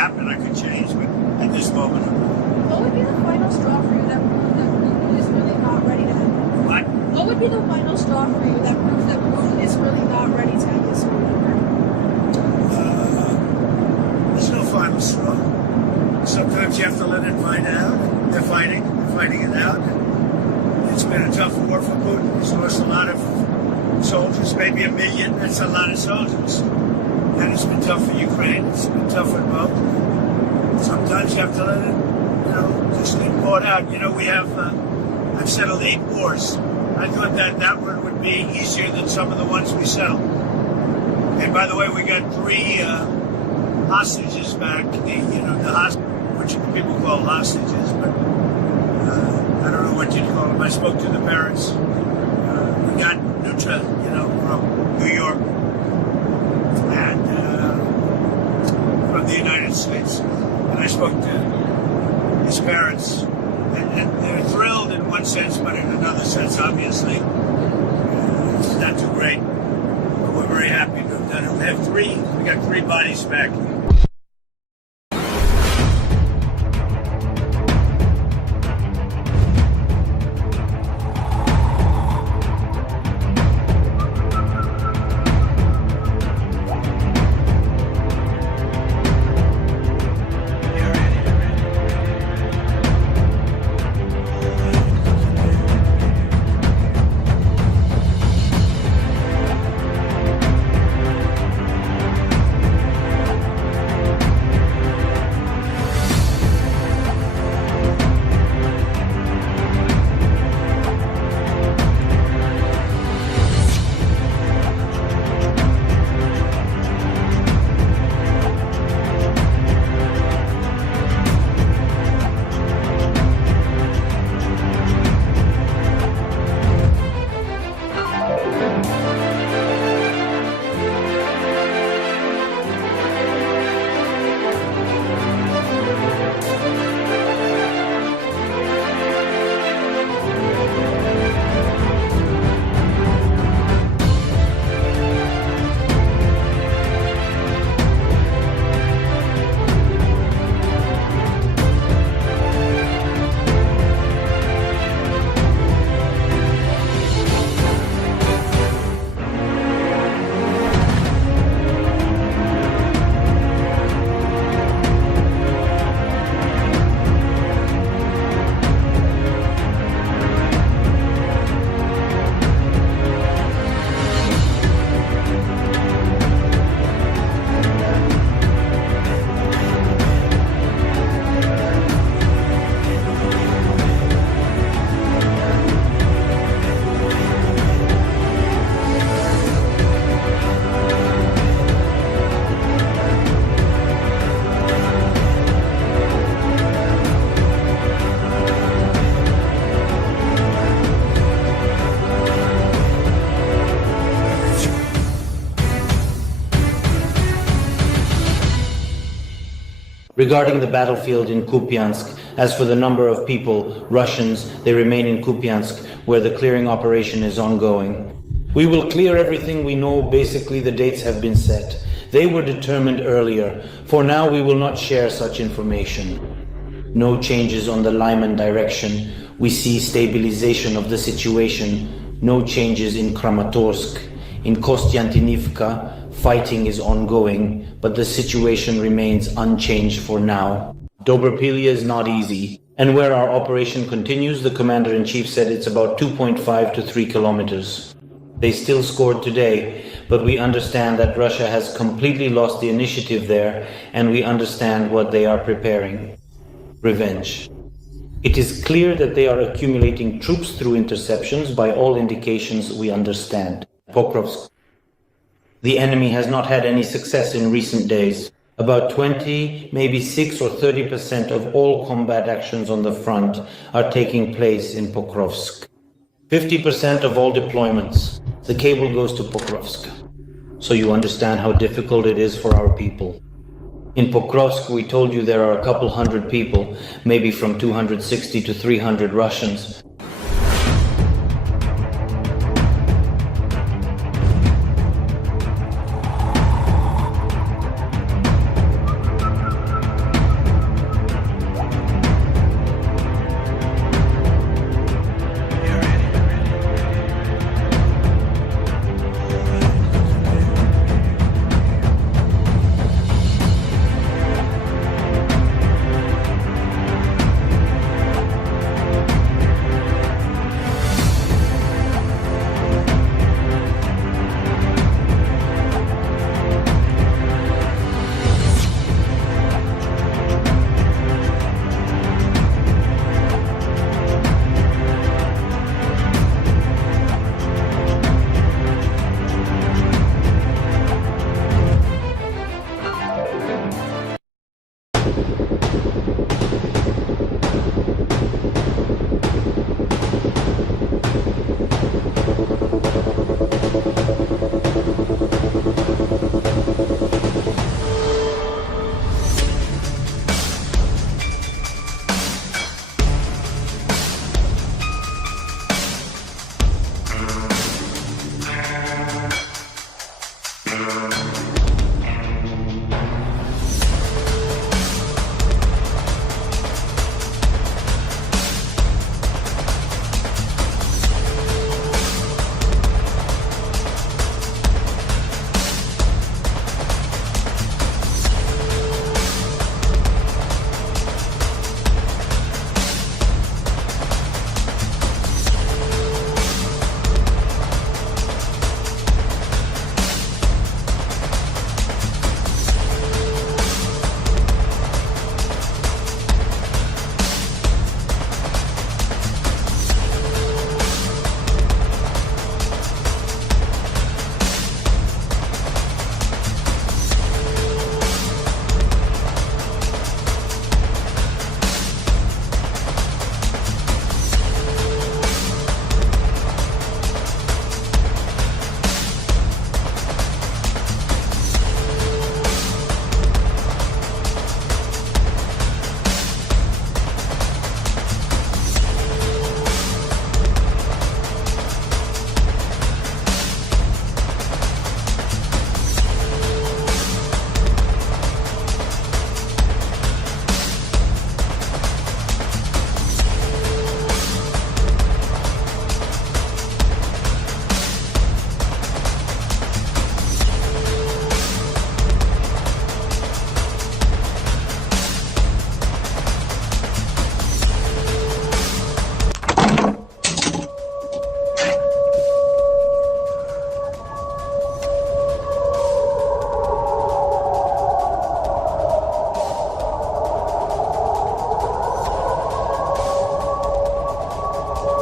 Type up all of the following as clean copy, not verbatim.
happen, I could change, but at this moment, What would be the final straw for you that proves that Putin is really not ready to end the war? what? What would be the final straw for you that proves that Putin is really not ready to end this war? There's no final straw. Sometimes you have to let it fight out. They're fighting it out. It's been a tough war for Putin. He's lost a lot of soldiers, maybe 1 million. That's a lot of soldiers. And it's been tough for Ukraine. It's been tough for both. Sometimes you have to let it, just get bought out. We have, I've settled 8 wars. I thought that one would be easier than some of the ones we settled. And by the way, we got 3 hostages back. Which people call hostages, but I don't know what you'd call them. I spoke to the parents. We got Nutra, from New York and from the United States. And I spoke to his parents, and they're thrilled in one sense, but in another sense, obviously, it's not too great. But we're very happy to have done it. We got 3 bodies back. Regarding the battlefield in Kupiansk, as for the number of people, Russians, they remain in Kupiansk, where the clearing operation is ongoing. We will clear everything we know. Basically, the dates have been set. They were determined earlier. For now, we will not share such information. No changes on the Lyman direction. We see stabilization of the situation. No changes in Kramatorsk. In Kostiantynivka, fighting is ongoing, but the situation remains unchanged for now. Dobropilya is not easy, and where our operation continues, the commander-in-chief said it's about 2.5 to 3 kilometers. They still scored today, but we understand that Russia has completely lost the initiative there, and we understand what they are preparing. Revenge. It is clear that they are accumulating troops through interceptions. By all indications, we understand. Pokrovsk. The enemy has not had any success in recent days. About 20, maybe 6 or 30% of all combat actions on the front are taking place in Pokrovsk. 50% of all deployments. The cable goes to Pokrovsk. So you understand how difficult it is for our people. In Pokrovsk, we told you there are a couple hundred people, maybe from 260 to 300 Russians.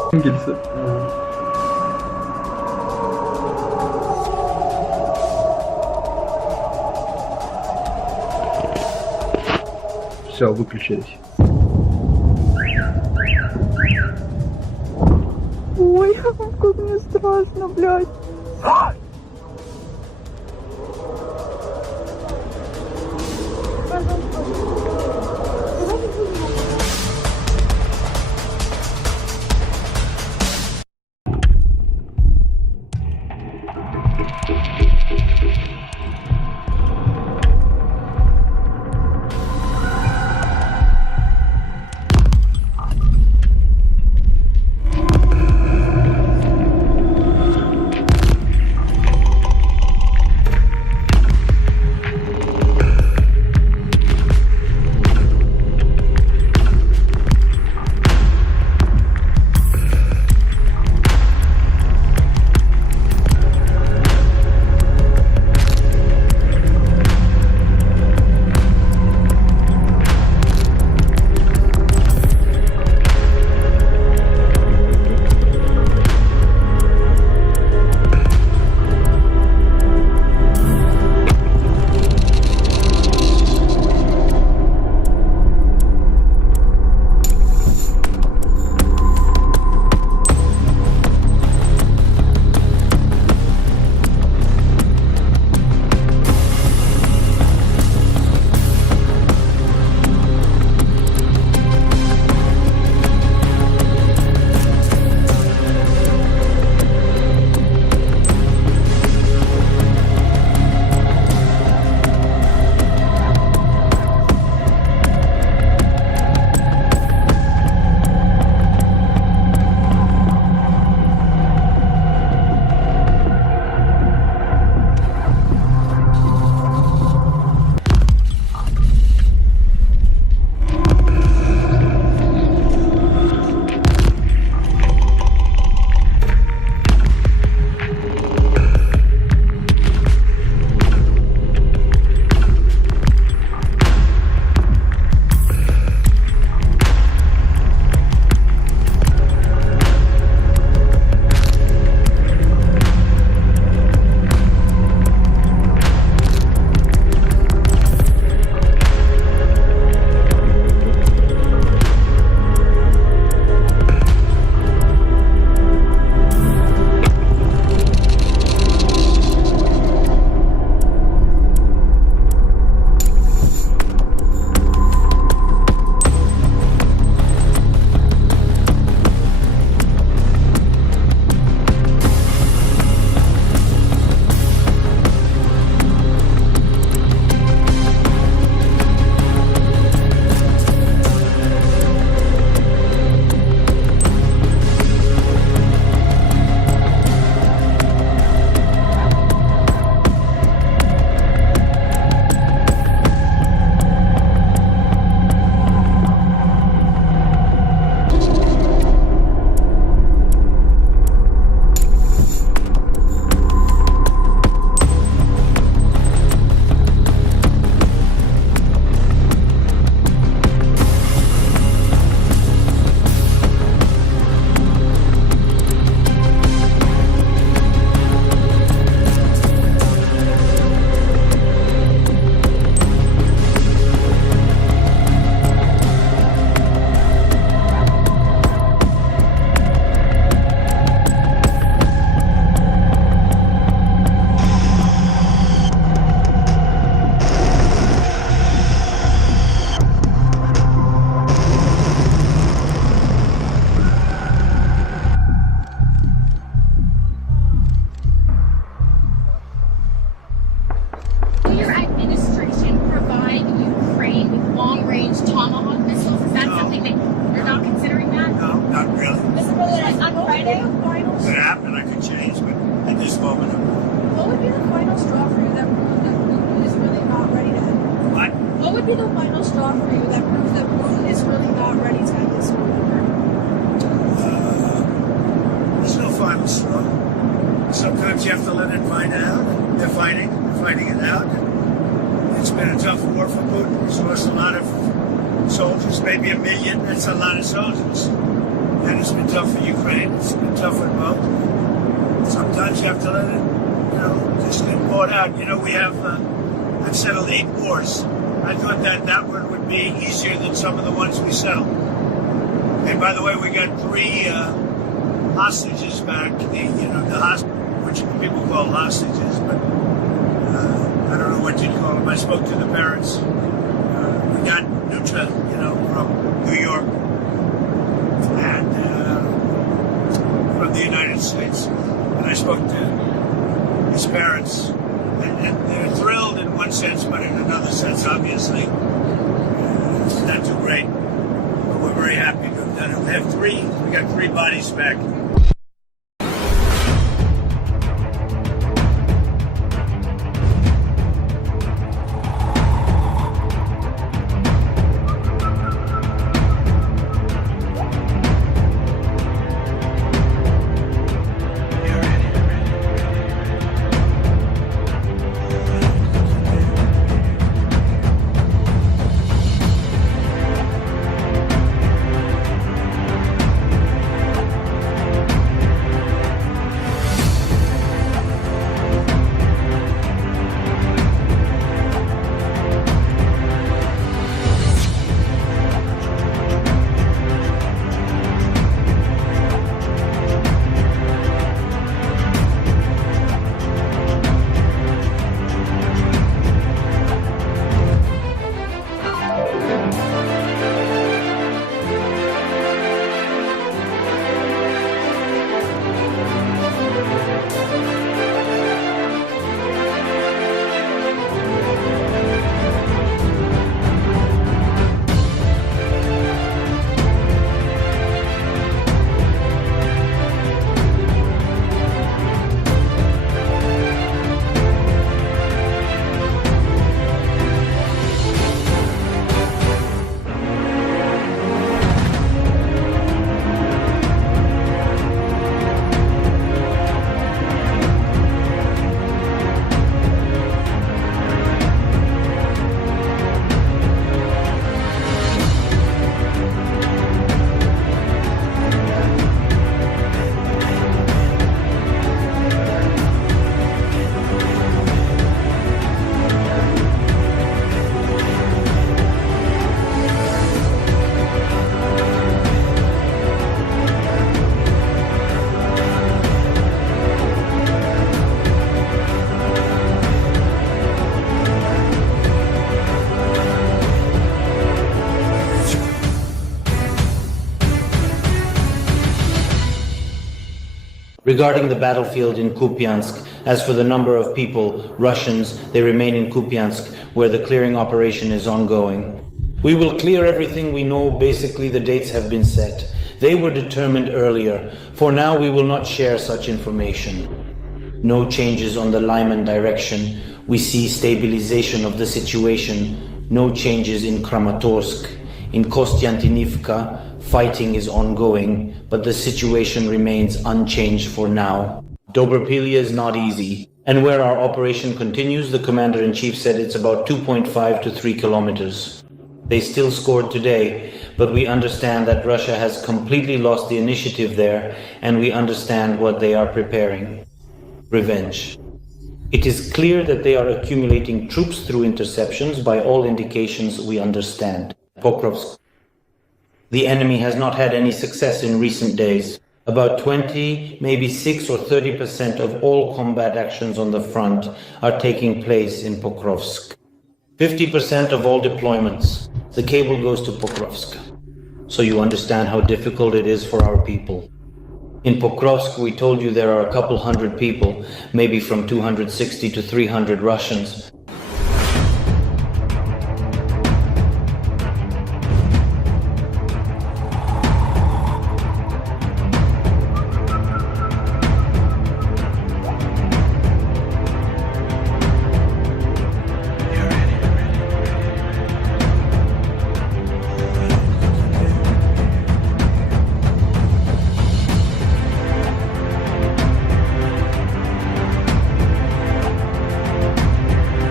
İngilizce. Все, выключились. Ой, как мне страшно, блядь. be the final straw for you that proves that Putin is really not ready to end this war? There's no final straw. Sometimes you have to let it fight out. They're fighting it out. It's been a tough war for Putin. He's lost a lot of soldiers, maybe 1 million. That's a lot of soldiers. And it's been tough for Ukraine. It's been tough for both. Sometimes you have to let it, just get bought out. I've settled 8 wars. I thought that one would be easier than some of the ones we settled. And by the way, we got 3 hostages back. Which people call hostages, but I don't know what you'd call them. I spoke to the parents. We got Nutra, from New York and from the United States. And I spoke to his parents. And they're thrilled in one sense, but in another sense, obviously, it's not too great. But we're very happy to have done it. We got 3 bodies back. Regarding the battlefield in Kupiansk, as for the number of people, Russians, they remain in Kupiansk, where the clearing operation is ongoing. We will clear everything we know. Basically, the dates have been set. They were determined earlier. For now, we will not share such information. No changes on the Lyman direction. We see stabilization of the situation. No changes in Kramatorsk. In Kostiantynivka, fighting is ongoing, but the situation remains unchanged for now. Dobropilya is not easy, and where our operation continues, the commander-in-chief said it's about 2.5 to 3 kilometers. They still scored today, but we understand that Russia has completely lost the initiative there, and we understand what they are preparing. Revenge. It is clear that they are accumulating troops through interceptions. By all indications, we understand. Pokrovsk. The enemy has not had any success in recent days. About 20, maybe 6 or 30% of all combat actions on the front are taking place in Pokrovsk. 50% of all deployments. The cable goes to Pokrovsk. So you understand how difficult it is for our people. In Pokrovsk, we told you there are a couple hundred people, maybe from 260 to 300 Russians.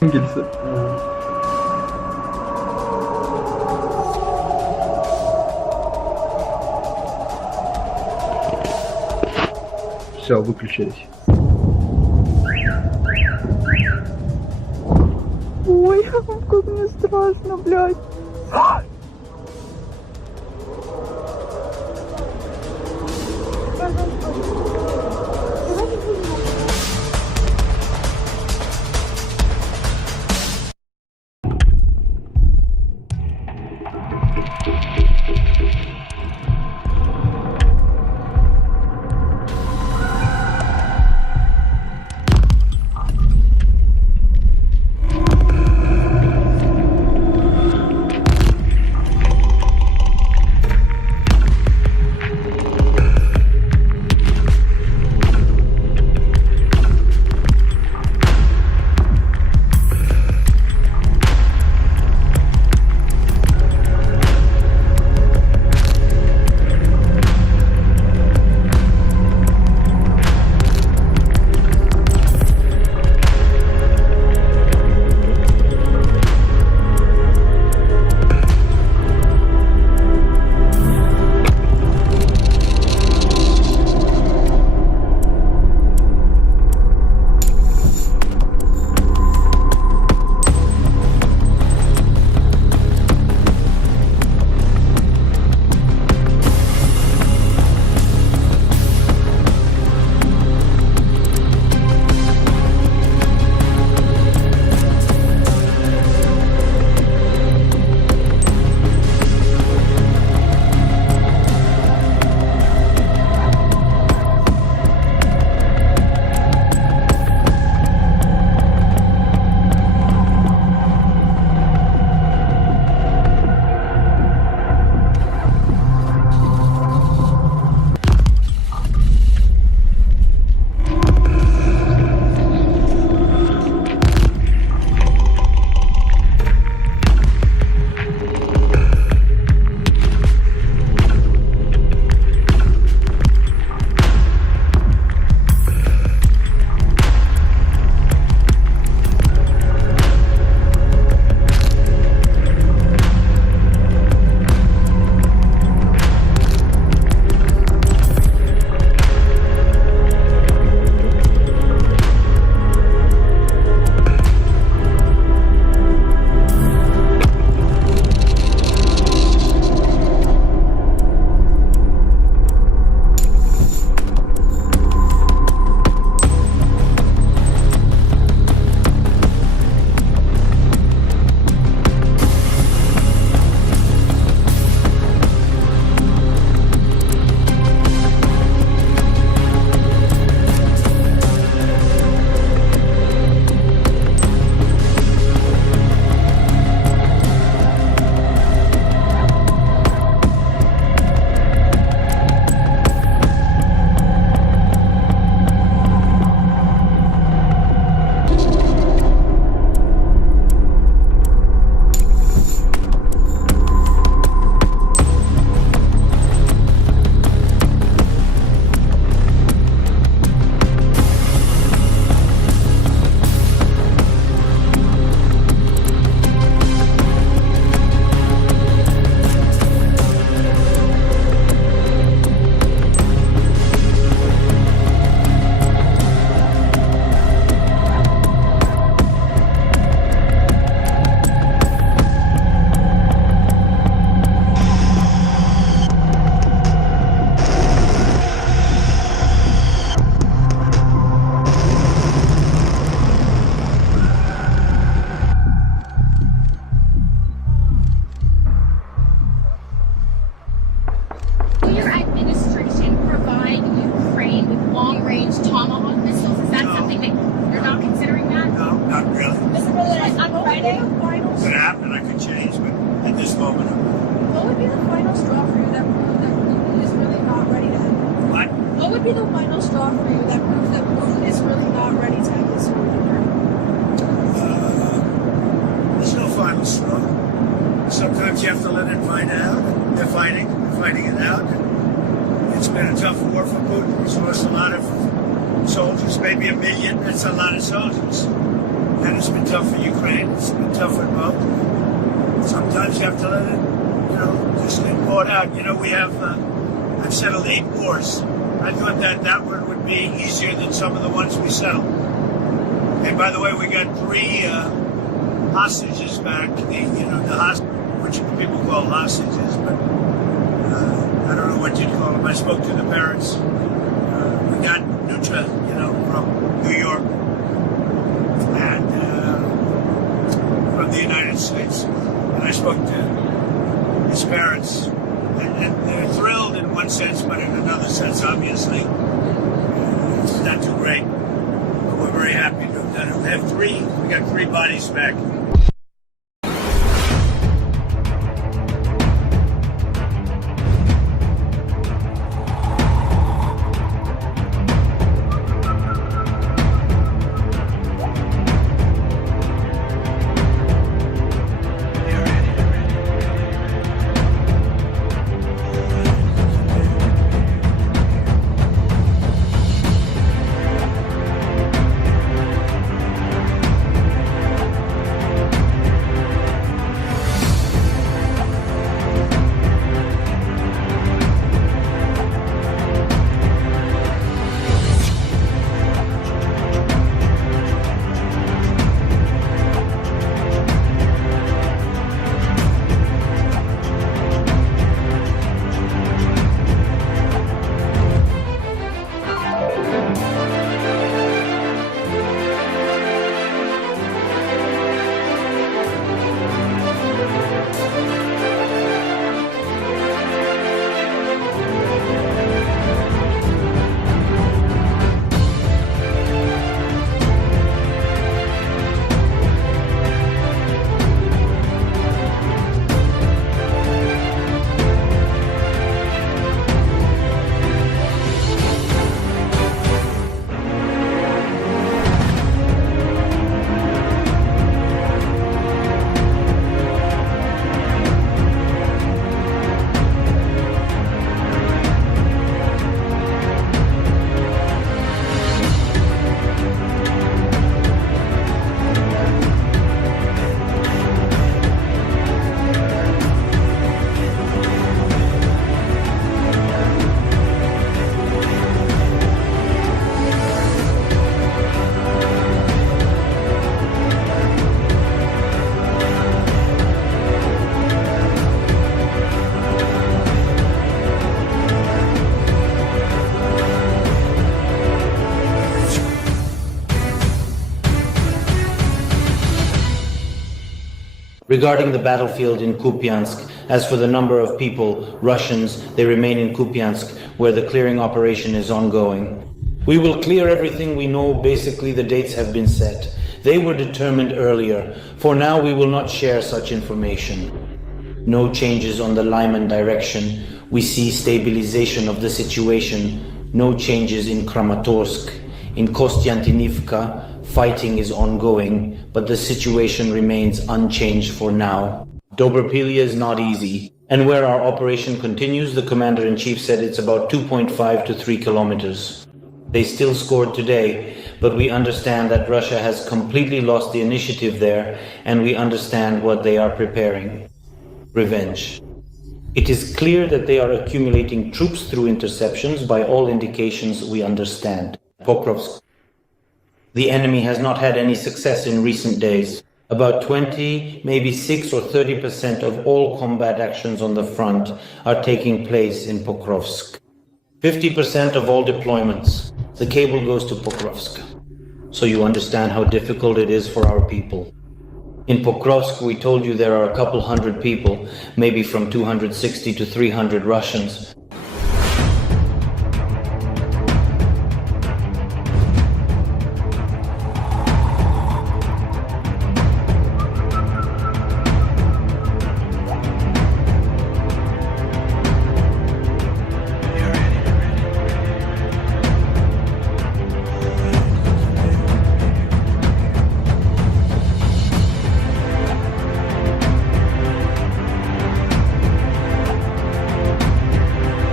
İngilizce. Все, выключились. Ой, как мне страшно, блядь. would be the final straw for you that proves that Putin is really not ready to end this war? There's no final straw. Sometimes you have to let it fight out. They're fighting it out. It's been a tough war for Putin. He's lost a lot of soldiers, maybe 1 million. That's a lot of soldiers. And it's been tough for Ukraine. It's been tough for both. Sometimes you have to let it, just get bought out. We have, I've settled 8 wars. I thought that one would be easier than some of the ones we settled. And by the way, we got 3 hostages back. Which people call hostages, but I don't know what you'd call them. I spoke to the parents. We got Nutra, from New York and from the United States. And I spoke to his parents, and they're thrilled in one sense, but in another sense, obviously, it's not too great. But we're very happy to have done it. We got 3 bodies back. Regarding the battlefield in Kupiansk, as for the number of people, Russians, they remain in Kupiansk, where the clearing operation is ongoing. We will clear everything we know. Basically, the dates have been set. They were determined earlier. For now, we will not share such information. No changes on the Lyman direction. We see stabilization of the situation. No changes in Kramatorsk. In Kostiantynivka, fighting is ongoing, but the situation remains unchanged for now. Dobropilya is not easy, and where our operation continues, the commander-in-chief said it's about 2.5 to 3 kilometers. They still scored today, but we understand that Russia has completely lost the initiative there, and we understand what they are preparing. Revenge. It is clear that they are accumulating troops through interceptions. By all indications, we understand. Pokrovsk. The enemy has not had any success in recent days. About 20, maybe 6 or 30% of all combat actions on the front are taking place in Pokrovsk. 50% of all deployments. The cable goes to Pokrovsk. So you understand how difficult it is for our people. In Pokrovsk, we told you there are a couple hundred people, maybe from 260 to 300 Russians.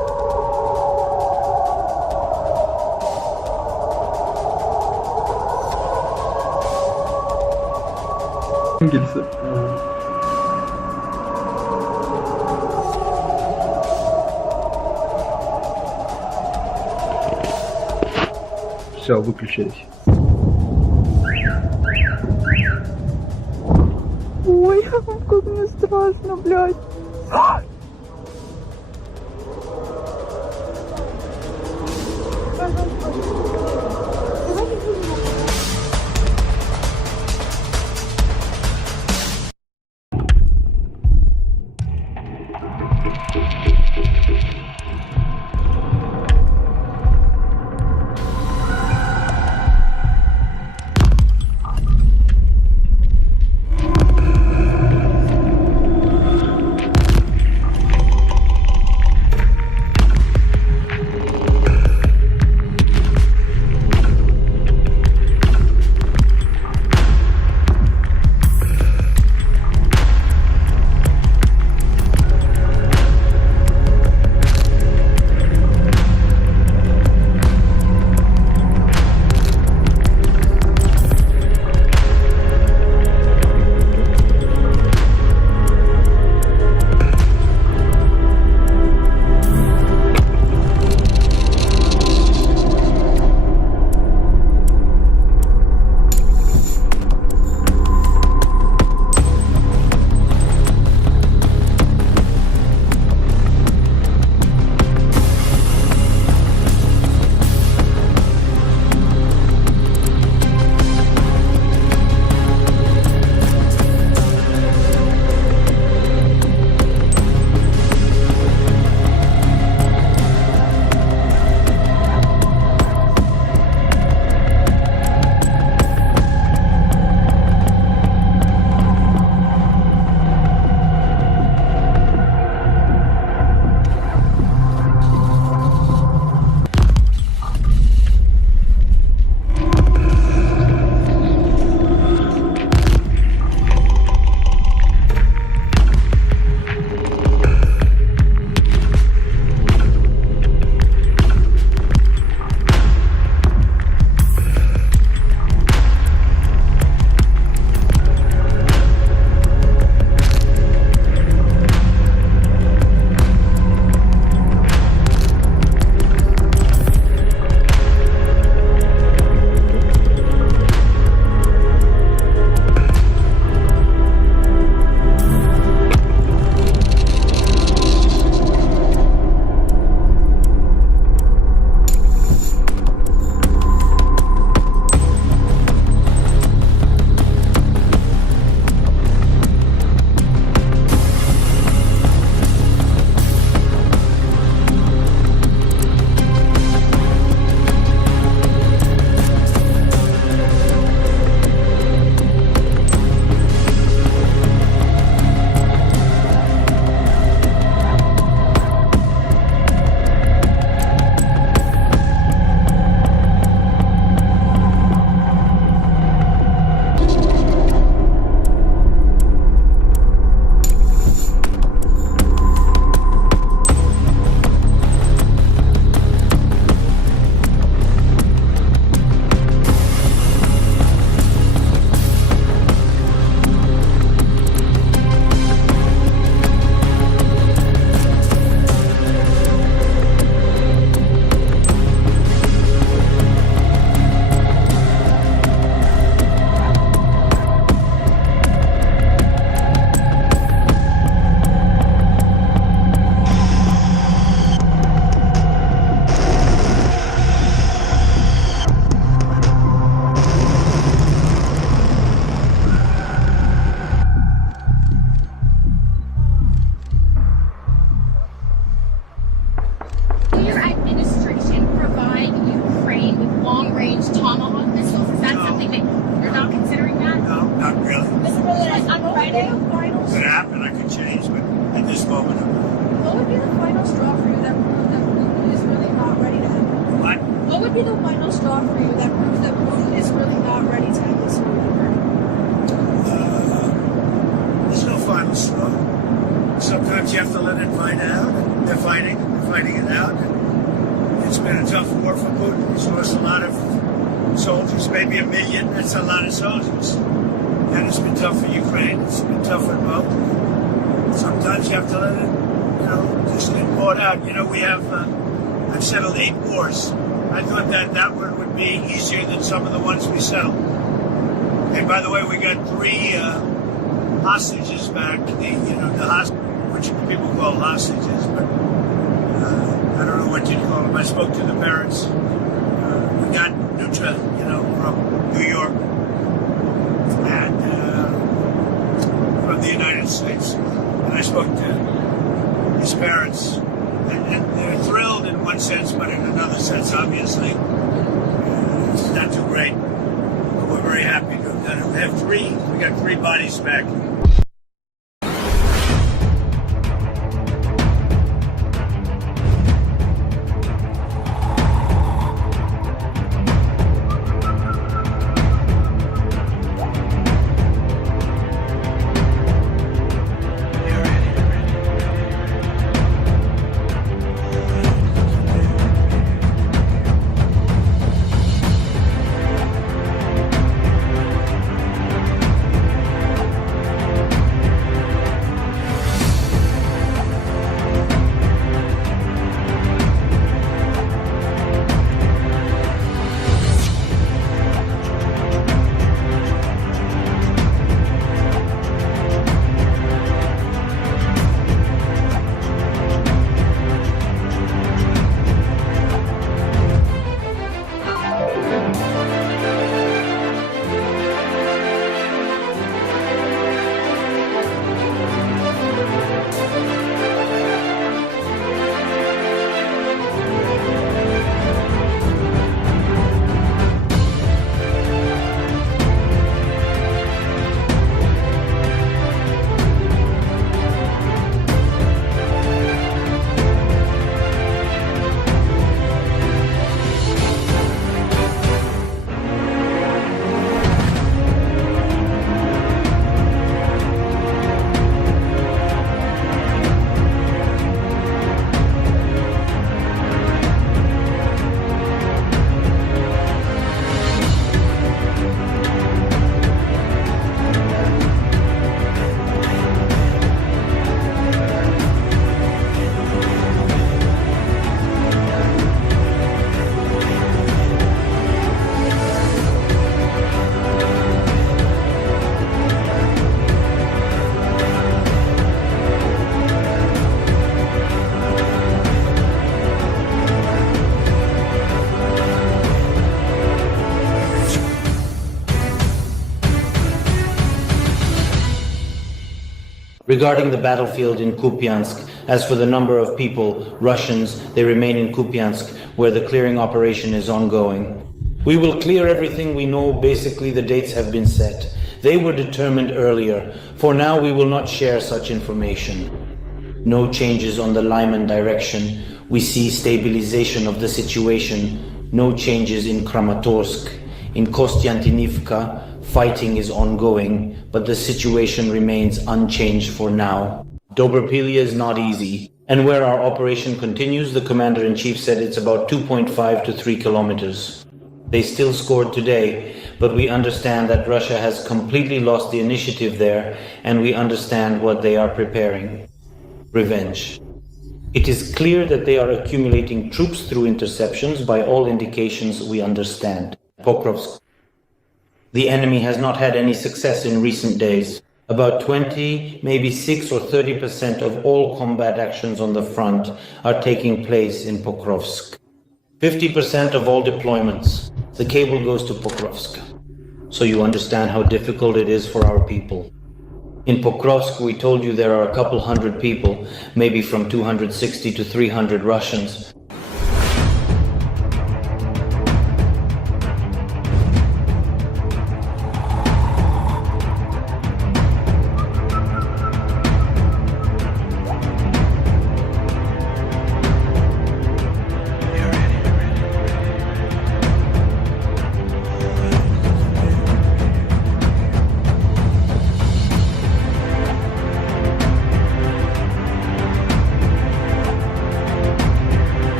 Hangisi? Все, выключились. Ой, как мне страшно, блядь. would be the final straw for you that proves that Putin is really not ready to end this war? There's no final straw. Sometimes you have to let it fight out. They're fighting it out. It's been a tough war for Putin. He's lost a lot of soldiers, maybe 1 million. That's a lot of soldiers. And it's been tough for Ukraine. It's been tough for both. Sometimes you have to let it, just get bought out. I've settled 8 wars. I thought that one would be easier than some of the ones we settled. And by the way, we got 3 hostages back. Which people call hostages, but I don't know what you'd call them. I spoke to the parents. We got Nutra, from New York and from the United States. And I spoke to his parents, and they're thrilled in one sense, but in another sense, obviously, it's not too great. But we're very happy to have 3. We got 3 bodies back. Regarding the battlefield in Kupiansk, as for the number of people, Russians, they remain in Kupiansk, where the clearing operation is ongoing. We will clear everything we know. Basically, the dates have been set. They were determined earlier. For now, we will not share such information. No changes on the Lyman direction. We see stabilization of the situation. No changes in Kramatorsk. In Kostiantynivka, fighting is ongoing, but the situation remains unchanged for now. Dobropilya is not easy, and where our operation continues, the commander-in-chief said it's about 2.5 to 3 kilometers. They still scored today, but we understand that Russia has completely lost the initiative there, and we understand what they are preparing. Revenge. It is clear that they are accumulating troops through interceptions. By all indications, we understand. Pokrovsk. The enemy has not had any success in recent days. About 20, maybe 6 or 30% of all combat actions on the front are taking place in Pokrovsk. 50% of all deployments. The cable goes to Pokrovsk. So you understand how difficult it is for our people. In Pokrovsk, we told you there are a couple hundred people, maybe from 260 to 300 Russians.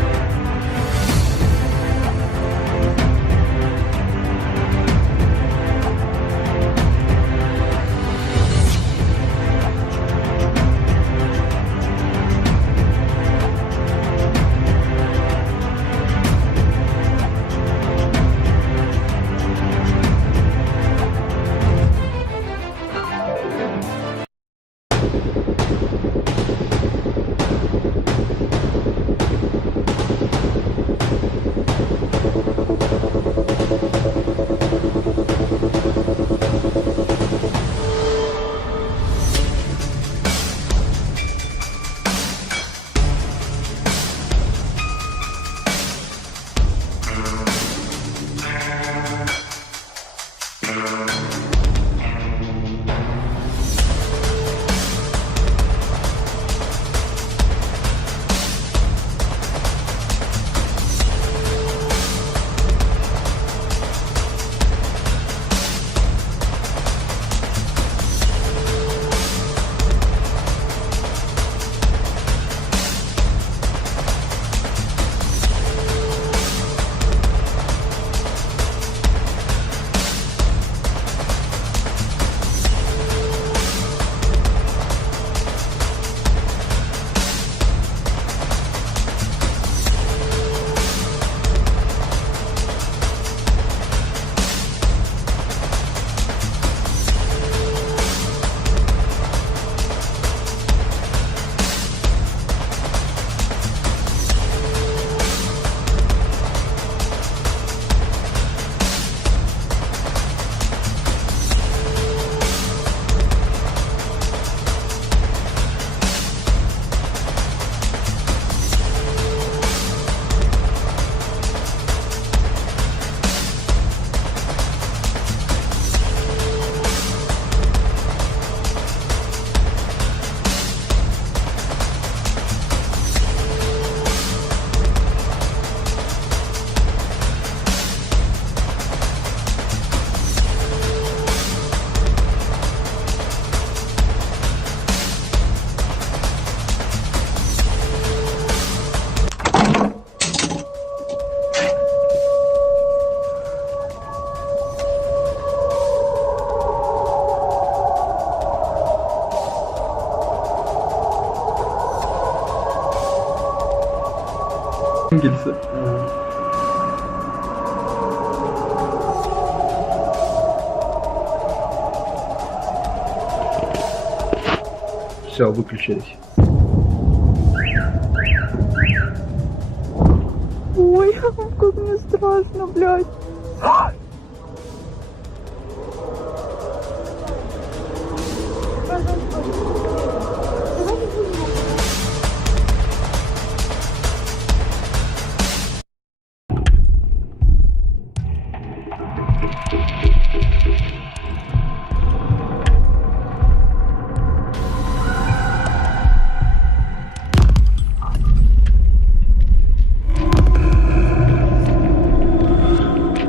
İngilizce. Все, выключились. Ой, как мне страшно, блядь.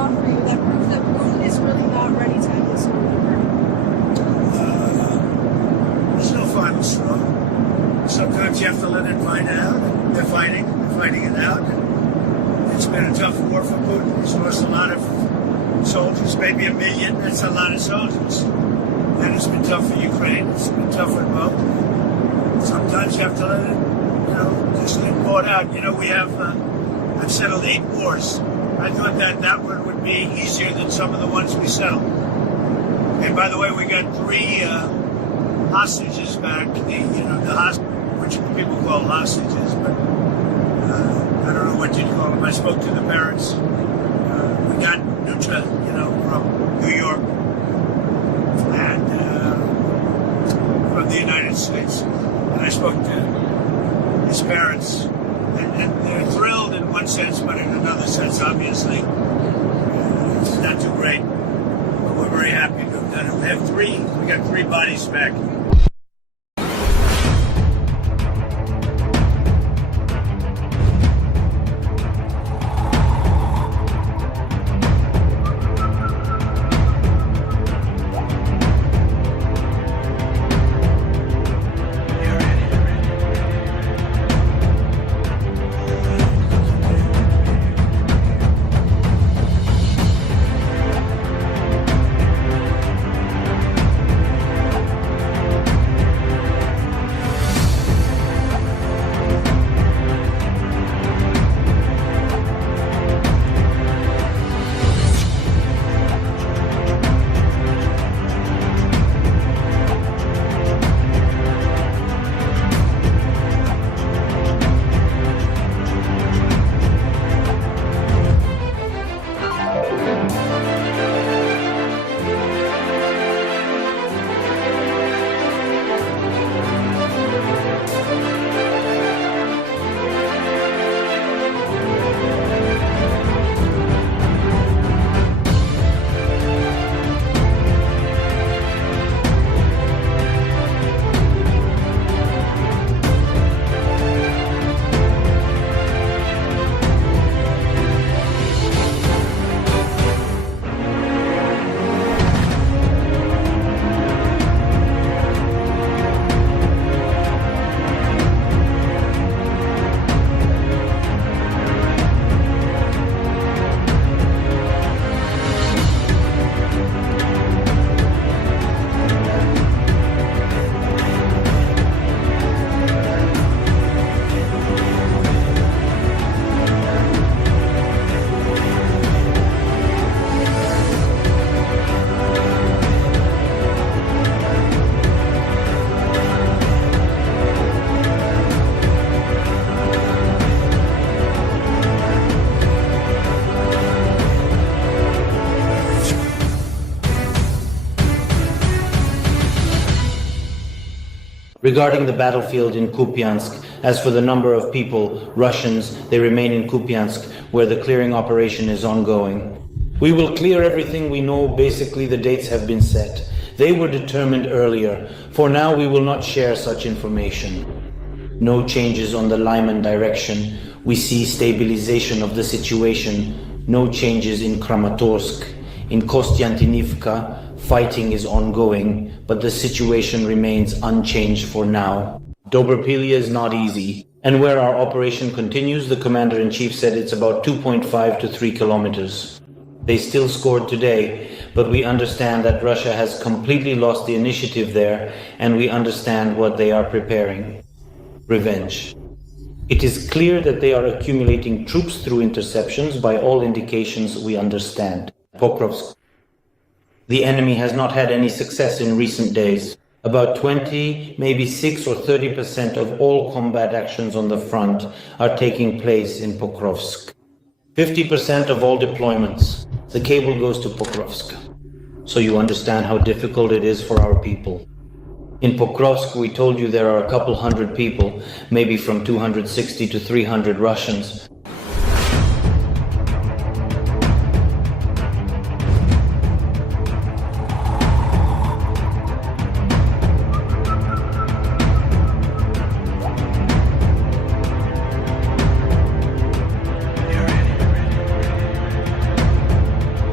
straw for you that proves that Putin is really not ready to end this war? There's no final straw. Sometimes you have to let it fight out. They're fighting it out. It's been a tough war for Putin. He's lost a lot of soldiers, maybe 1 million. That's a lot of soldiers. And it's been tough for Ukraine. It's been tough for both. Sometimes you have to let it, just let it out. I've settled 8 wars. I thought that one would be easier than some of the ones we settled. And by the way, we got 3 hostages back. Which people call hostages, but I don't know what you'd call them. I spoke to the parents. We got Nutra, from New York and from the United States. And I spoke to his parents, and they're thrilled in one sense, but in another sense, obviously, it's not too great. But we're very happy to have done it. We got 3 bodies back. Regarding the battlefield in Kupiansk, as for the number of people, Russians, they remain in Kupiansk, where the clearing operation is ongoing. We will clear everything we know. Basically, the dates have been set. They were determined earlier. For now, we will not share such information. No changes on the Lyman direction. We see stabilization of the situation. No changes in Kramatorsk. In Kostiantynivka, fighting is ongoing, but the situation remains unchanged for now. Dobropilya is not easy, and where our operation continues, the commander-in-chief said it's about 2.5 to 3 kilometers. They still scored today, but we understand that Russia has completely lost the initiative there, and we understand what they are preparing. Revenge. It is clear that they are accumulating troops through interceptions. By all indications, we understand. Pokrovsk. The enemy has not had any success in recent days. About 20, maybe 6 or 30% of all combat actions on the front are taking place in Pokrovsk. 50% of all deployments. The cable goes to Pokrovsk. So you understand how difficult it is for our people. In Pokrovsk, we told you there are a couple hundred people, maybe from 260 to 300 Russians.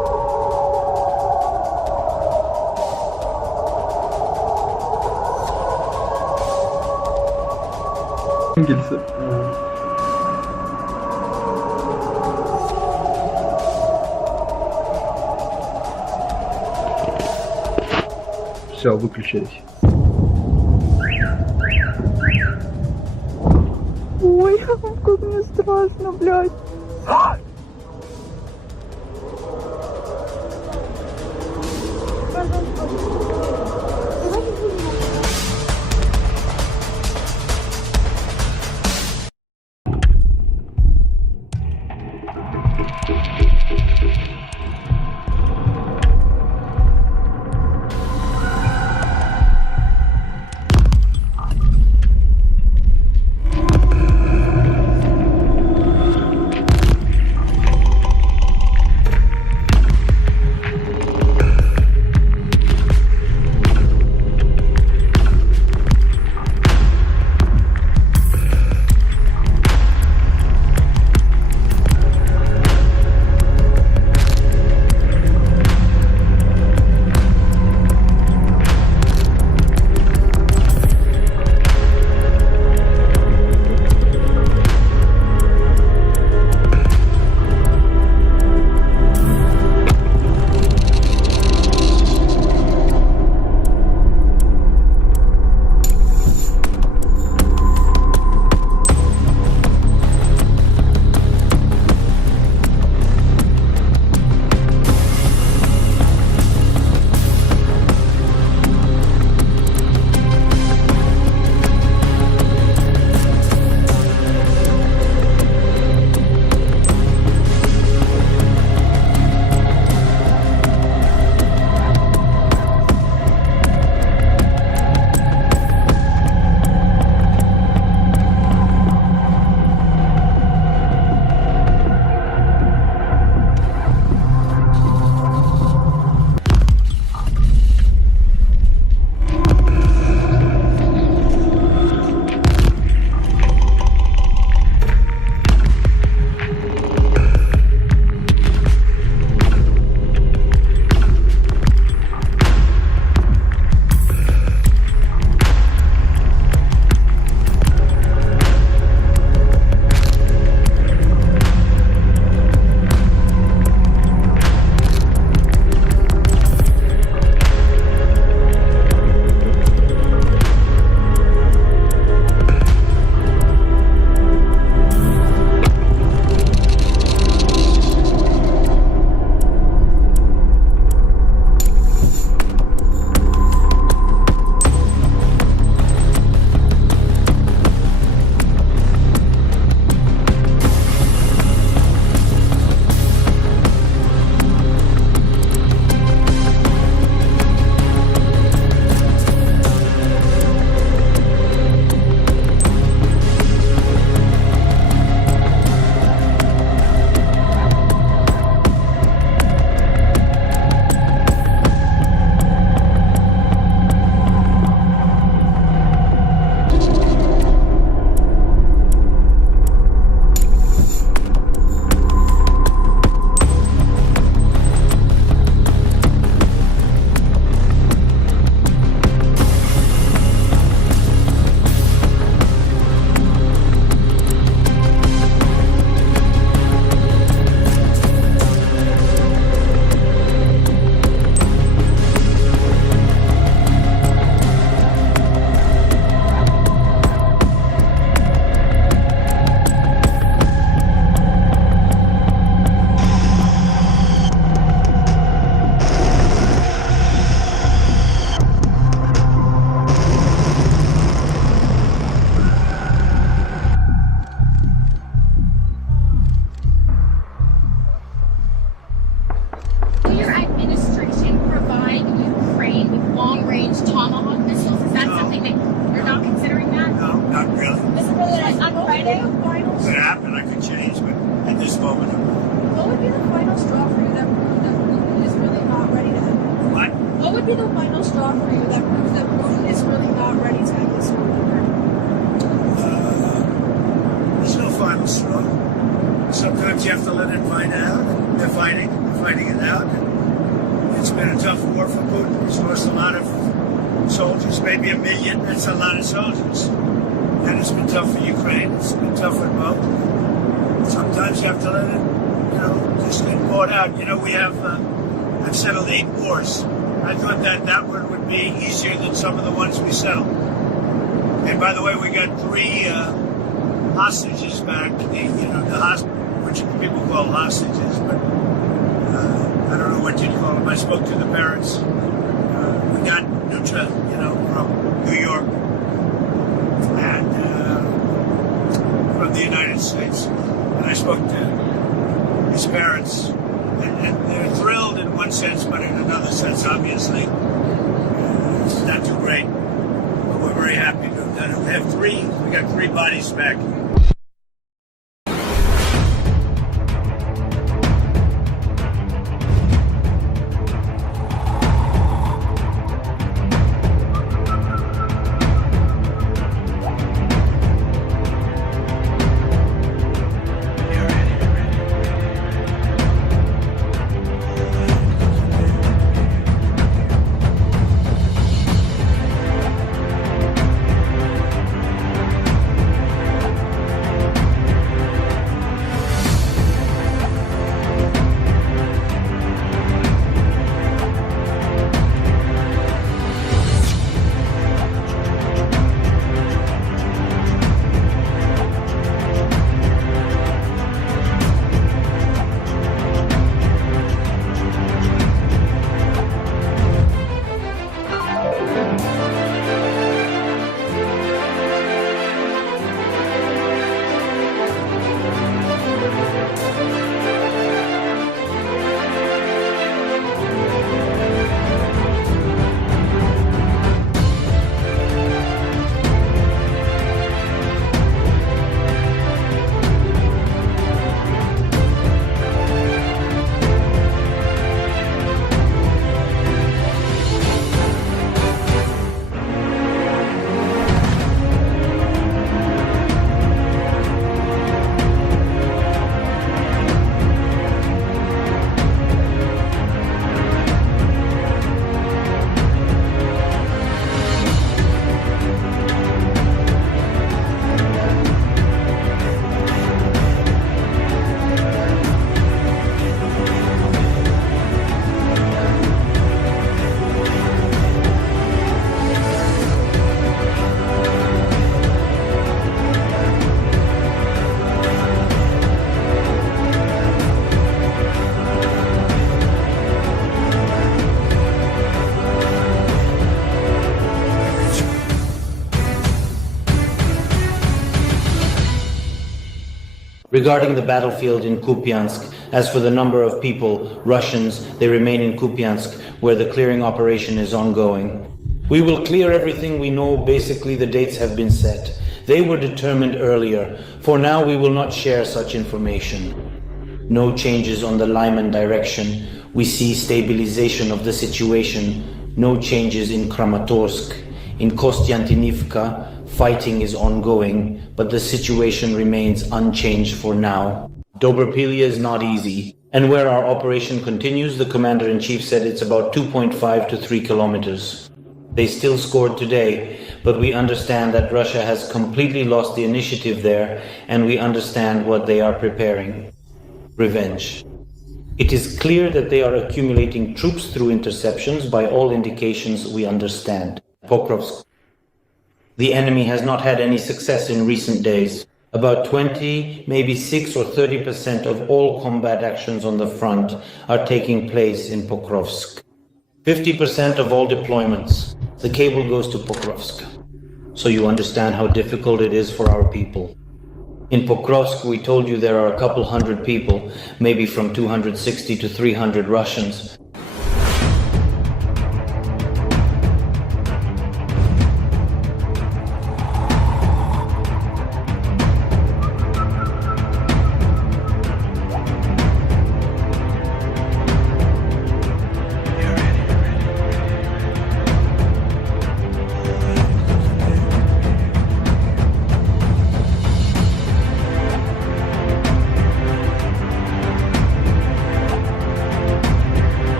Hangisi? Все, выключились. Ой, как мне страшно, блядь. would be the final straw for you that proves that Putin is really not ready to end this war? There's no final straw. Sometimes you have to let it fight out. They're fighting it out. It's been a tough war for Putin. He's lost a lot of soldiers, maybe 1 million. That's a lot of soldiers. And it's been tough for Ukraine. It's been tough for both. Sometimes you have to let it, just get bought out. We have, I've settled 8 wars. I thought that one would be easier than some of the ones we settled. And by the way, we got 3 hostages back. Which people call hostages, but I don't know what you'd call them. I spoke to the parents. We got Nutra, from New York and from the United States. And I spoke to his parents. And they're thrilled in one sense, but in another sense, obviously, it's not too great. But we're very happy to have done it. We got 3 bodies back. Regarding the battlefield in Kupiansk, as for the number of people, Russians, they remain in Kupiansk, where the clearing operation is ongoing. We will clear everything we know. Basically, the dates have been set. They were determined earlier. For now, we will not share such information. No changes on the Lyman direction. We see stabilization of the situation. No changes in Kramatorsk. In Kostiantynivka, fighting is ongoing, but the situation remains unchanged for now. Dobropilya is not easy, and where our operation continues, the commander-in-chief said it's about 2.5 to 3 kilometers. They still scored today, but we understand that Russia has completely lost the initiative there, and we understand what they are preparing. Revenge. It is clear that they are accumulating troops through interceptions. By all indications, we understand. Pokrovsk. The enemy has not had any success in recent days. About 20, maybe 6 or 30% of all combat actions on the front are taking place in Pokrovsk. 50% of all deployments. The cable goes to Pokrovsk. So you understand how difficult it is for our people. In Pokrovsk, we told you there are a couple hundred people, maybe from 260 to 300 Russians.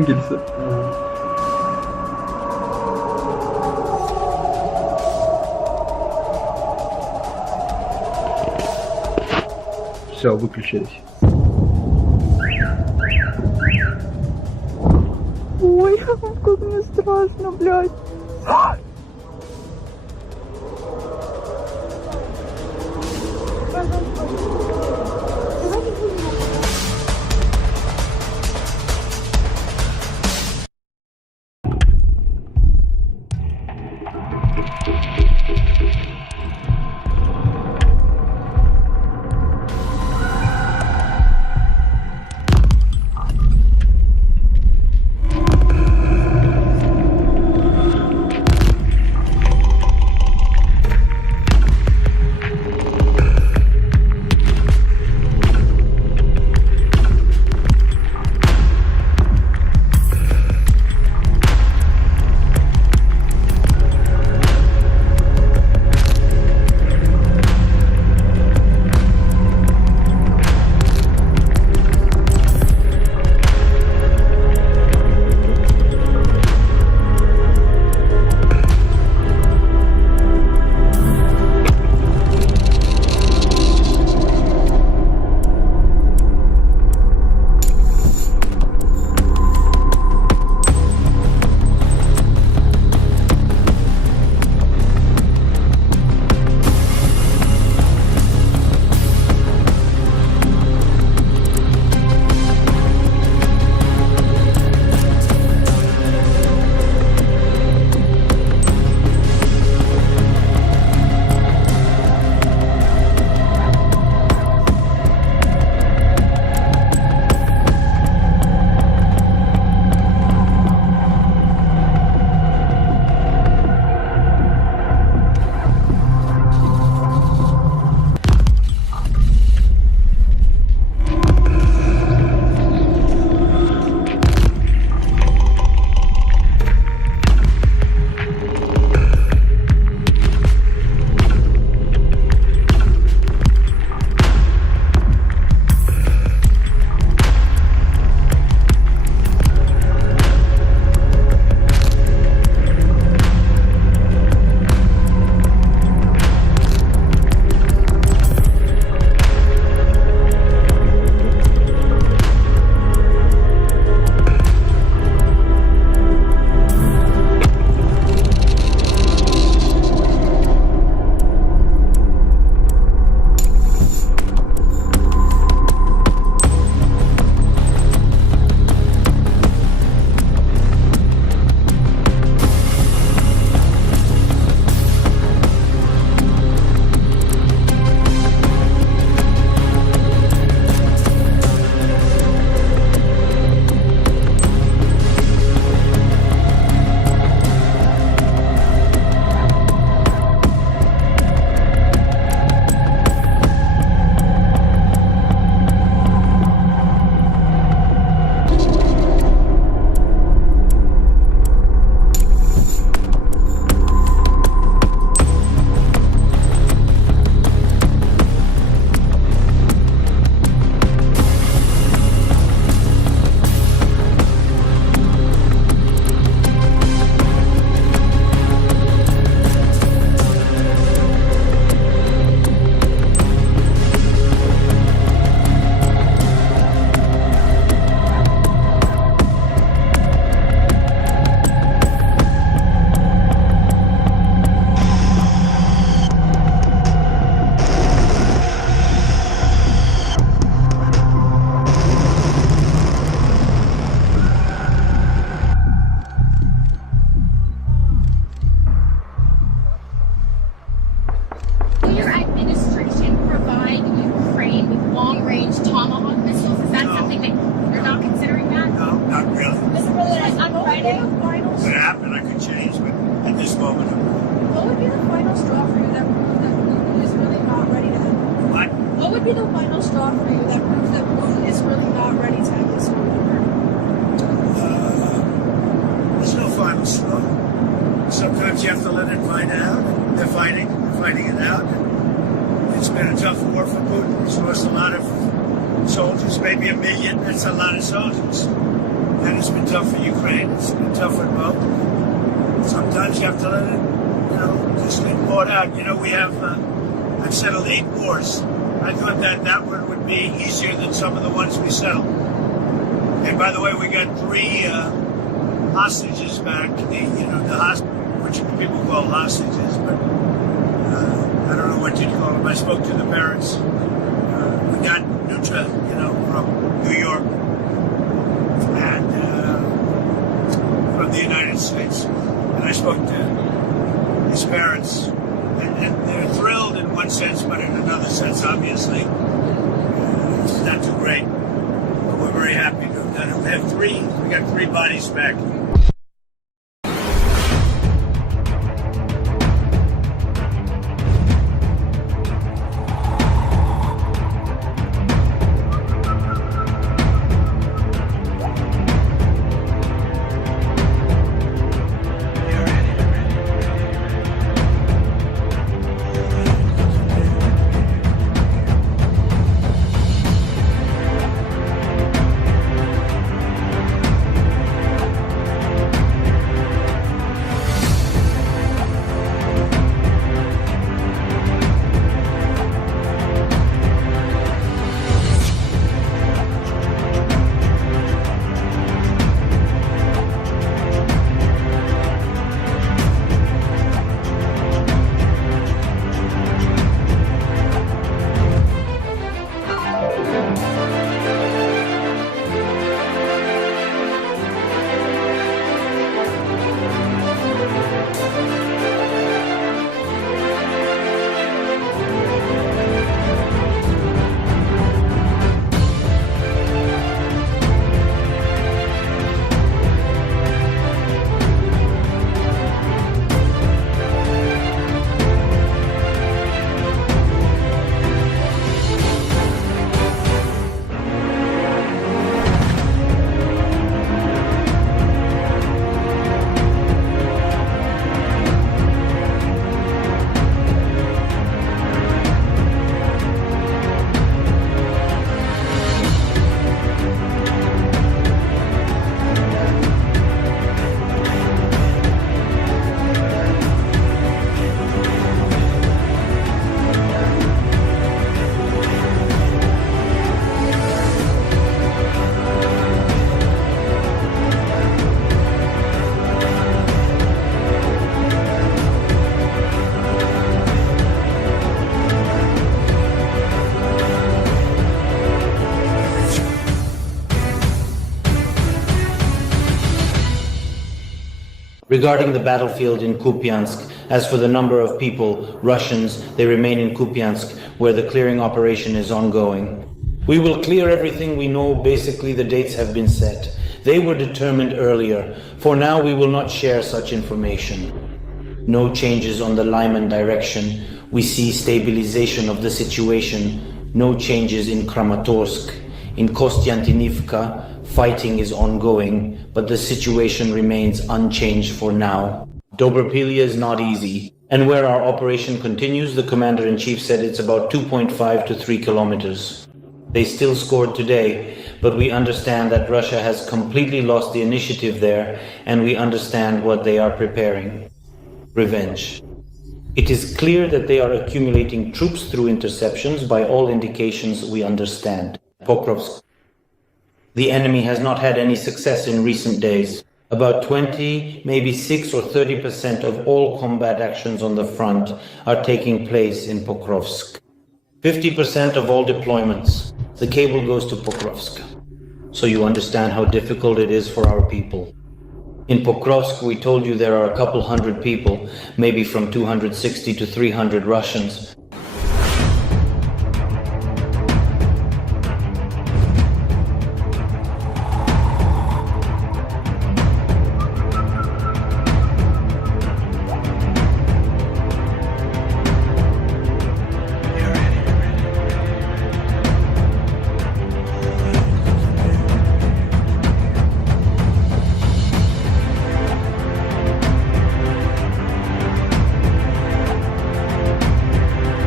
gelirse. Все, выключились. Ой, как мне страшно, блядь. would be the final straw for you that proves that Putin is really not ready to have this war? There's no final straw. Sometimes you have to let it find out. They're fighting it out. It's been a tough war for Putin. He's lost a lot of soldiers, maybe 1 million. That's a lot of soldiers. And it's been tough for Ukraine. It's been tough for both. Sometimes you have to let it, just get bought out. We have, I've settled 8 wars. I thought that one would be easier than some of the ones we settled. And by the way, we got 3 hostages back. Which people call hostages, but I don't know what you'd call them. I spoke to the parents. We got Nutra, from New York and from the United States. And I spoke to his parents. And they're thrilled in one sense, but in another sense, obviously, it's not too great. But we're very happy to have done it. We got 3 bodies back. Regarding the battlefield in Kupiansk, as for the number of people, Russians, they remain in Kupiansk, where the clearing operation is ongoing. We will clear everything we know. Basically, the dates have been set. They were determined earlier. For now, we will not share such information. No changes on the Lyman direction. We see stabilization of the situation. No changes in Kramatorsk. In Kostiantynivka, fighting is ongoing, but the situation remains unchanged for now. Dobropilia is not easy, and where our operation continues, the commander-in-chief said it's about 2.5 to 3 kilometers. They still scored today, but we understand that Russia has completely lost the initiative there, and we understand what they are preparing. Revenge. It is clear that they are accumulating troops through interceptions. By all indications, we understand. Pokrovsk. The enemy has not had any success in recent days. About 20, maybe 6 or 30% of all combat actions on the front are taking place in Pokrovsk. 50% of all deployments. The cable goes to Pokrovsk. So you understand how difficult it is for our people. In Pokrovsk, we told you there are a couple hundred people, maybe from 260 to 300 Russians.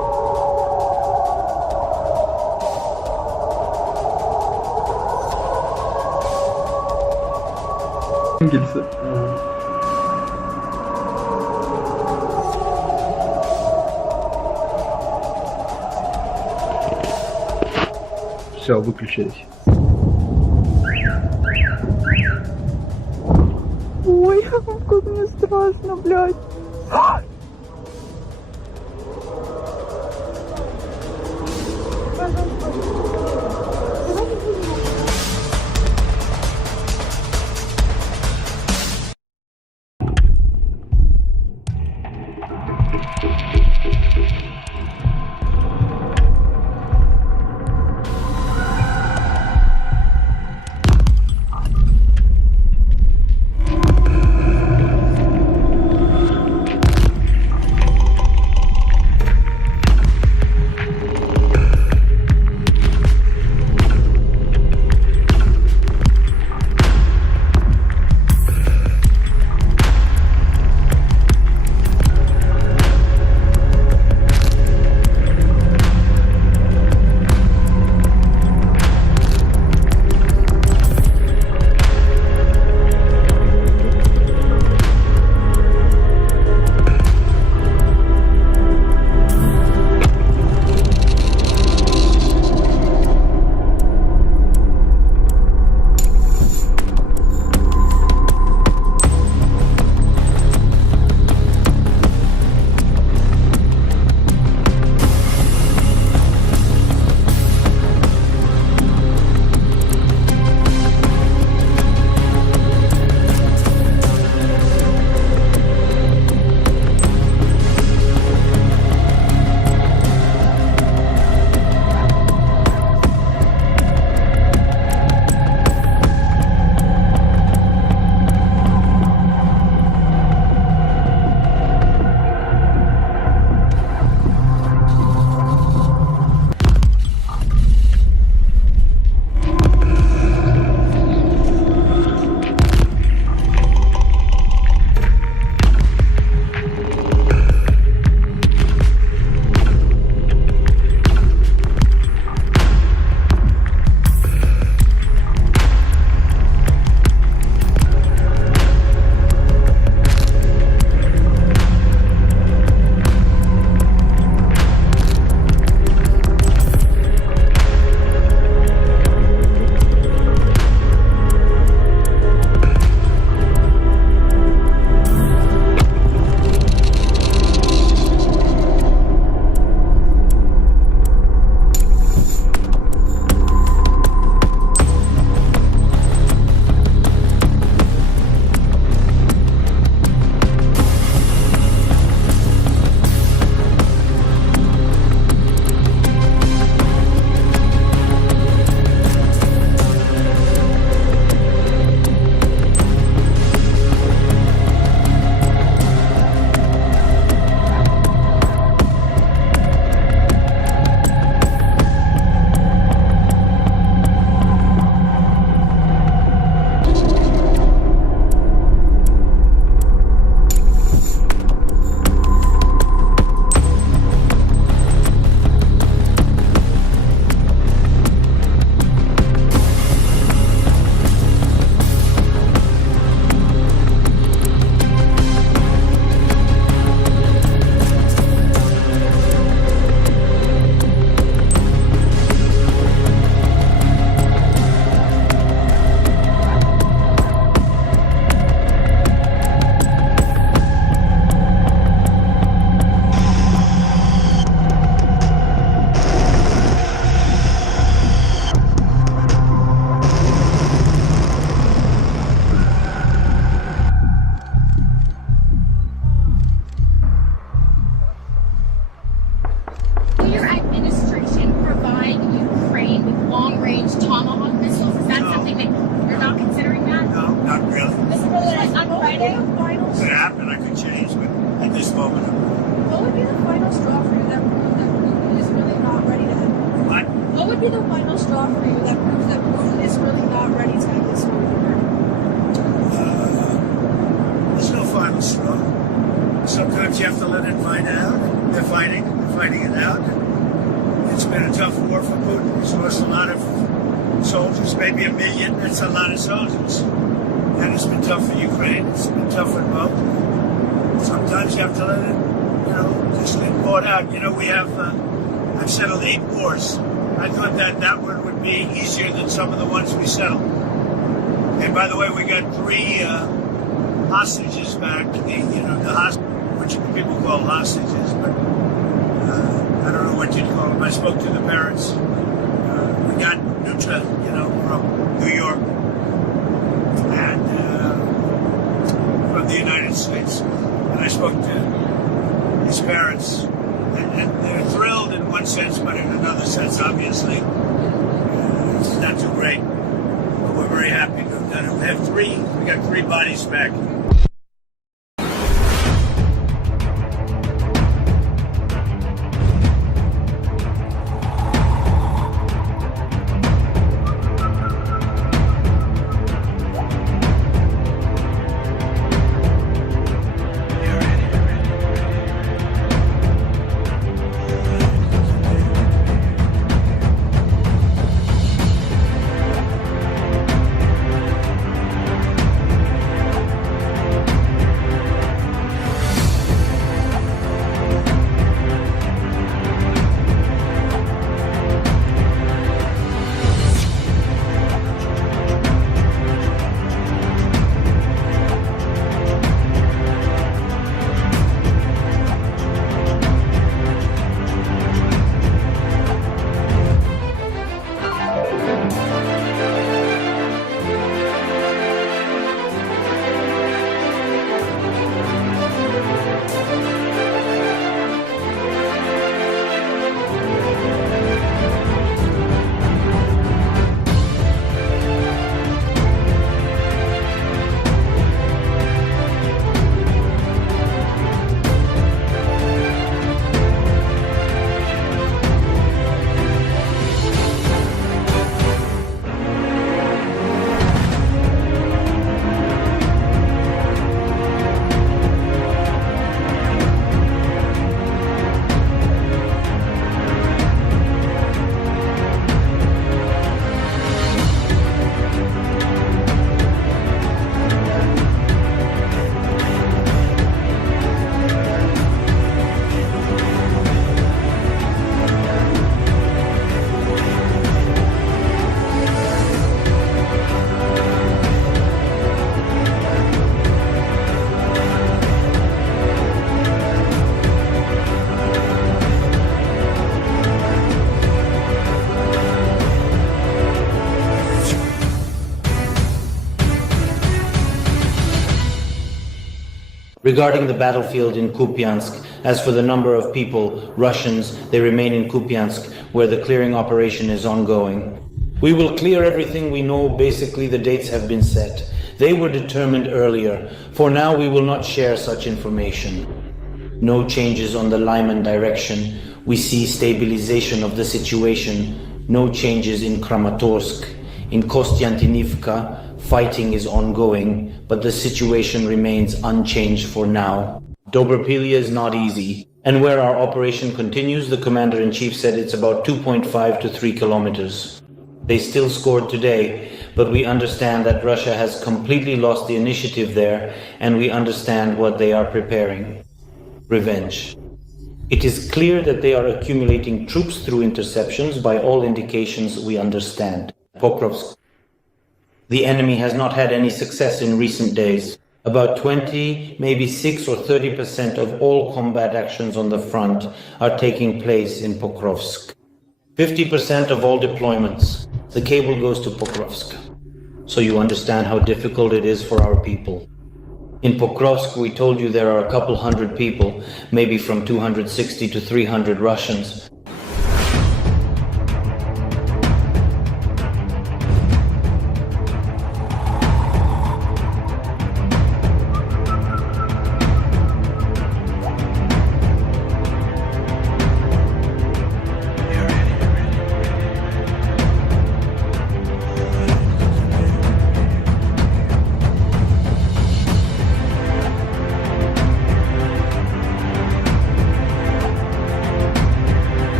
Nasıl? Все, выключились. Ой, как мне страшно, блядь. be the final straw for you that proves that Putin is really not ready to end this war? There's no final straw. Sometimes you have to let it fight out. They're fighting it out. It's been a tough war for Putin. He's lost a lot of soldiers, maybe 1 million. That's a lot of soldiers. And it's been tough for Ukraine. It's been tough for both. Sometimes you have to let it, just get bought out. I've settled 8 wars. I thought that one would be easier than some of the ones we settled. And by the way, we got 3 hostages back. Which people call hostages, but I don't know what you'd call them. I spoke to the parents. We got Nutra, from New York and from the United States. And I spoke to his parents. And they're thrilled in one sense, but in another sense, obviously, it's not too great. But we're very happy to have done it. We got 3 bodies back. Regarding the battlefield in Kupiansk, as for the number of people, Russians, they remain in Kupiansk, where the clearing operation is ongoing. We will clear everything we know. Basically, the dates have been set. They were determined earlier. For now, we will not share such information. No changes on the Lyman direction. We see stabilization of the situation. No changes in Kramatorsk. In Kostiantynivka, fighting is ongoing, but the situation remains unchanged for now. Dobropilia is not easy, and where our operation continues, the commander-in-chief said it's about 2.5 to 3 kilometers. They still scored today, but we understand that Russia has completely lost the initiative there, and we understand what they are preparing. Revenge. It is clear that they are accumulating troops through interceptions. By all indications, we understand. Pokrovsk. The enemy has not had any success in recent days. About 20, maybe 6 or 30% of all combat actions on the front are taking place in Pokrovsk. 50% of all deployments. The cable goes to Pokrovsk. So you understand how difficult it is for our people. In Pokrovsk, we told you there are a couple hundred people, maybe from 260 to 300 Russians.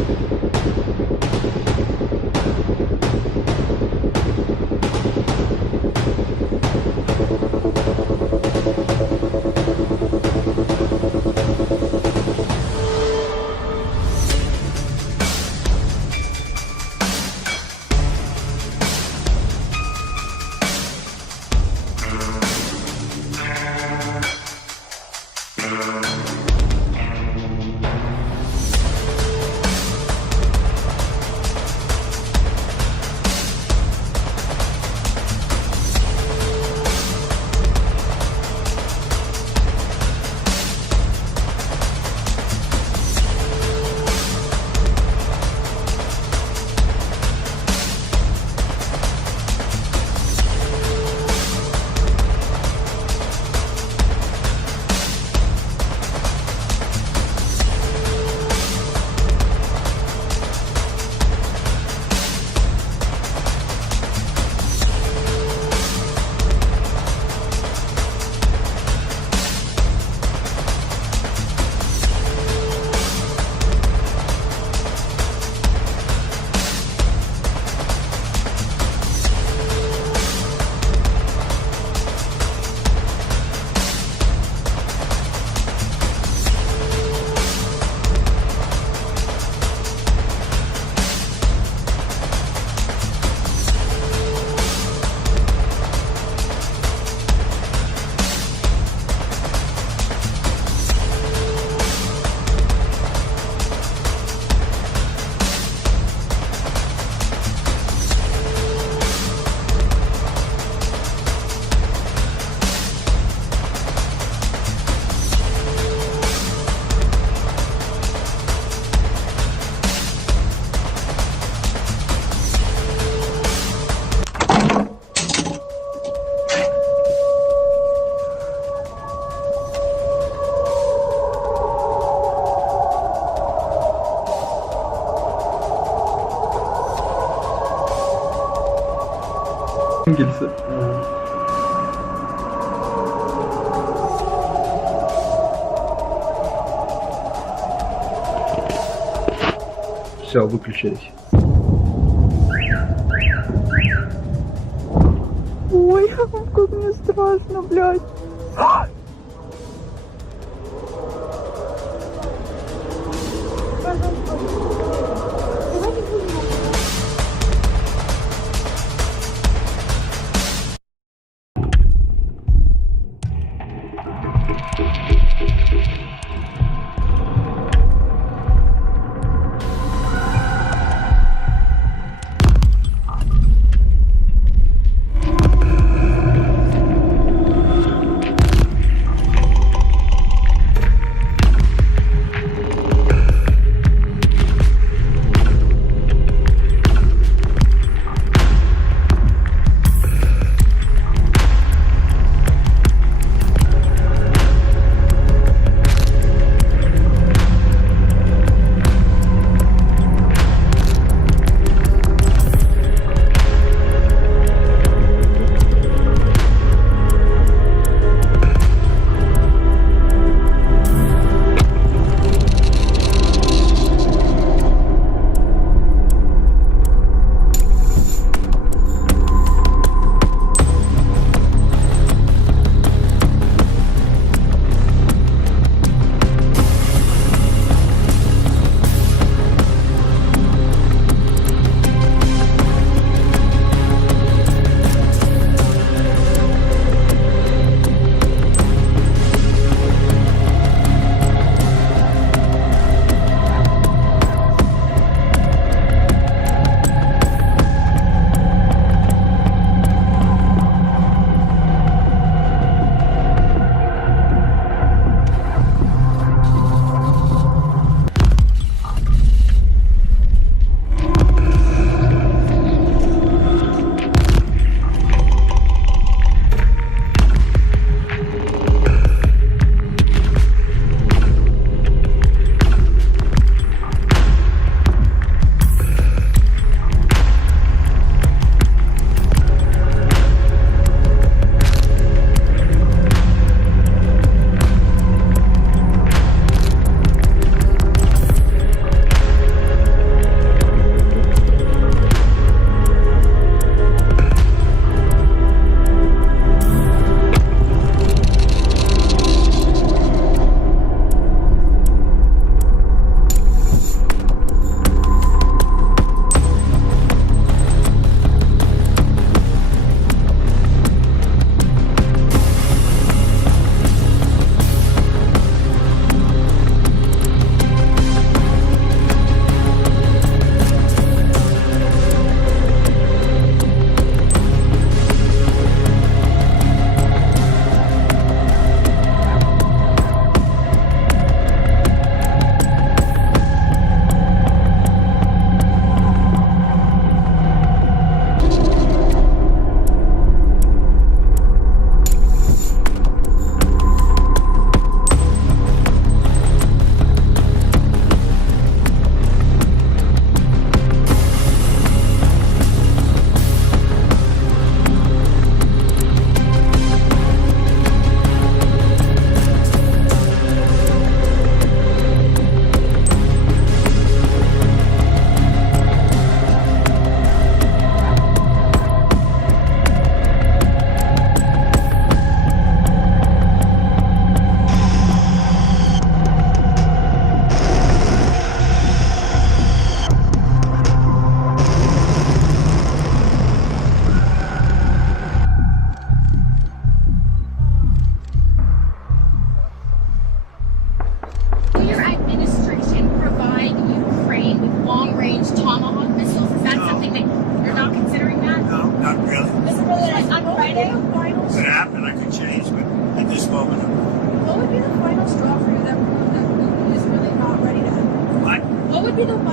Gerisi. Все, выключились. Ой, как мне страшно, блядь.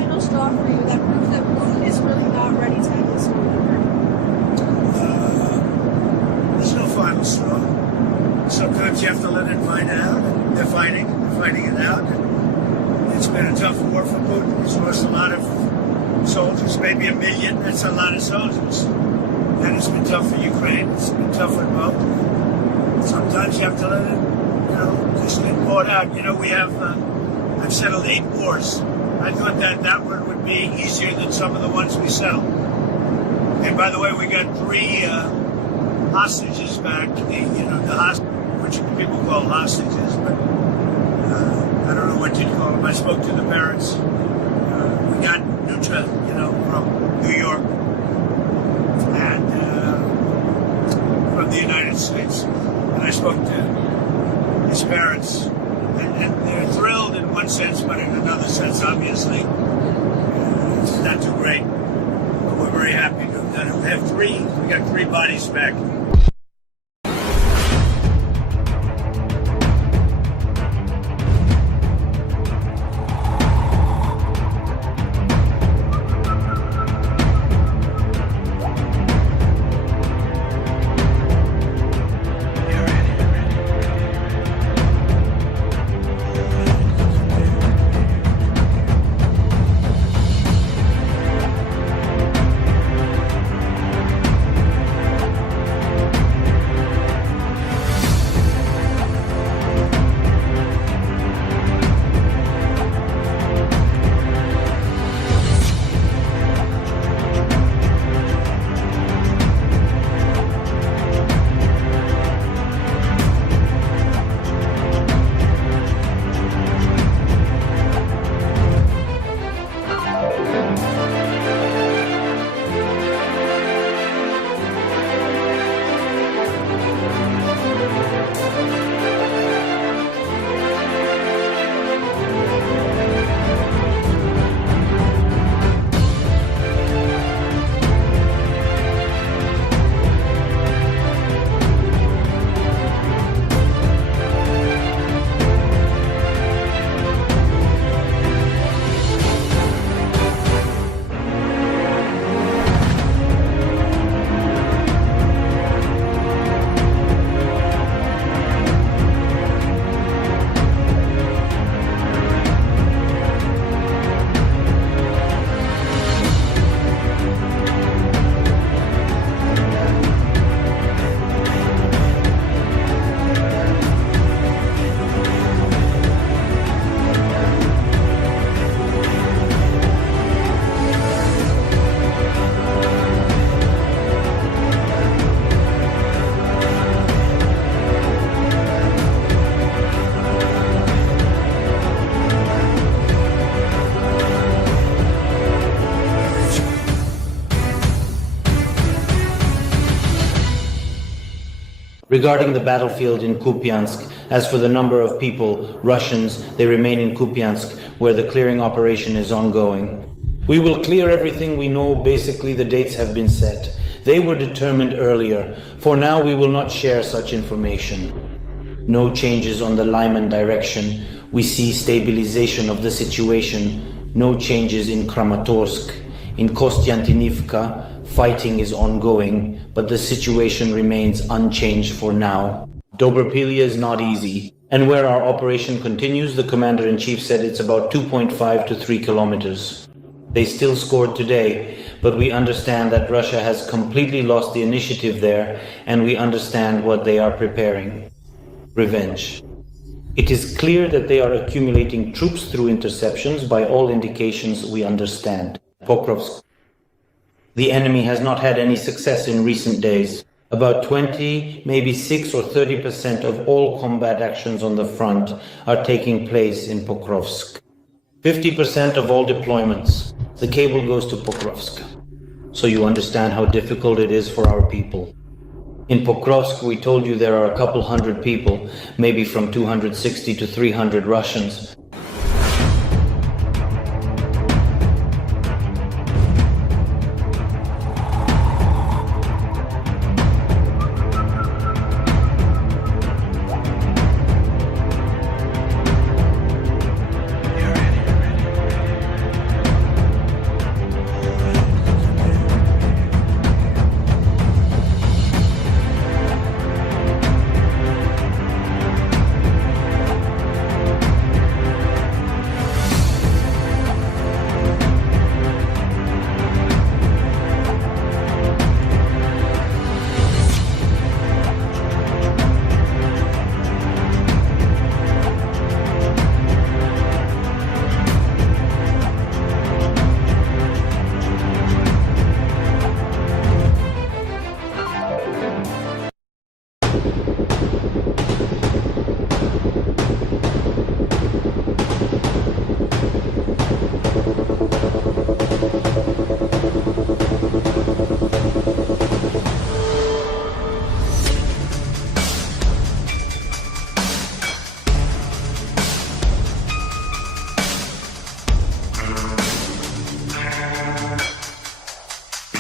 final straw for you that proves that Putin is really not ready to end this war? There's no final straw. Sometimes you have to let it find out. They're fighting it out. It's been a tough war for Putin. He's lost a lot of soldiers, maybe 1 million. That's a lot of soldiers. And it's been tough for Ukraine. It's been tough for both. Sometimes you have to let it, just get bought out. We have, I've settled 8 wars. I thought that one would be easier than some of the ones we settled. And by the way, we got 3 hostages back. Which people call hostages, but I don't know what you'd call them. I spoke to the parents. We got Nutra, from New York and from the United States. And I spoke to his parents, and they're thrilled in one sense, but in another sense, obviously, it's not too great. But we're very happy to have 3. We got 3 bodies back. Regarding the battlefield in Kupiansk, as for the number of people, Russians, they remain in Kupiansk, where the clearing operation is ongoing. We will clear everything we know. Basically, the dates have been set. They were determined earlier. For now, we will not share such information. No changes on the Lyman direction. We see stabilization of the situation. No changes in Kramatorsk. In Kostiantynivka, fighting is ongoing, but the situation remains unchanged for now. Dobropilya is not easy, and where our operation continues, the commander-in-chief said it's about 2.5 to 3 kilometers. They still scored today, but we understand that Russia has completely lost the initiative there, and we understand what they are preparing. Revenge. It is clear that they are accumulating troops through interceptions. By all indications, we understand. Pokrovsk. The enemy has not had any success in recent days. About 20, maybe 6 or 30% of all combat actions on the front are taking place in Pokrovsk. 50% of all deployments. The cable goes to Pokrovsk. So you understand how difficult it is for our people. In Pokrovsk, we told you there are a couple hundred people, maybe from 260 to 300 Russians.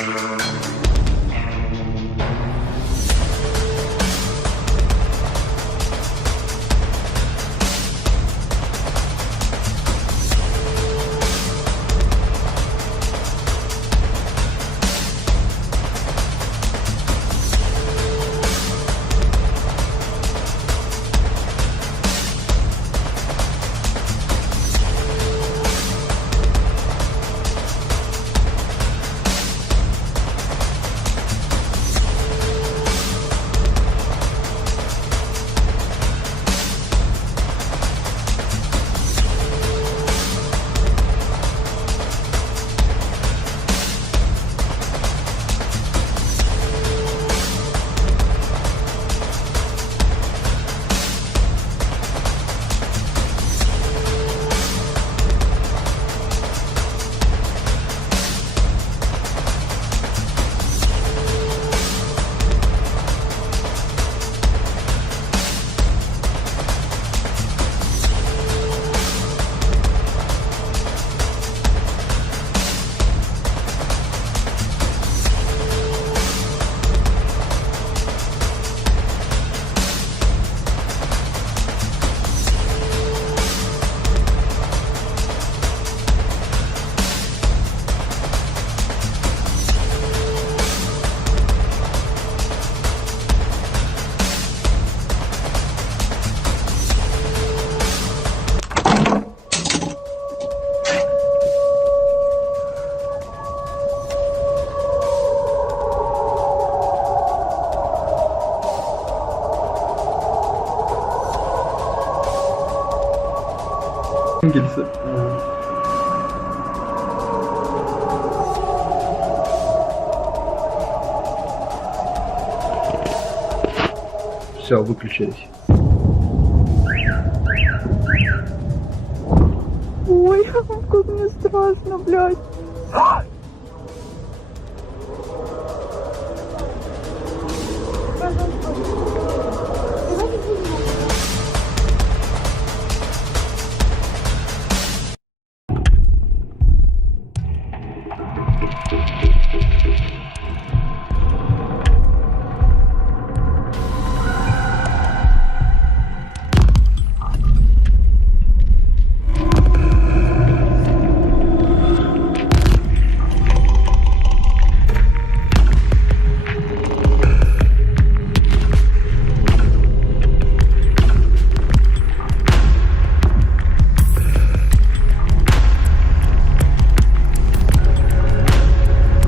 Gelirse. Все, выключились. Ой, как мне страшно, блядь.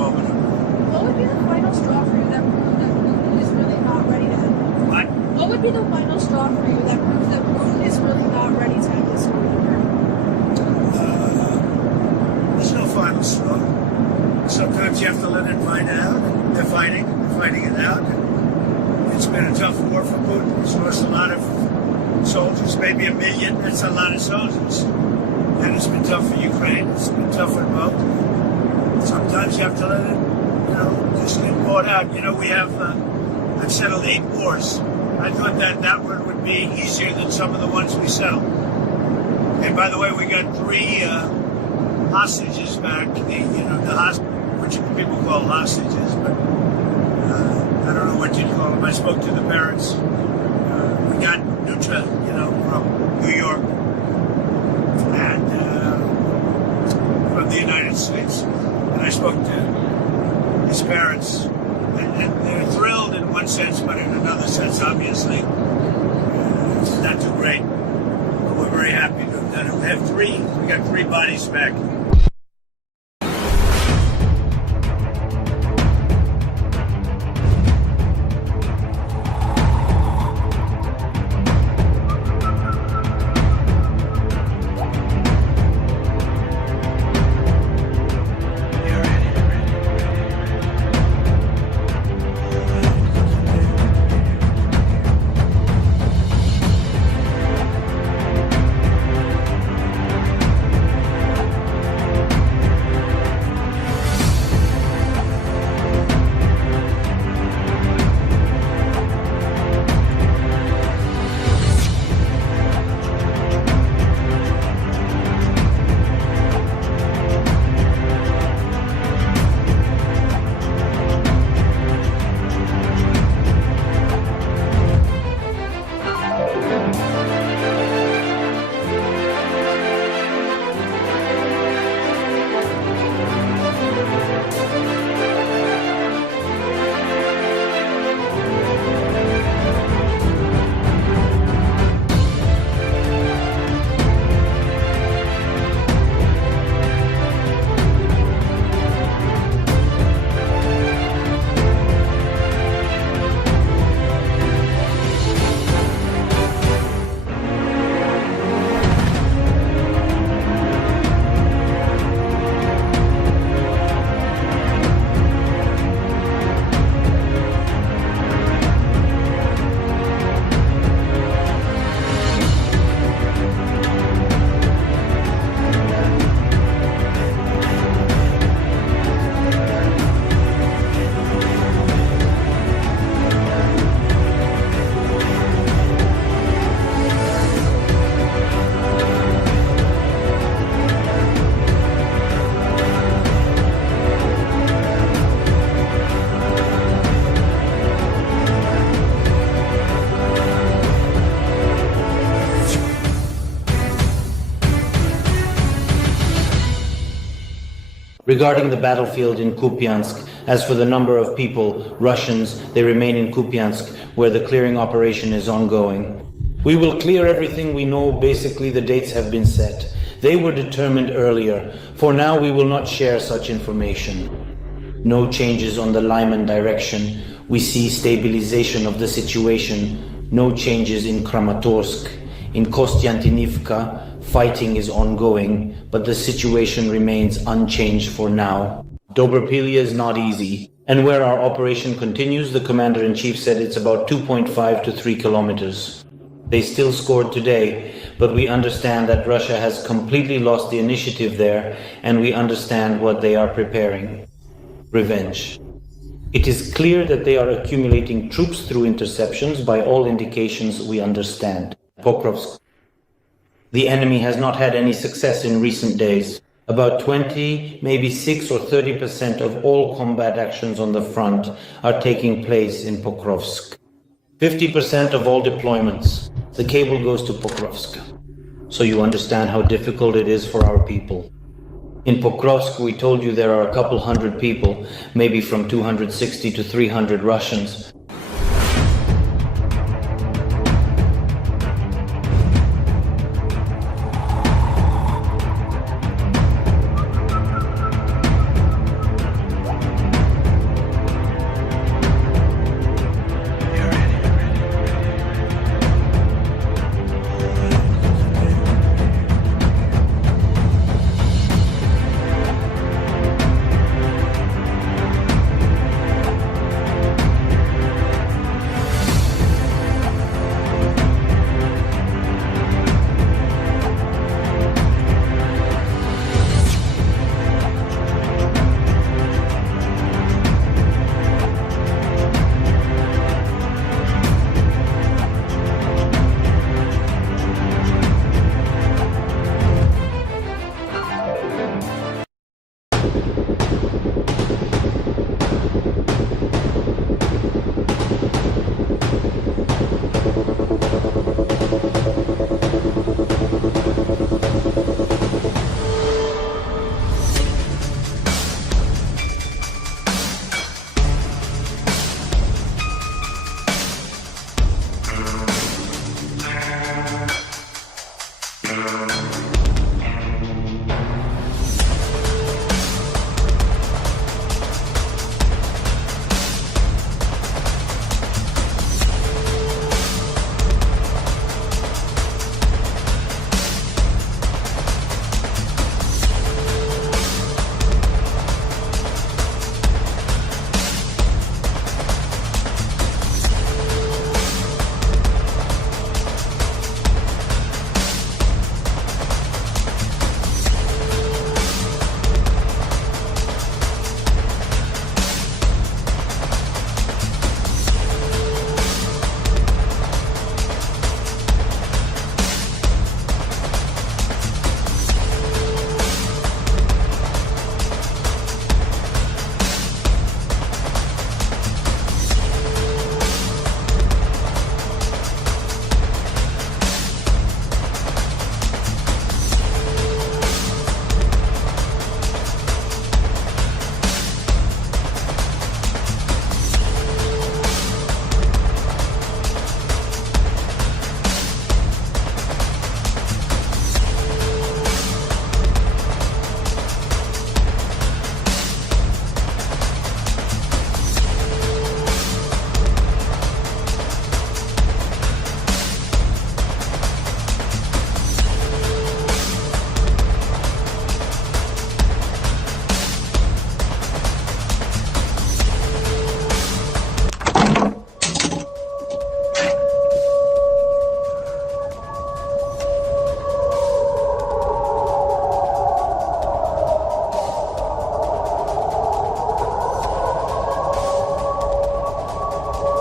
informative. What would be the final straw for you that proved that Putin is really not ready to end? What? What would be the final straw for you that proves that Putin is really not ready to end this war? There's no final straw. Sometimes you have to let it find out. They're fighting it out. It's been a tough war for Putin. He's lost a lot of soldiers, maybe 1 million. That's a lot of soldiers. And it's been tough for Ukraine. It's been tough for both. Sometimes you have to let it, just get bought out. We have, I've settled 8 wars. I thought that one would be easier than some of the ones we settled. And by the way, we got 3 hostages back. Which people call hostages, but I don't know what you'd call them. I spoke to the parents. We got Nutra, from New York and from the United States. And I spoke to his parents, and they're thrilled in one sense, but in another sense, obviously, it's not too great. But we're very happy to have done it. We got 3 bodies back. Regarding the battlefield in Kupiansk, as for the number of people, Russians, they remain in Kupiansk, where the clearing operation is ongoing. We will clear everything we know. Basically, the dates have been set. They were determined earlier. For now, we will not share such information. No changes on the Lyman direction. We see stabilization of the situation. No changes in Kramatorsk. In Kostiantynivka, fighting is ongoing, but the situation remains unchanged for now. Dobropilya is not easy, and where our operation continues, the commander-in-chief said it's about 2.5 to 3 kilometers. They still scored today, but we understand that Russia has completely lost the initiative there, and we understand what they are preparing. Revenge. It is clear that they are accumulating troops through interceptions. By all indications, we understand. Pokrovsk. The enemy has not had any success in recent days. About 20, maybe 6 or 30% of all combat actions on the front are taking place in Pokrovsk. 50% of all deployments. The cable goes to Pokrovsk. So you understand how difficult it is for our people. In Pokrovsk, we told you there are a couple hundred people, maybe from 260 to 300 Russians.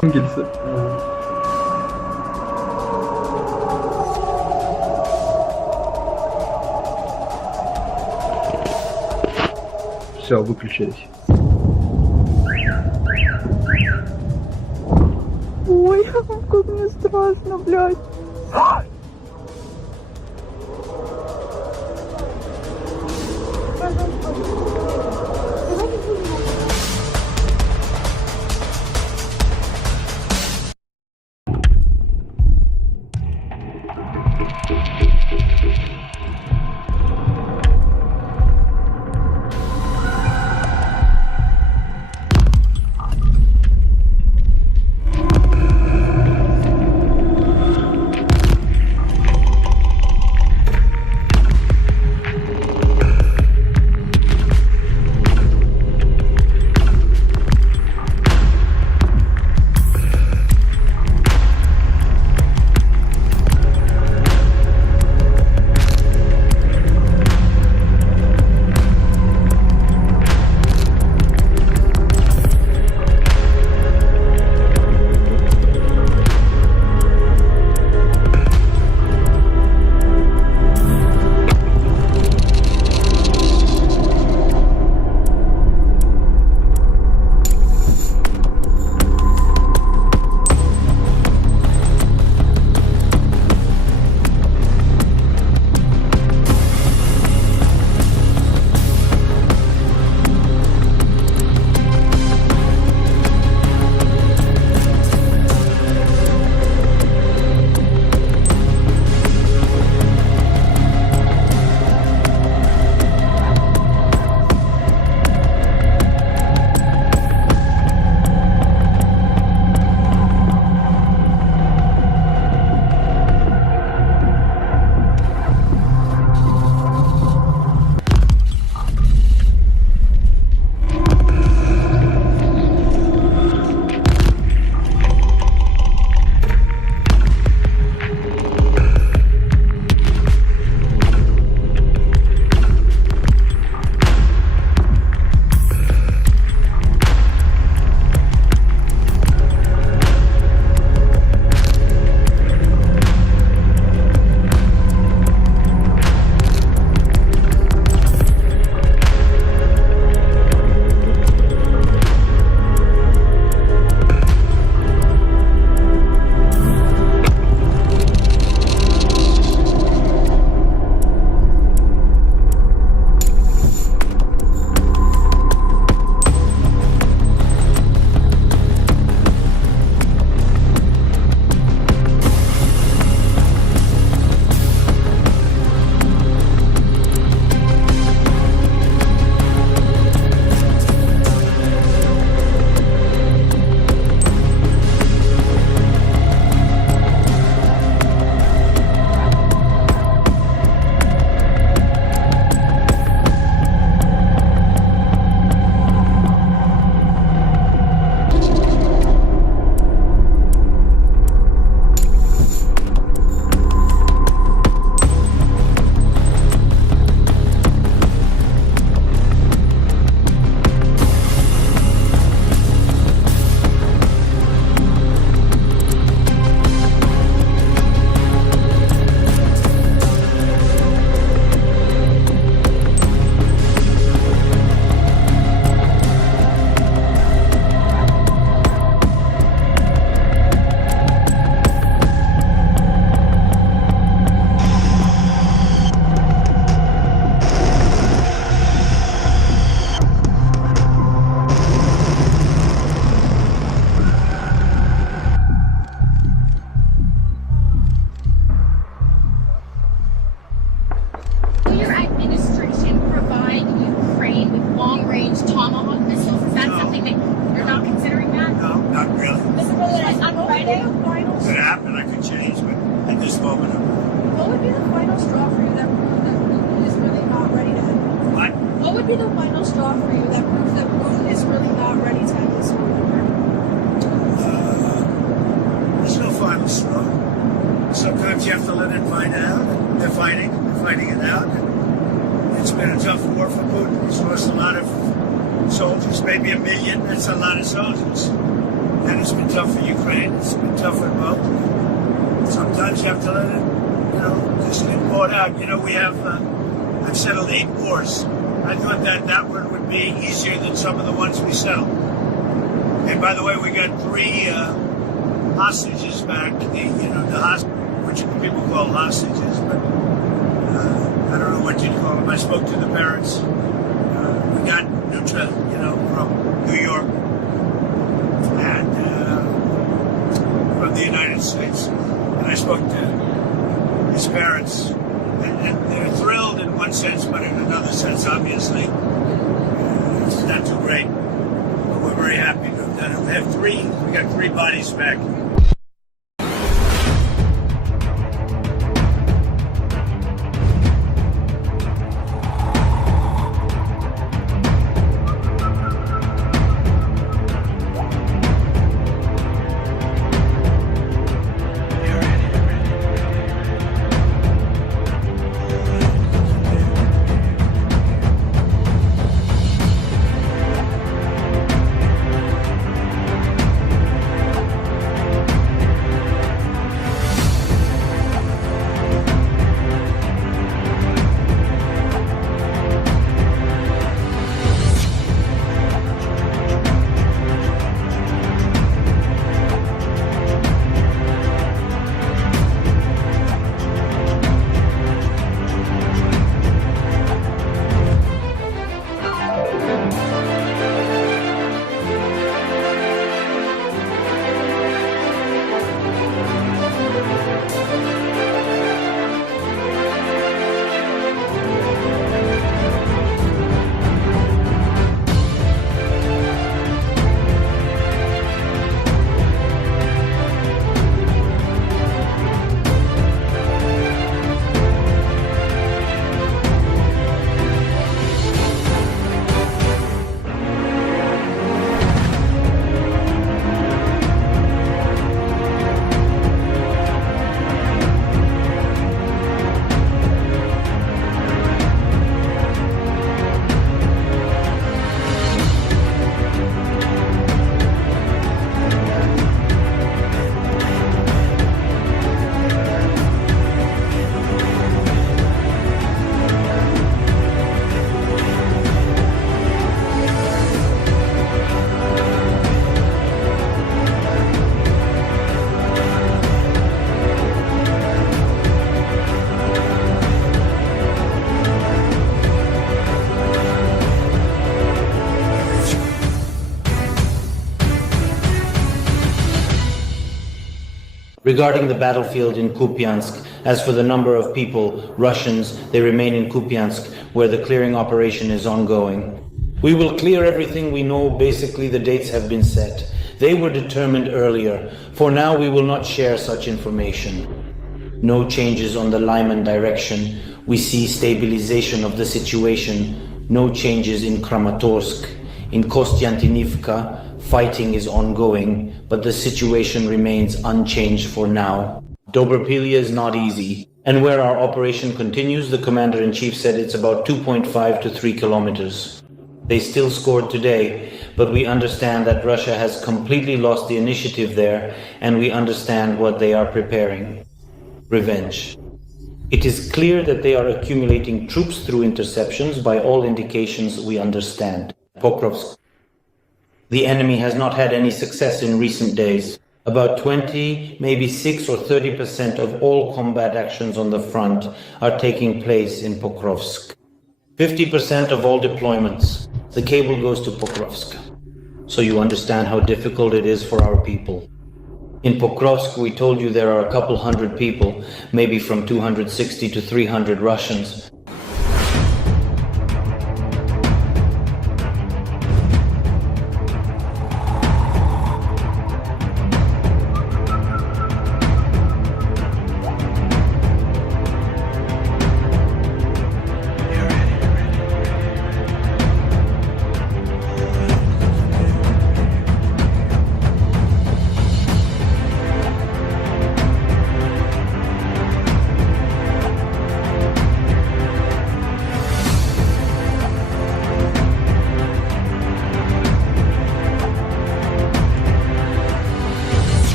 Gelirse. Все, выключились. Ой, как мне страшно, блядь. be the final straw for you that proves that Putin is really not ready to end this war? There's no final straw. Sometimes you have to let it fight out. They're fighting it out. It's been a tough war for Putin. He's lost a lot of soldiers, maybe 1 million. That's a lot of soldiers. And it's been tough for Ukraine. It's been tough for both. Sometimes you have to let it, just get bought out. I've settled 8 wars. I thought that one would be easier than some of the ones we settled. And by the way, we got 3 hostages back. Which people call hostages, but I don't know what you'd call them. I spoke to the parents. We got Nutra, from New York and from the United States. And I spoke to his parents, and they're thrilled in one sense, but in another sense, obviously, it's not too great. But we're very happy to have done it. We got 3 bodies back. Regarding the battlefield in Kupiansk, as for the number of people, Russians, they remain in Kupiansk, where the clearing operation is ongoing. We will clear everything we know. Basically, the dates have been set. They were determined earlier. For now, we will not share such information. No changes on the Lyman direction. We see stabilization of the situation. No changes in Kramatorsk. In Kostiantynivka, fighting is ongoing, but the situation remains unchanged for now. Dobropilya is not easy, and where our operation continues, the commander-in-chief said it's about 2.5 to 3 kilometers. They still scored today, but we understand that Russia has completely lost the initiative there, and we understand what they are preparing. Revenge. It is clear that they are accumulating troops through interceptions. By all indications, we understand. Pokrovsk. The enemy has not had any success in recent days. About 20, maybe 6 or 30% of all combat actions on the front are taking place in Pokrovsk. 50% of all deployments. The cable goes to Pokrovsk. So you understand how difficult it is for our people. In Pokrovsk, we told you there are a couple hundred people, maybe from 260 to 300 Russians.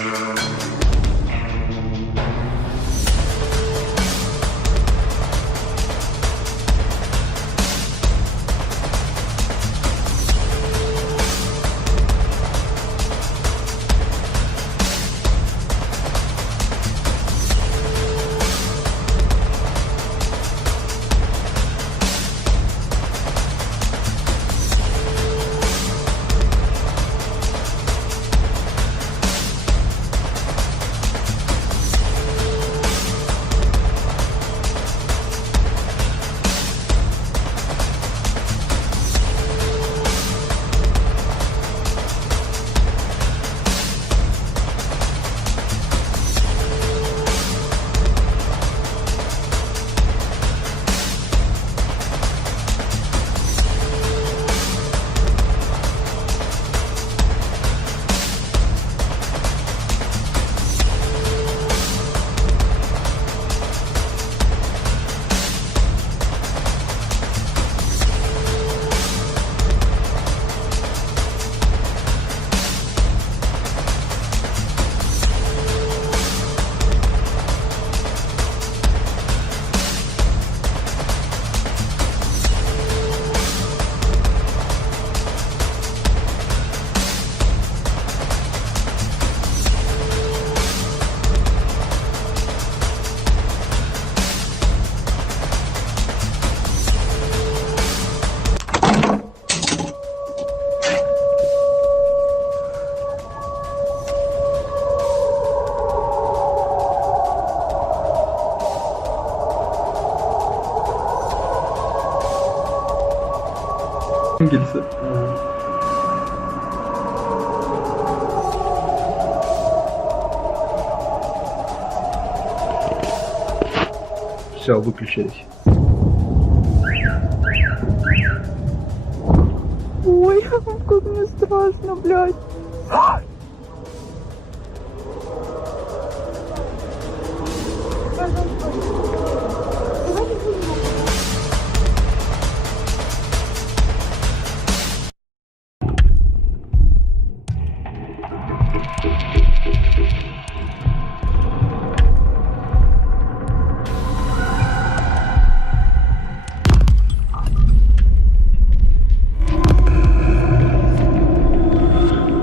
Gelirse. Все, выключились. Ой, как мне страшно, блядь.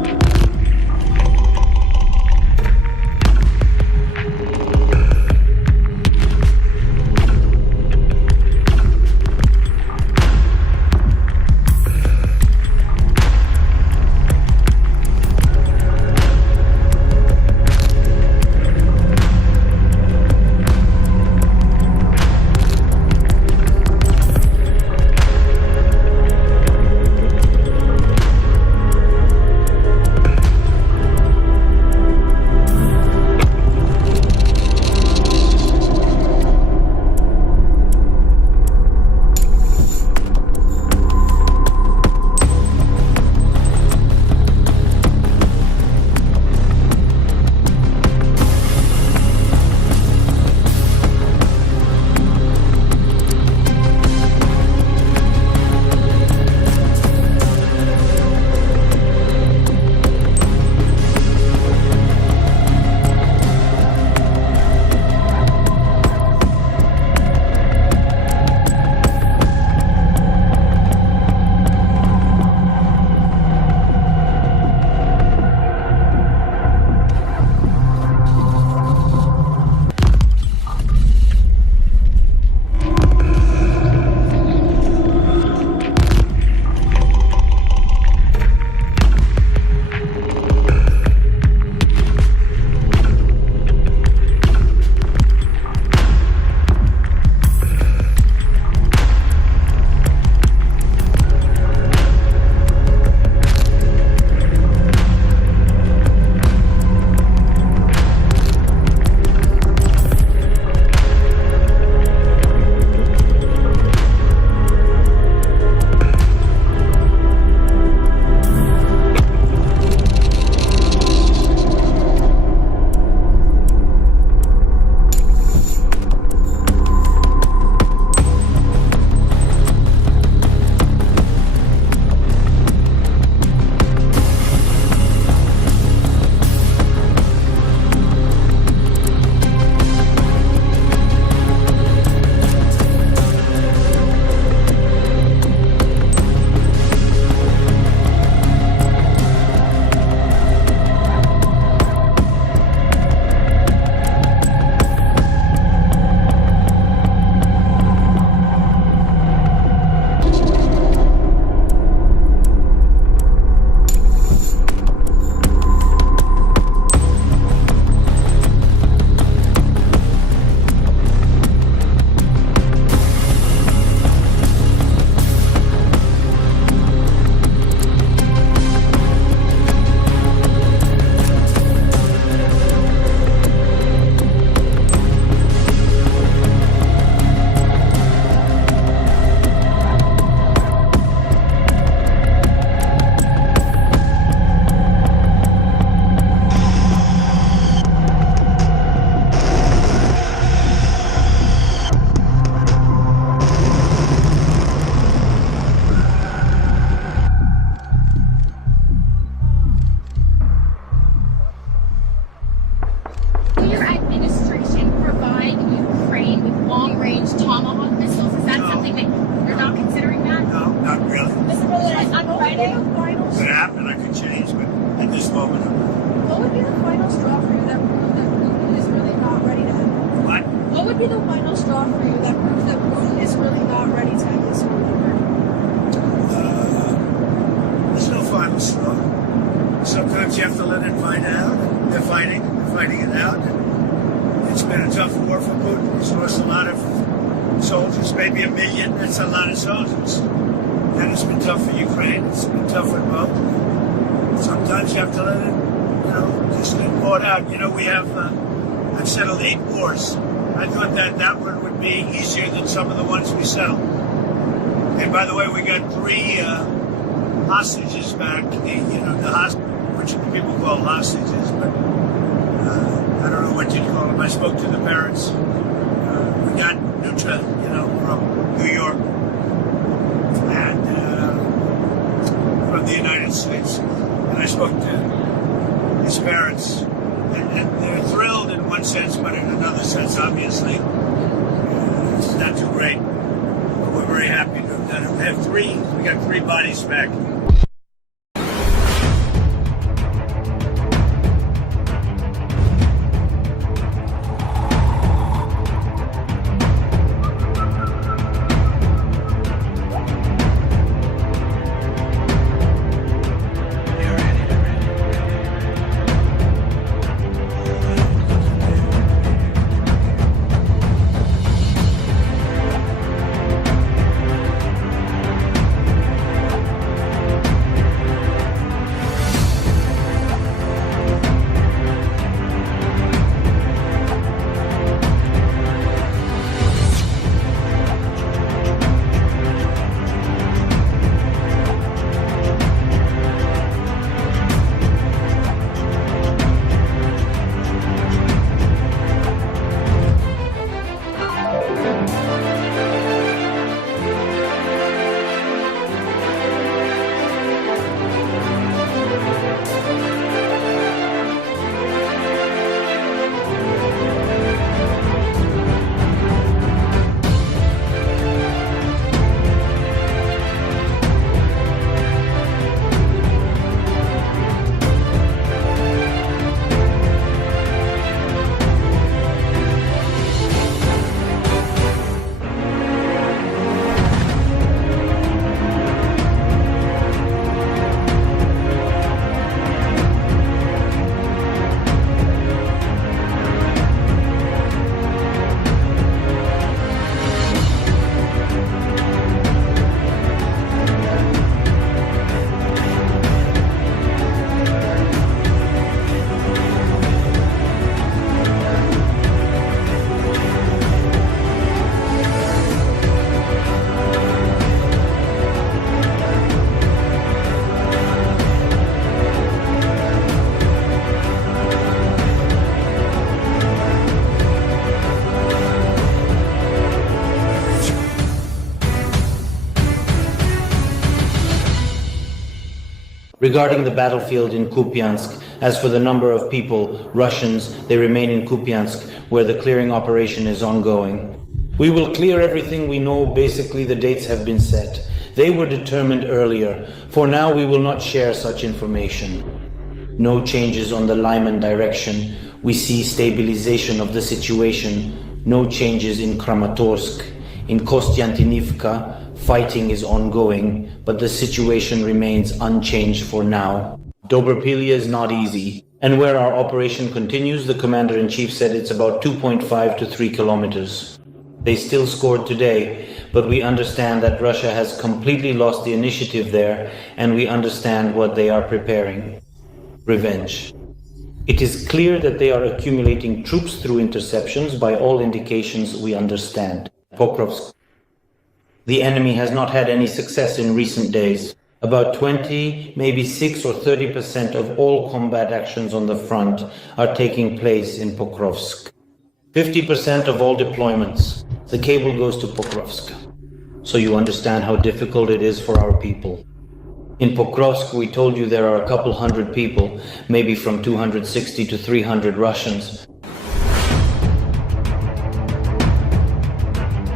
range Tomahawk missiles. Is that No. something that you're not considering that? No, not really. Mr. President, on Friday, Could happen, I could change, but at this moment, I'm not. What would be the final straw for you that proves that Putin is really not ready to end it? What? What would be the final straw for you that proves that Putin is really not ready to end this war? There's no final straw. Sometimes you have to let it fight out. They're fighting it out. It's been a tough war for Putin. He's lost a lot of soldiers, maybe 1 million. That's a lot of soldiers. And it's been tough for Ukraine. It's been tough for both. Sometimes you have to let it, just get bought out. I've settled 8 wars. I thought that one would be easier than some of the ones we settled. And by the way, we got 3 hostages back. Which people call hostages, but I don't know what you'd call them. I spoke to the parents. We got Nutra, from New York and from the United States. And I spoke to his parents. And they're thrilled in one sense, but in another sense, obviously, it's not too great. But we're very happy to have done it. We got 3 bodies back. Regarding the battlefield in Kupiansk, as for the number of people, Russians, they remain in Kupiansk, where the clearing operation is ongoing. We will clear everything we know. Basically, the dates have been set. They were determined earlier. For now, we will not share such information. No changes on the Lyman direction. We see stabilization of the situation. No changes in Kramatorsk. In Kostiantynivka, fighting is ongoing, but the situation remains unchanged for now. Dobrpilia is not easy, and where our operation continues, the commander-in-chief said it's about 2.5 to 3 kilometers. They still scored today, but we understand that Russia has completely lost the initiative there, and we understand what they are preparing. Revenge. It is clear that they are accumulating troops through interceptions. By all indications, we understand. Pokrovsk. The enemy has not had any success in recent days. About 20, maybe 6 or 30% of all combat actions on the front are taking place in Pokrovsk. 50% of all deployments. The cable goes to Pokrovsk. So you understand how difficult it is for our people. In Pokrovsk, we told you there are a couple hundred people, maybe from 260 to 300 Russians.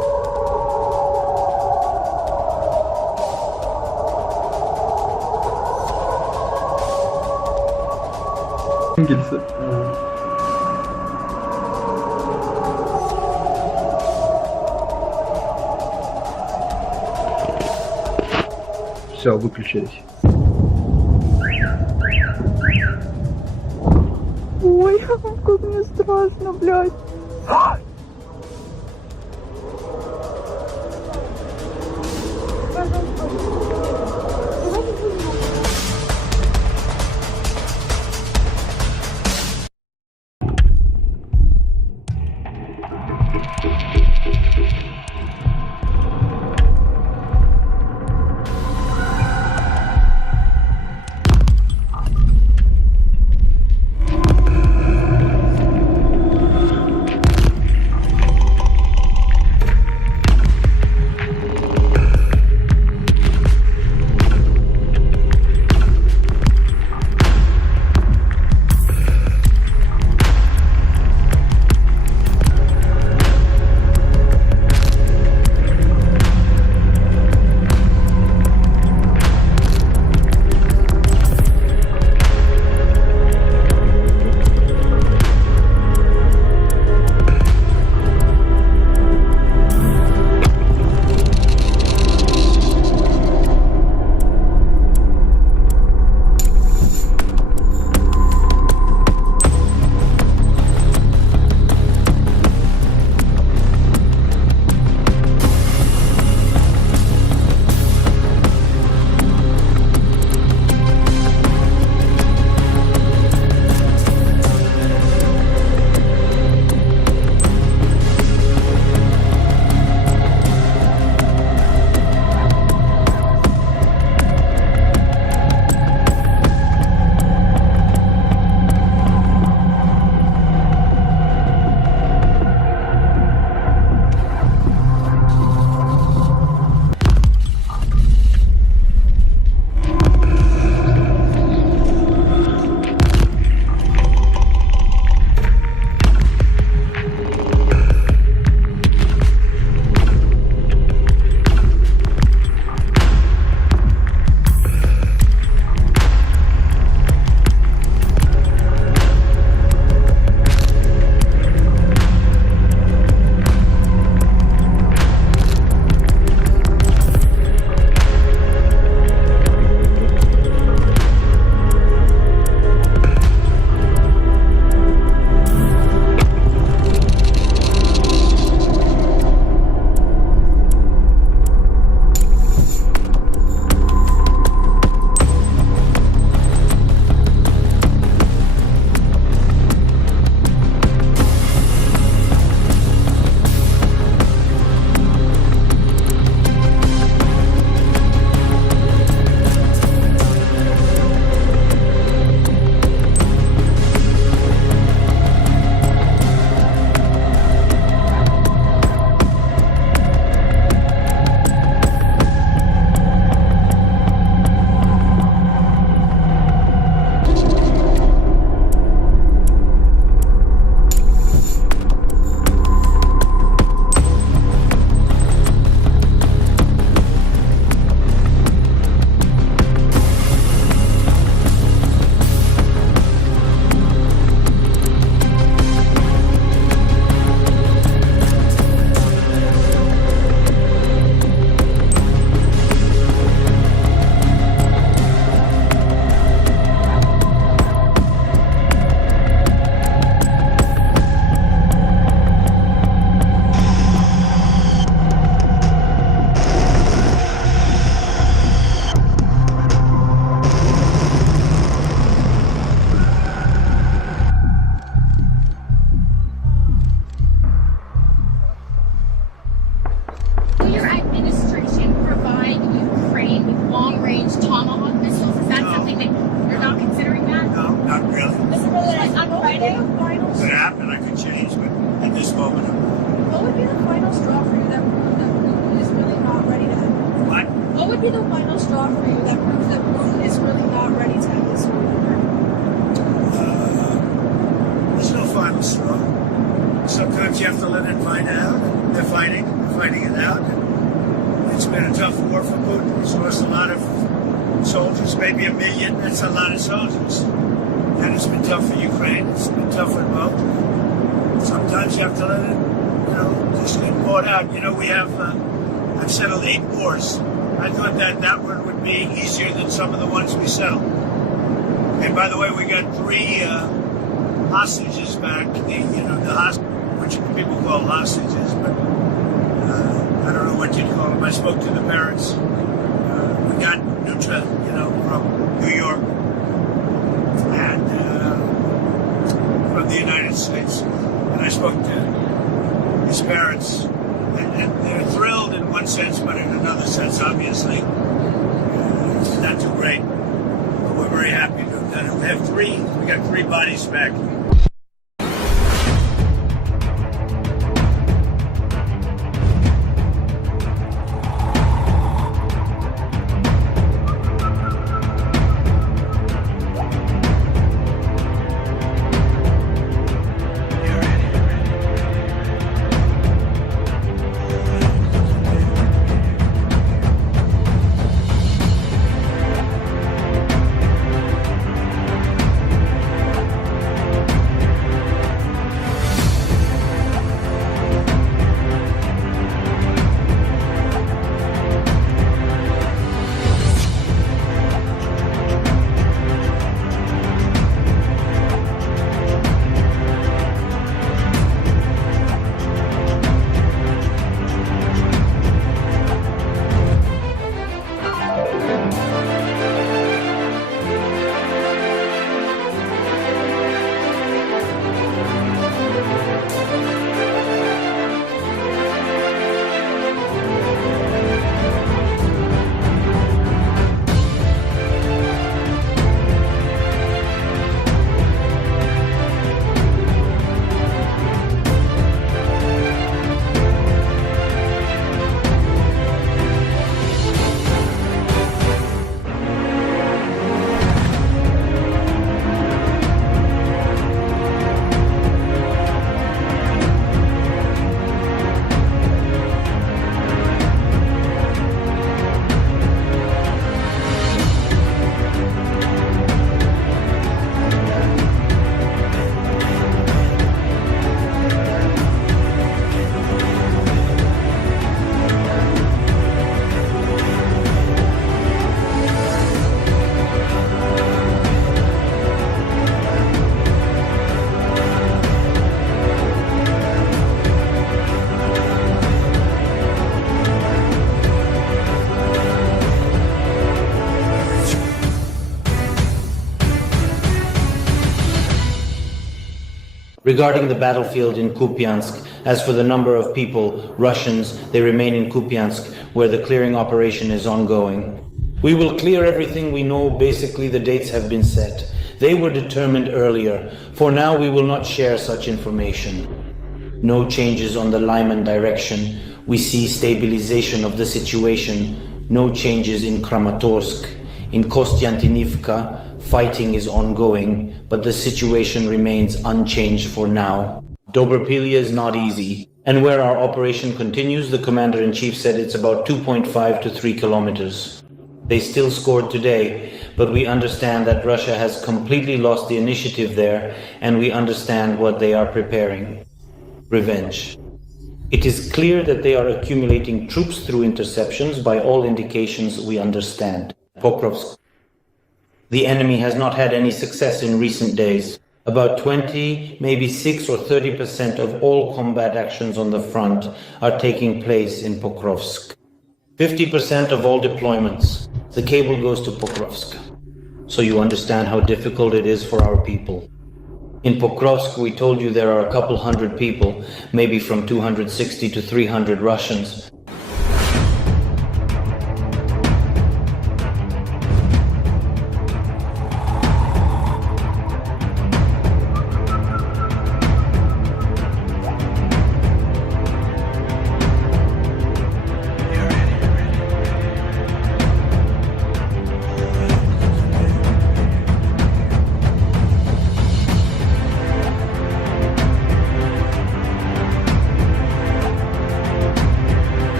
Gelirse. Все, выключились. Ой, как мне страшно, блядь. would be the final straw for you that proves that Putin is really not ready to have this war over? There's no final straw. Sometimes you have to let it fight out. They're fighting it out. It's been a tough war for Putin. He's lost a lot of soldiers, maybe 1 million. That's a lot of soldiers. And it's been tough for Ukraine. It's been tough for both. Sometimes you have to let it, just get bought out. We have, I've settled 8 wars. I thought that one would be easier than some of the ones we settled. And by the way, we got 3 hostages back. Which people call hostages, but I don't know what you'd call them. I spoke to the parents. We got Nutra, from New York and from the United States. And I spoke to his parents, and they're thrilled in one sense, but in another sense, obviously, it's not too great. But we're very happy to have done it. We got 3 bodies back. Regarding the battlefield in Kupiansk, as for the number of people, Russians, they remain in Kupiansk, where the clearing operation is ongoing. We will clear everything we know. Basically, the dates have been set. They were determined earlier. For now, we will not share such information. No changes on the Lyman direction. We see stabilization of the situation. No changes in Kramatorsk. In Kostiantynivka, fighting is ongoing, but the situation remains unchanged for now. Dobrpilia is not easy, and where our operation continues, the commander-in-chief said it's about 2.5 to 3 kilometers. They still scored today, but we understand that Russia has completely lost the initiative there, and we understand what they are preparing. Revenge. It is clear that they are accumulating troops through interceptions. By all indications, we understand. Pokrovsk. The enemy has not had any success in recent days. About 20, maybe 6 or 30% of all combat actions on the front are taking place in Pokrovsk. 50% of all deployments. The cable goes to Pokrovsk. So you understand how difficult it is for our people. In Pokrovsk, we told you there are a couple hundred people, maybe from 260 to 300 Russians.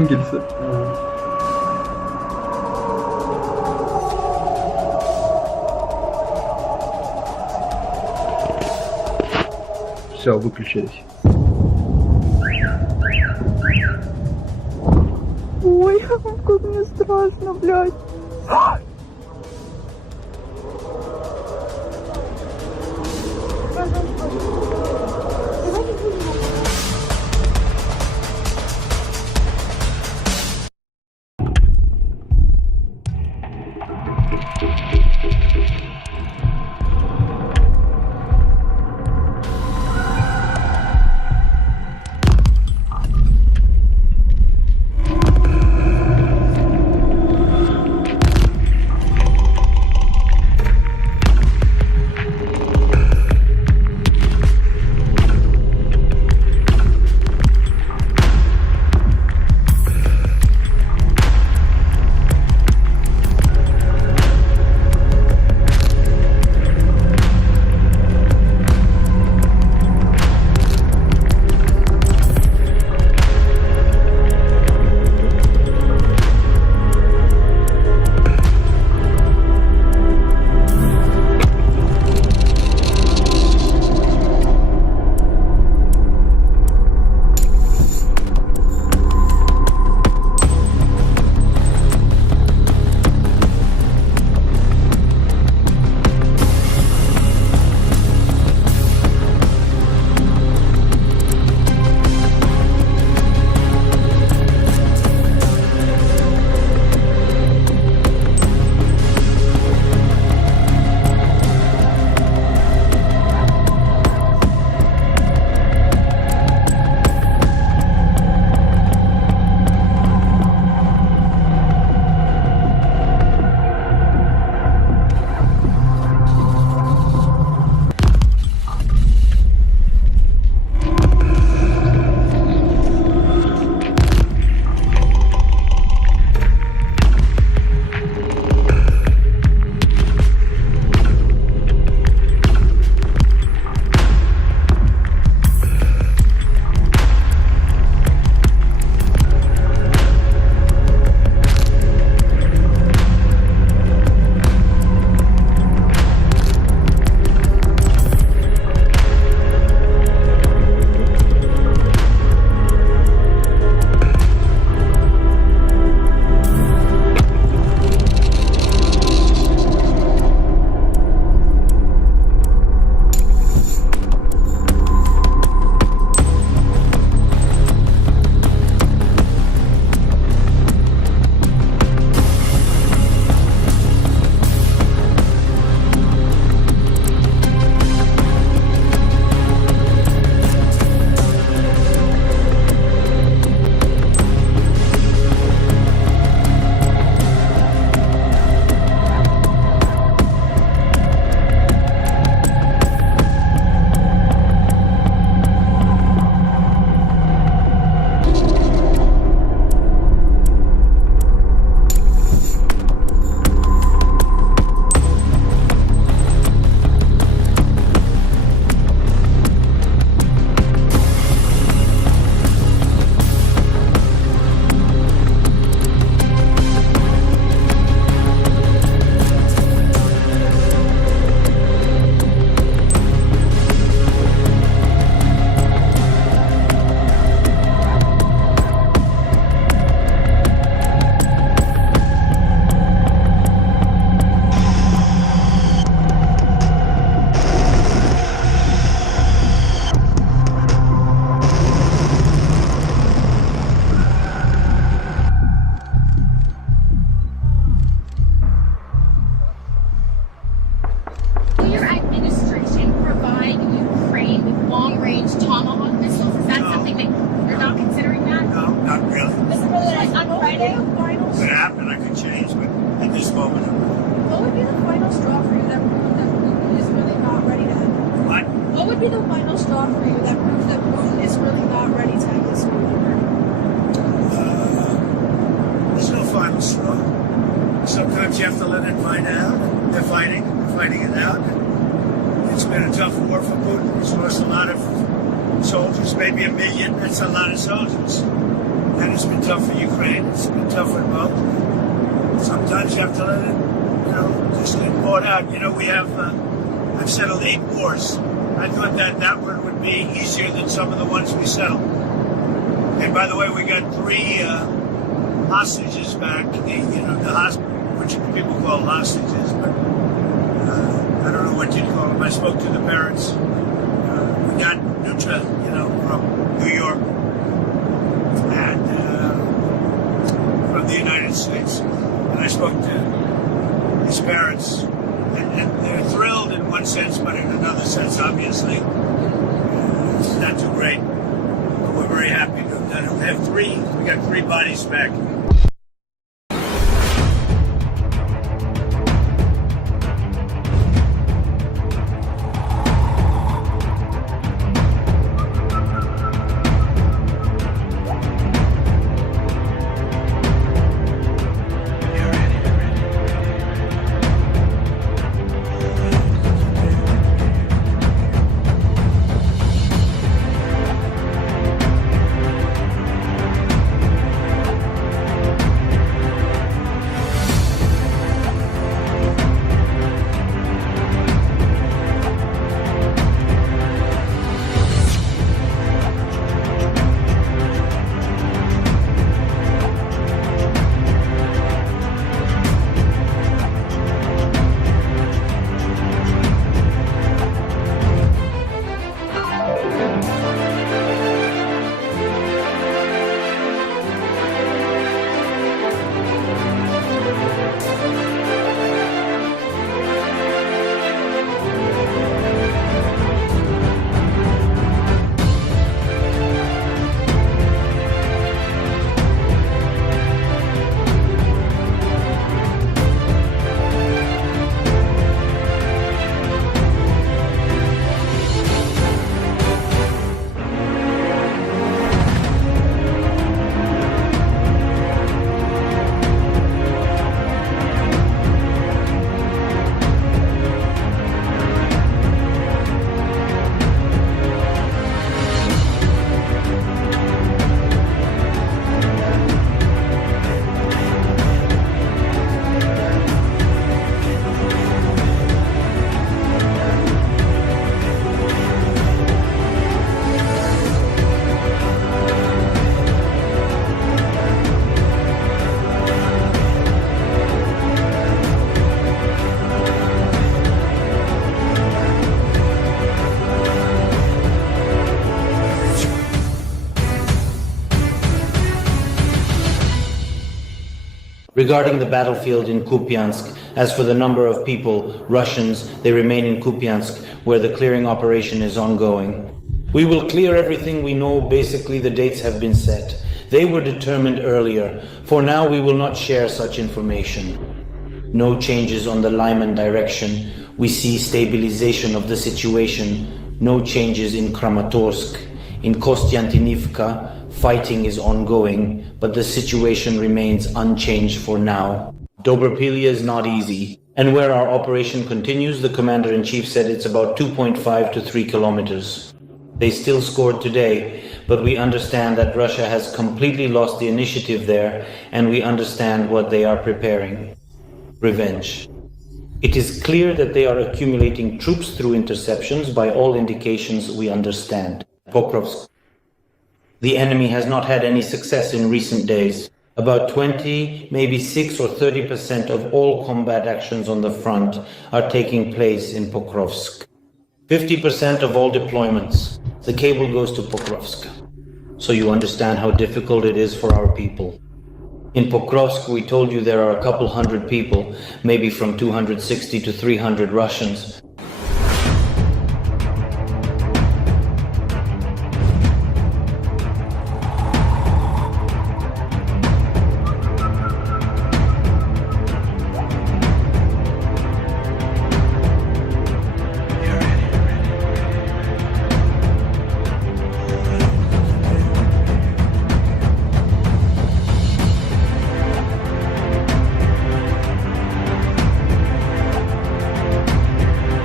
gelirse. Все, выключились. Ой, как мне страшно, блядь. be the final straw for you that proves that Putin is really not ready to end this war? There's no final straw. Sometimes you have to let it fight out. They're fighting it out. It's been a tough war for Putin. He's lost a lot of soldiers, maybe 1 million. That's a lot of soldiers. And it's been tough for Ukraine. It's been tough for both. Sometimes you have to let it, just get bought out. I've settled 8 wars. I thought that one would be easier than some of the ones we settled. And by the way, we got 3 hostages back. Which people call hostages, but I don't know what you'd call them. I spoke to the parents. We got Nutra, from New York and from the United States. And I spoke to his parents, and they're thrilled in one sense, but in another sense, obviously, it's not too great. But we're very happy that we have 3. We got 3 bodies back. Regarding the battlefield in Kupiansk, as for the number of people, Russians, they remain in Kupiansk, where the clearing operation is ongoing. We will clear everything we know. Basically, the dates have been set. They were determined earlier. For now, we will not share such information. No changes on the Lyman direction. We see stabilization of the situation. No changes in Kramatorsk. In Kostiantynivka, fighting is ongoing, but the situation remains unchanged for now. Dobropilya is not easy, and where our operation continues, the commander-in-chief said it's about 2.5 to 3 kilometers. They still scored today, but we understand that Russia has completely lost the initiative there, and we understand what they are preparing. Revenge. It is clear that they are accumulating troops through interceptions. By all indications, we understand. Pokrovsk. The enemy has not had any success in recent days. About 20, maybe 6 or 30% of all combat actions on the front are taking place in Pokrovsk. 50% of all deployments. The cable goes to Pokrovsk. So you understand how difficult it is for our people. In Pokrovsk, we told you there are a couple hundred people, maybe from 260 to 300 Russians.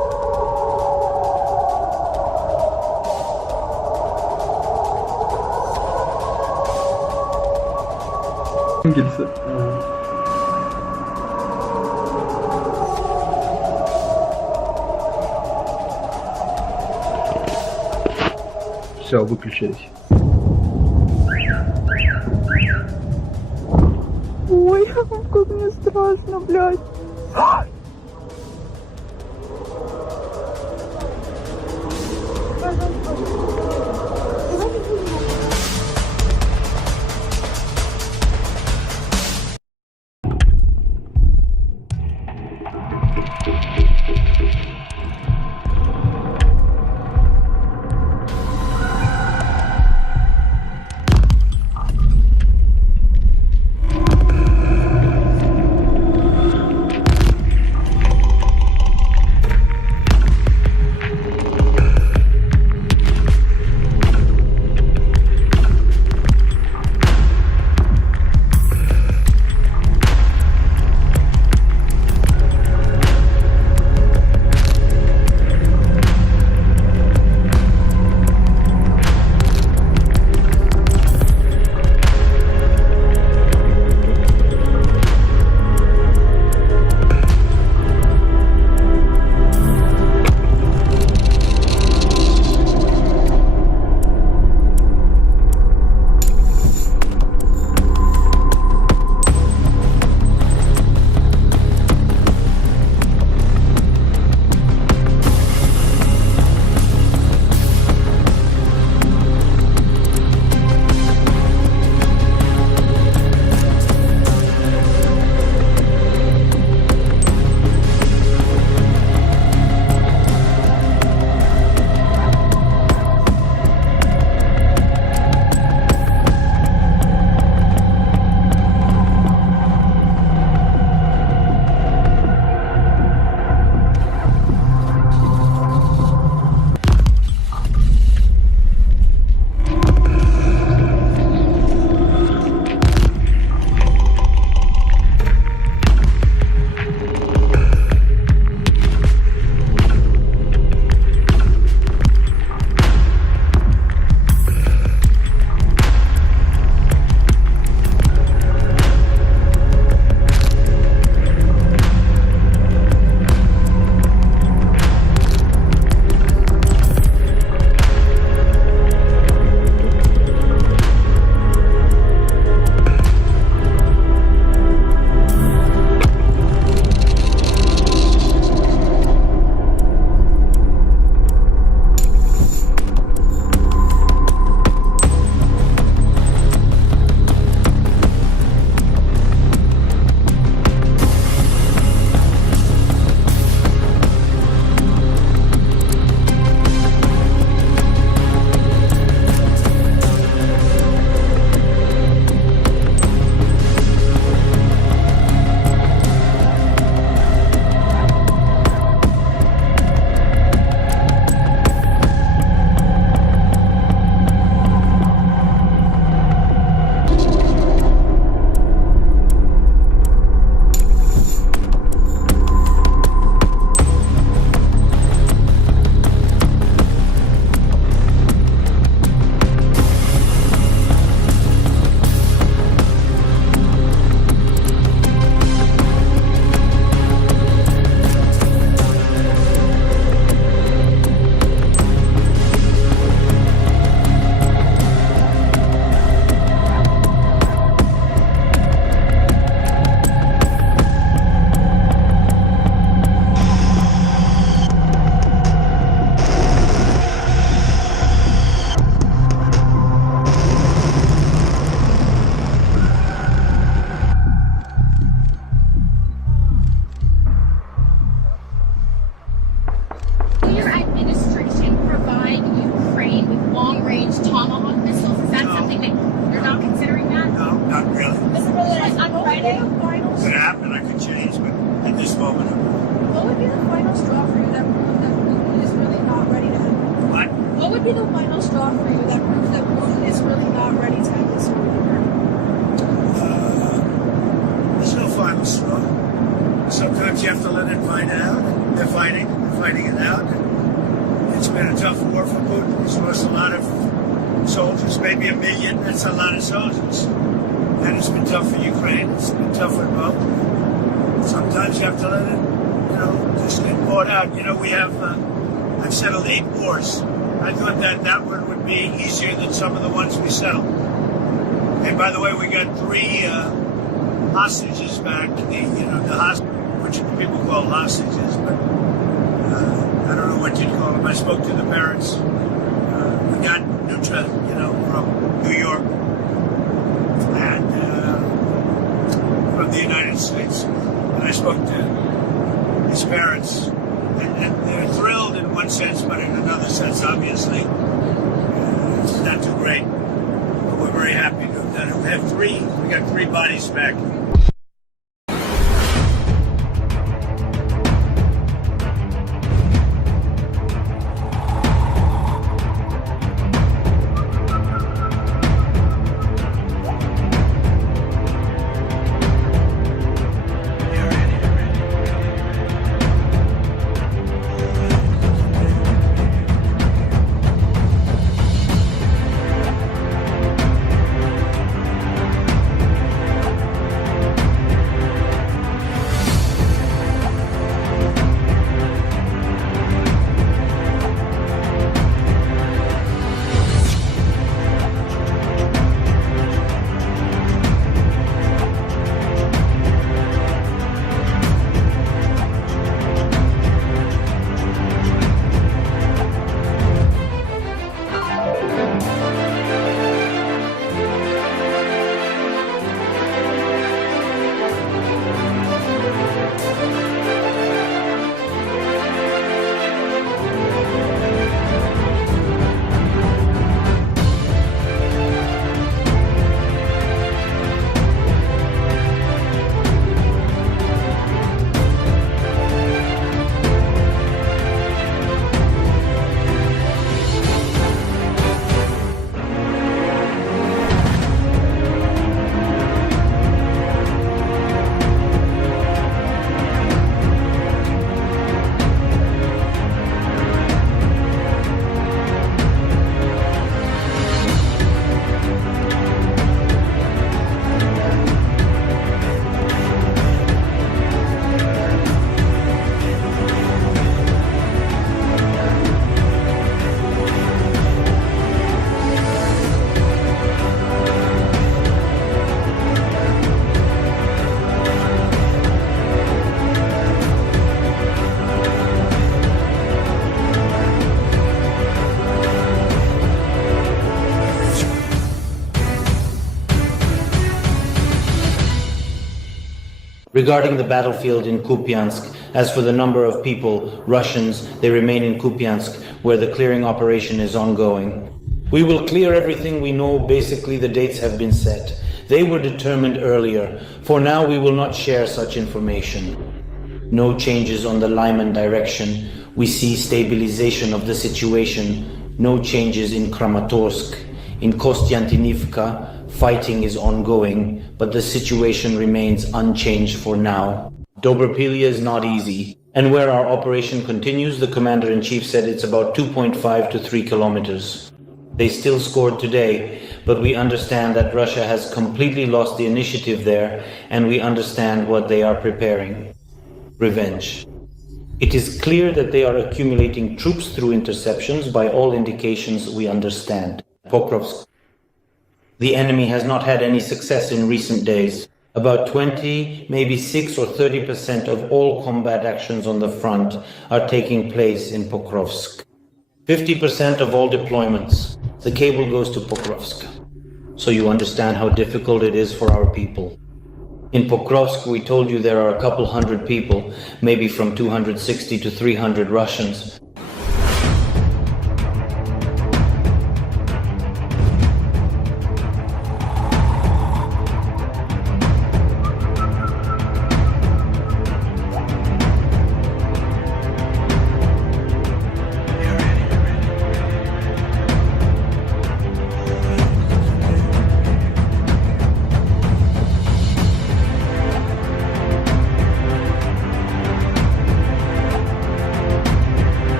Yakın gelirse. Все, выключились. Ой, как мне страшно, блядь. would be the final straw for you that proves that Putin is really not ready to end this war? There's no final straw. Sometimes you have to let it fight out. They're fighting it out. It's been a tough war for Putin. He's lost a lot of soldiers, maybe 1 million. That's a lot of soldiers. And it's been tough for Ukraine. It's been tough for both. Sometimes you have to let it, just get bought out. I've settled 8 wars. I thought that one would be easier than some of the ones we settled. And by the way, we got 3 hostages back. Which people call hostages, but I don't know what you'd call them. I spoke to the parents. We got Nutra, from New York and from the United States. And I spoke to his parents, and they're thrilled in one sense, but in another sense, obviously, it's not too great. But we're very happy to have done it. We got 3 bodies back. Regarding the battlefield in Kupiansk, as for the number of people, Russians, they remain in Kupiansk, where the clearing operation is ongoing. We will clear everything we know. Basically, the dates have been set. They were determined earlier. For now, we will not share such information. No changes on the Lyman direction. We see stabilization of the situation. No changes in Kramatorsk. In Kostiantynivka, fighting is ongoing, but the situation remains unchanged for now. Dobropilia is not easy, and where our operation continues, the commander-in-chief said it's about 2.5 to 3 kilometers. They still scored today, but we understand that Russia has completely lost the initiative there, and we understand what they are preparing. Revenge. It is clear that they are accumulating troops through interceptions. By all indications, we understand. Pokrovsk. The enemy has not had any success in recent days. About 20, maybe 6 or 30% of all combat actions on the front are taking place in Pokrovsk. 50% of all deployments. The cable goes to Pokrovsk. So you understand how difficult it is for our people. In Pokrovsk, we told you there are a couple hundred people, maybe from 260 to 300 Russians.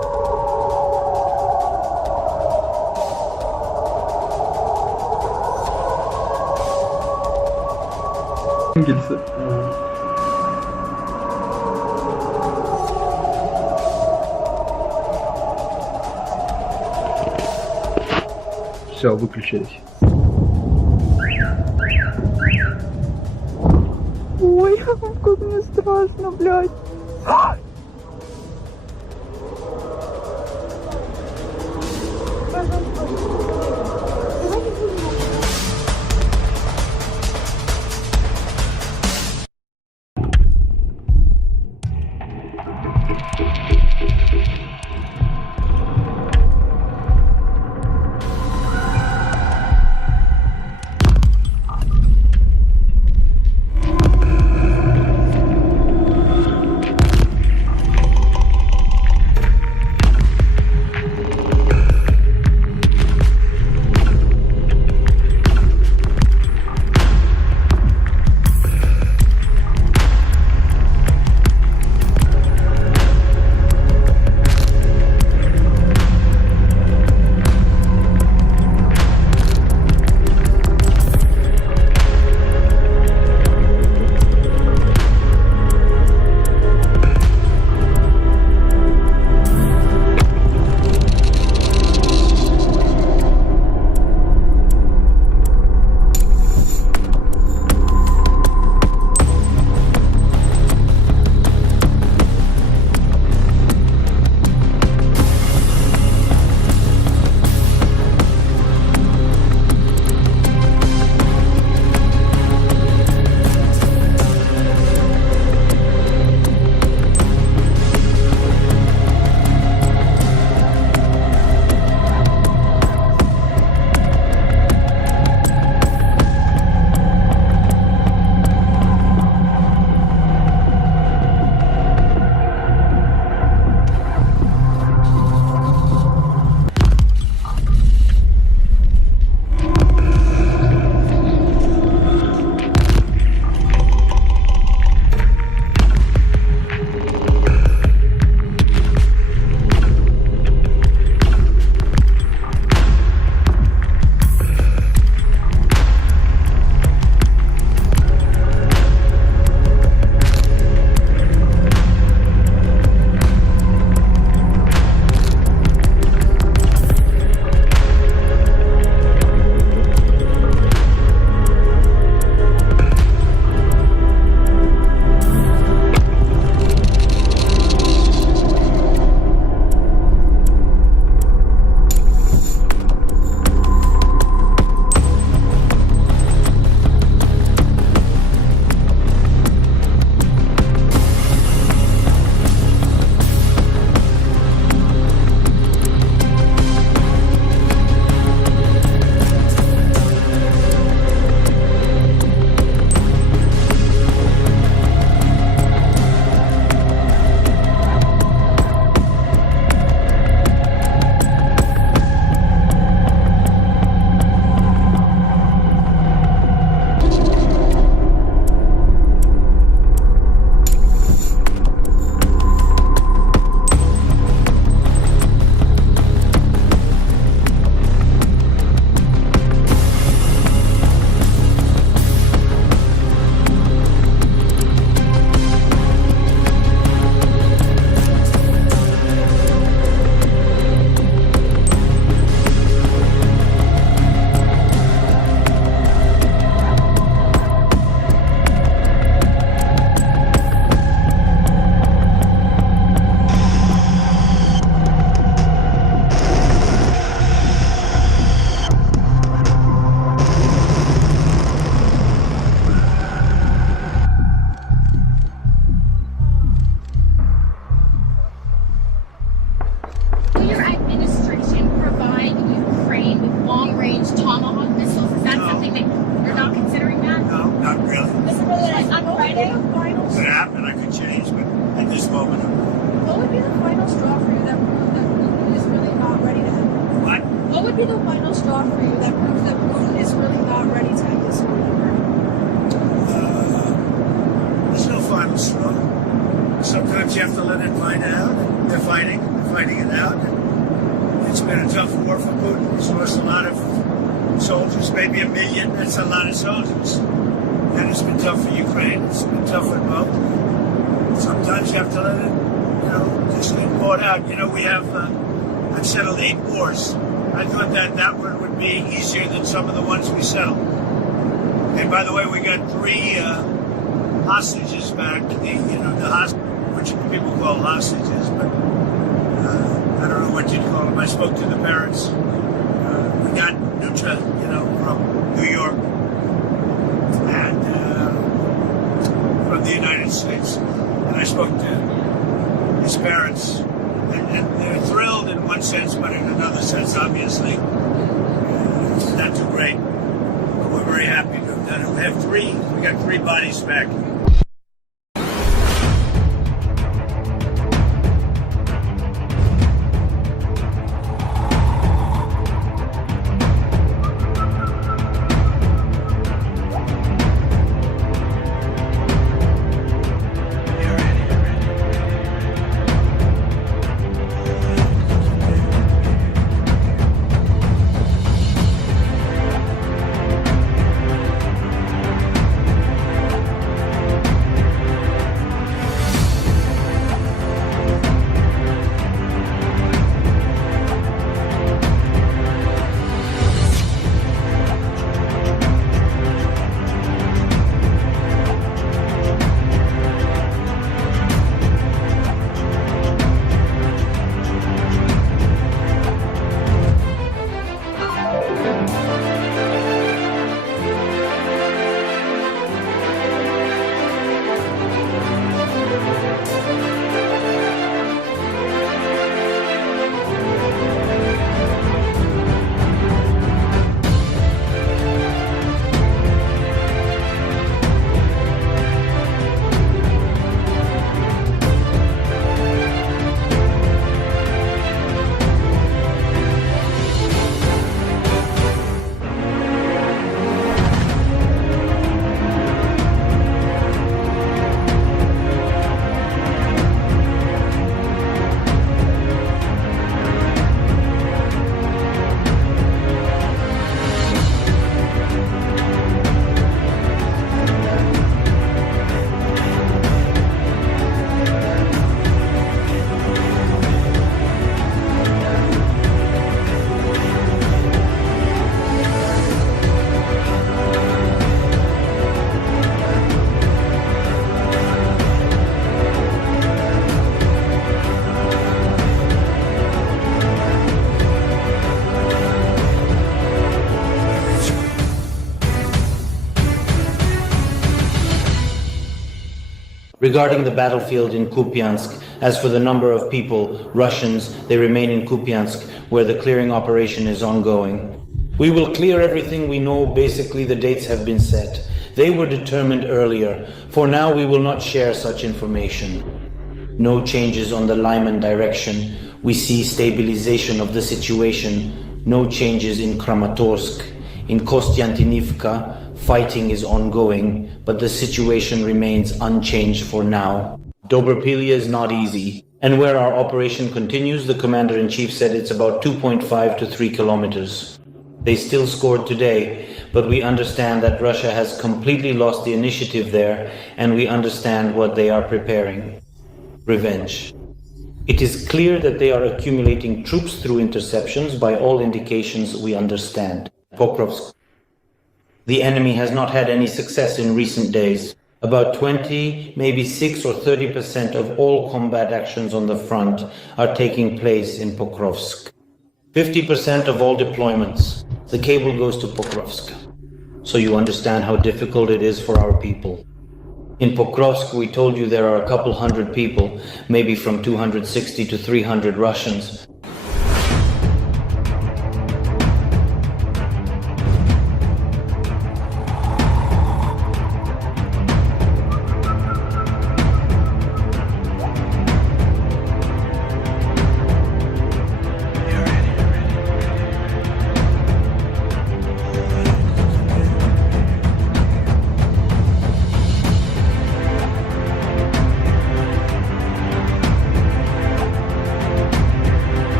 İngilizce. Все, выключились. Ой, как мне страшно, блядь. would be the final straw for you that proves that Putin is really not ready to end this war? There's no final straw. Sometimes you have to let it fight out. They're fighting it out. It's been a tough war for Putin. He's lost a lot of soldiers, maybe 1 million. That's a lot of soldiers. And it's been tough for Ukraine. It's been tough for both. Sometimes you have to let it, just get bought out. We have, I've settled 8 wars. I thought that one would be easier than some of the ones we settled. And by the way, we got 3 hostages back. Which people call hostages, but I don't know what you'd call them. I spoke to the parents. We got Nutra, from New York and from the United States. And I spoke to his parents. And they're thrilled in one sense, but in another sense, obviously, it's not too great. But we're very happy to have done it. We got 3 bodies back. Regarding the battlefield in Kupiansk, as for the number of people, Russians, they remain in Kupiansk, where the clearing operation is ongoing. We will clear everything we know. Basically, the dates have been set. They were determined earlier. For now, we will not share such information. No changes on the Lyman direction. We see stabilization of the situation. No changes in Kramatorsk. In Kostiantynivka, fighting is ongoing, but the situation remains unchanged for now. Dobropilya is not easy, and where our operation continues, the commander-in-chief said it's about 2.5 to 3 kilometers. They still scored today, but we understand that Russia has completely lost the initiative there, and we understand what they are preparing. Revenge. It is clear that they are accumulating troops through interceptions. By all indications, we understand. Pokrovsk. The enemy has not had any success in recent days. About 20, maybe 6 or 30% of all combat actions on the front are taking place in Pokrovsk. 50% of all deployments. The cable goes to Pokrovsk. So you understand how difficult it is for our people. In Pokrovsk, we told you there are a couple hundred people, maybe from 260 to 300 Russians.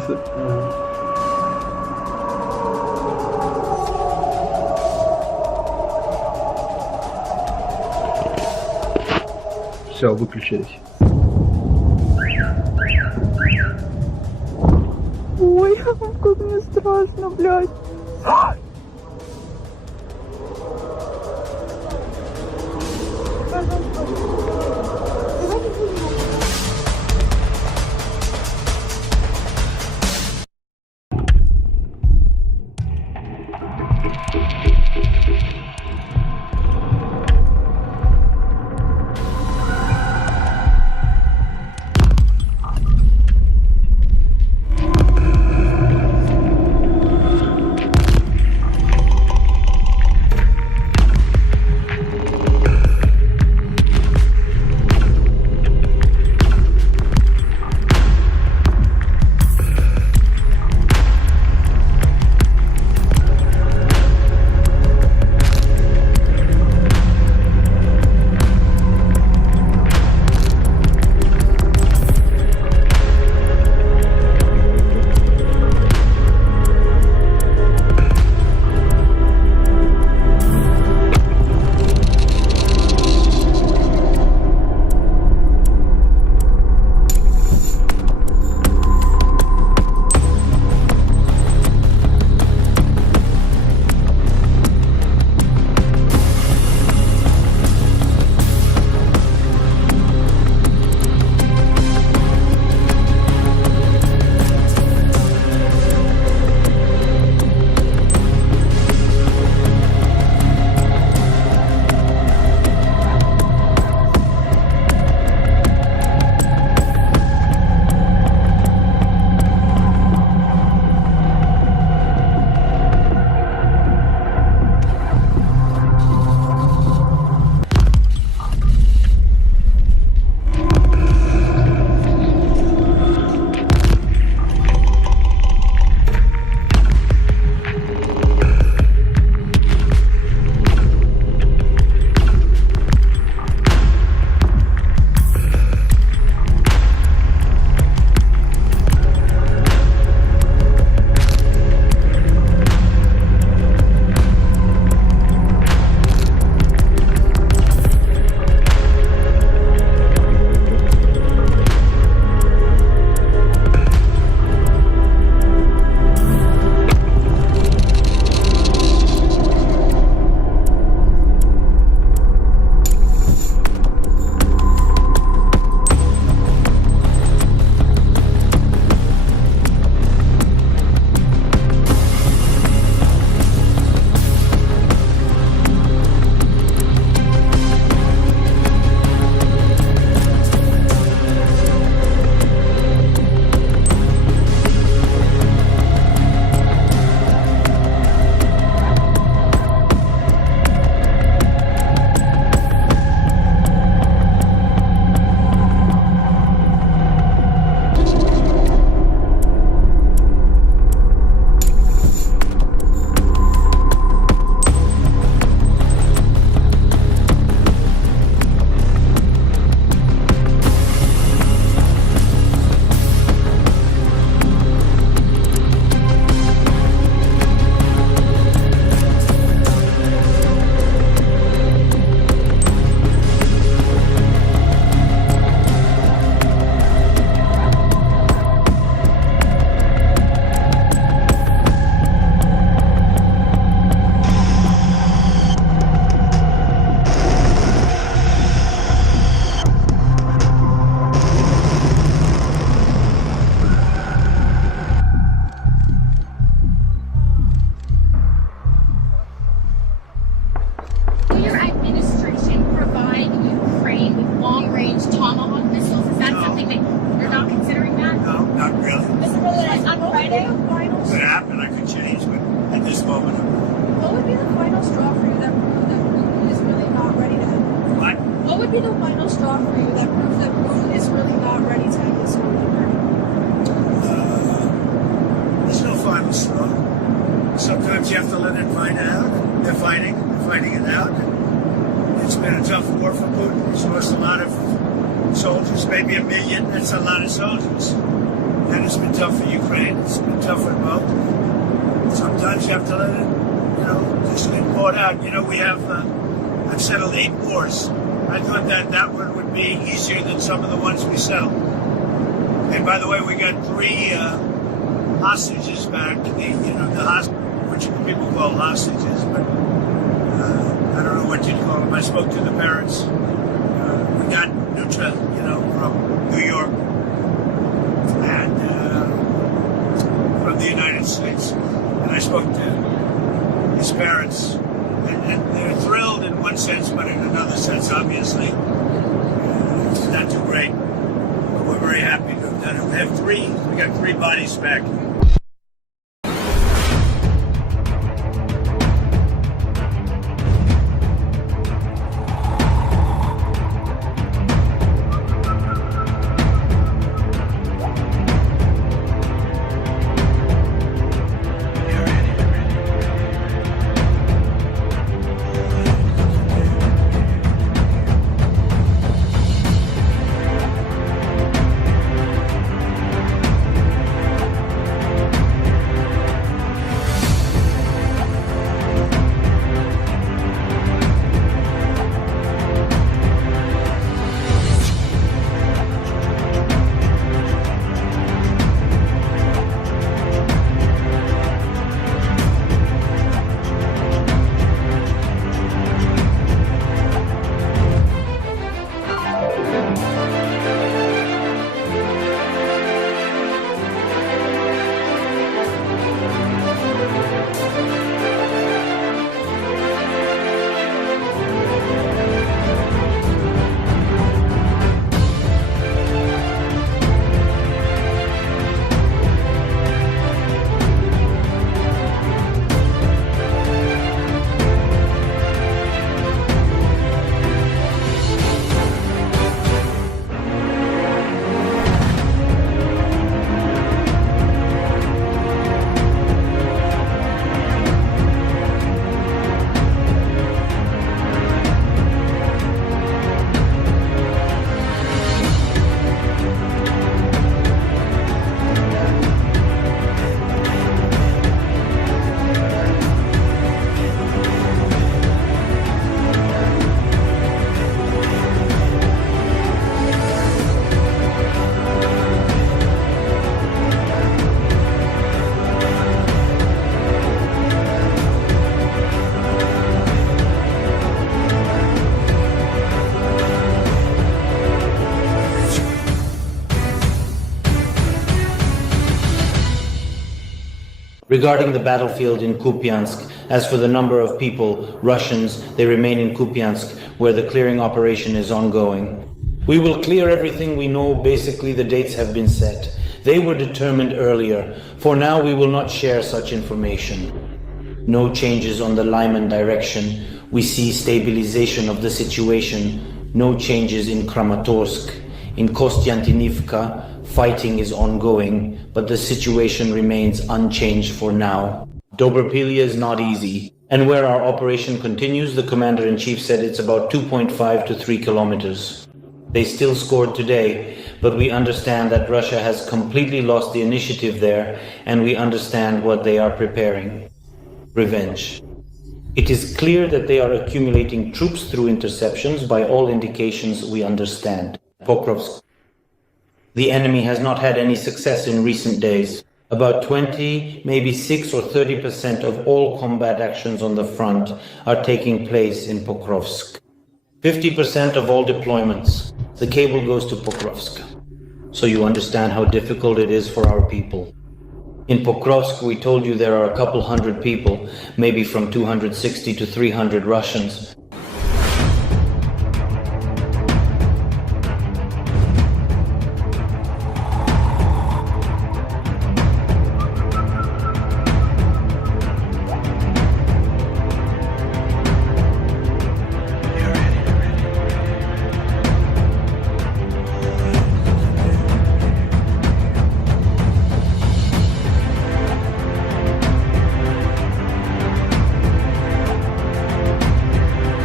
Sıkıntısı. Все, выключились. Ой, как мне страшно, блядь. Sometimes you have to let it fight out. They're fighting it out. It's been a tough war for Putin. He's lost a lot of soldiers, maybe 1 million. That's a lot of soldiers. And it's been tough for Ukraine. It's been tough for both. Sometimes you have to let it, just get caught out. We have, I've settled 8 wars. I thought that one would be easier than some of the ones we settled. And by the way, we got 3 hostages back. Which people call hostages, but I don't know what you'd call them. I spoke to the parents. We got Nutra, from New York and from the United States. And I spoke to his parents. And they're thrilled in one sense, but in another sense, obviously, it's not too great. But we're very happy to have done it. We got 3 bodies back. Regarding the battlefield in Kupiansk, as for the number of people, Russians, they remain in Kupiansk, where the clearing operation is ongoing. We will clear everything we know. Basically, the dates have been set. They were determined earlier. For now, we will not share such information. No changes on the Lyman direction. We see stabilization of the situation. No changes in Kramatorsk. In Kostiantynivka, fighting is ongoing, but the situation remains unchanged for now. Dobropilya is not easy, and where our operation continues, the commander-in-chief said it's about 2.5 to 3 kilometers. They still scored today, but we understand that Russia has completely lost the initiative there, and we understand what they are preparing. Revenge. It is clear that they are accumulating troops through interceptions. By all indications, we understand. Pokrovsk. The enemy has not had any success in recent days. About 20, maybe 6 or 30% of all combat actions on the front are taking place in Pokrovsk. 50% of all deployments. The cable goes to Pokrovsk. So you understand how difficult it is for our people. In Pokrovsk, we told you there are a couple hundred people, maybe from 260 to 300 Russians.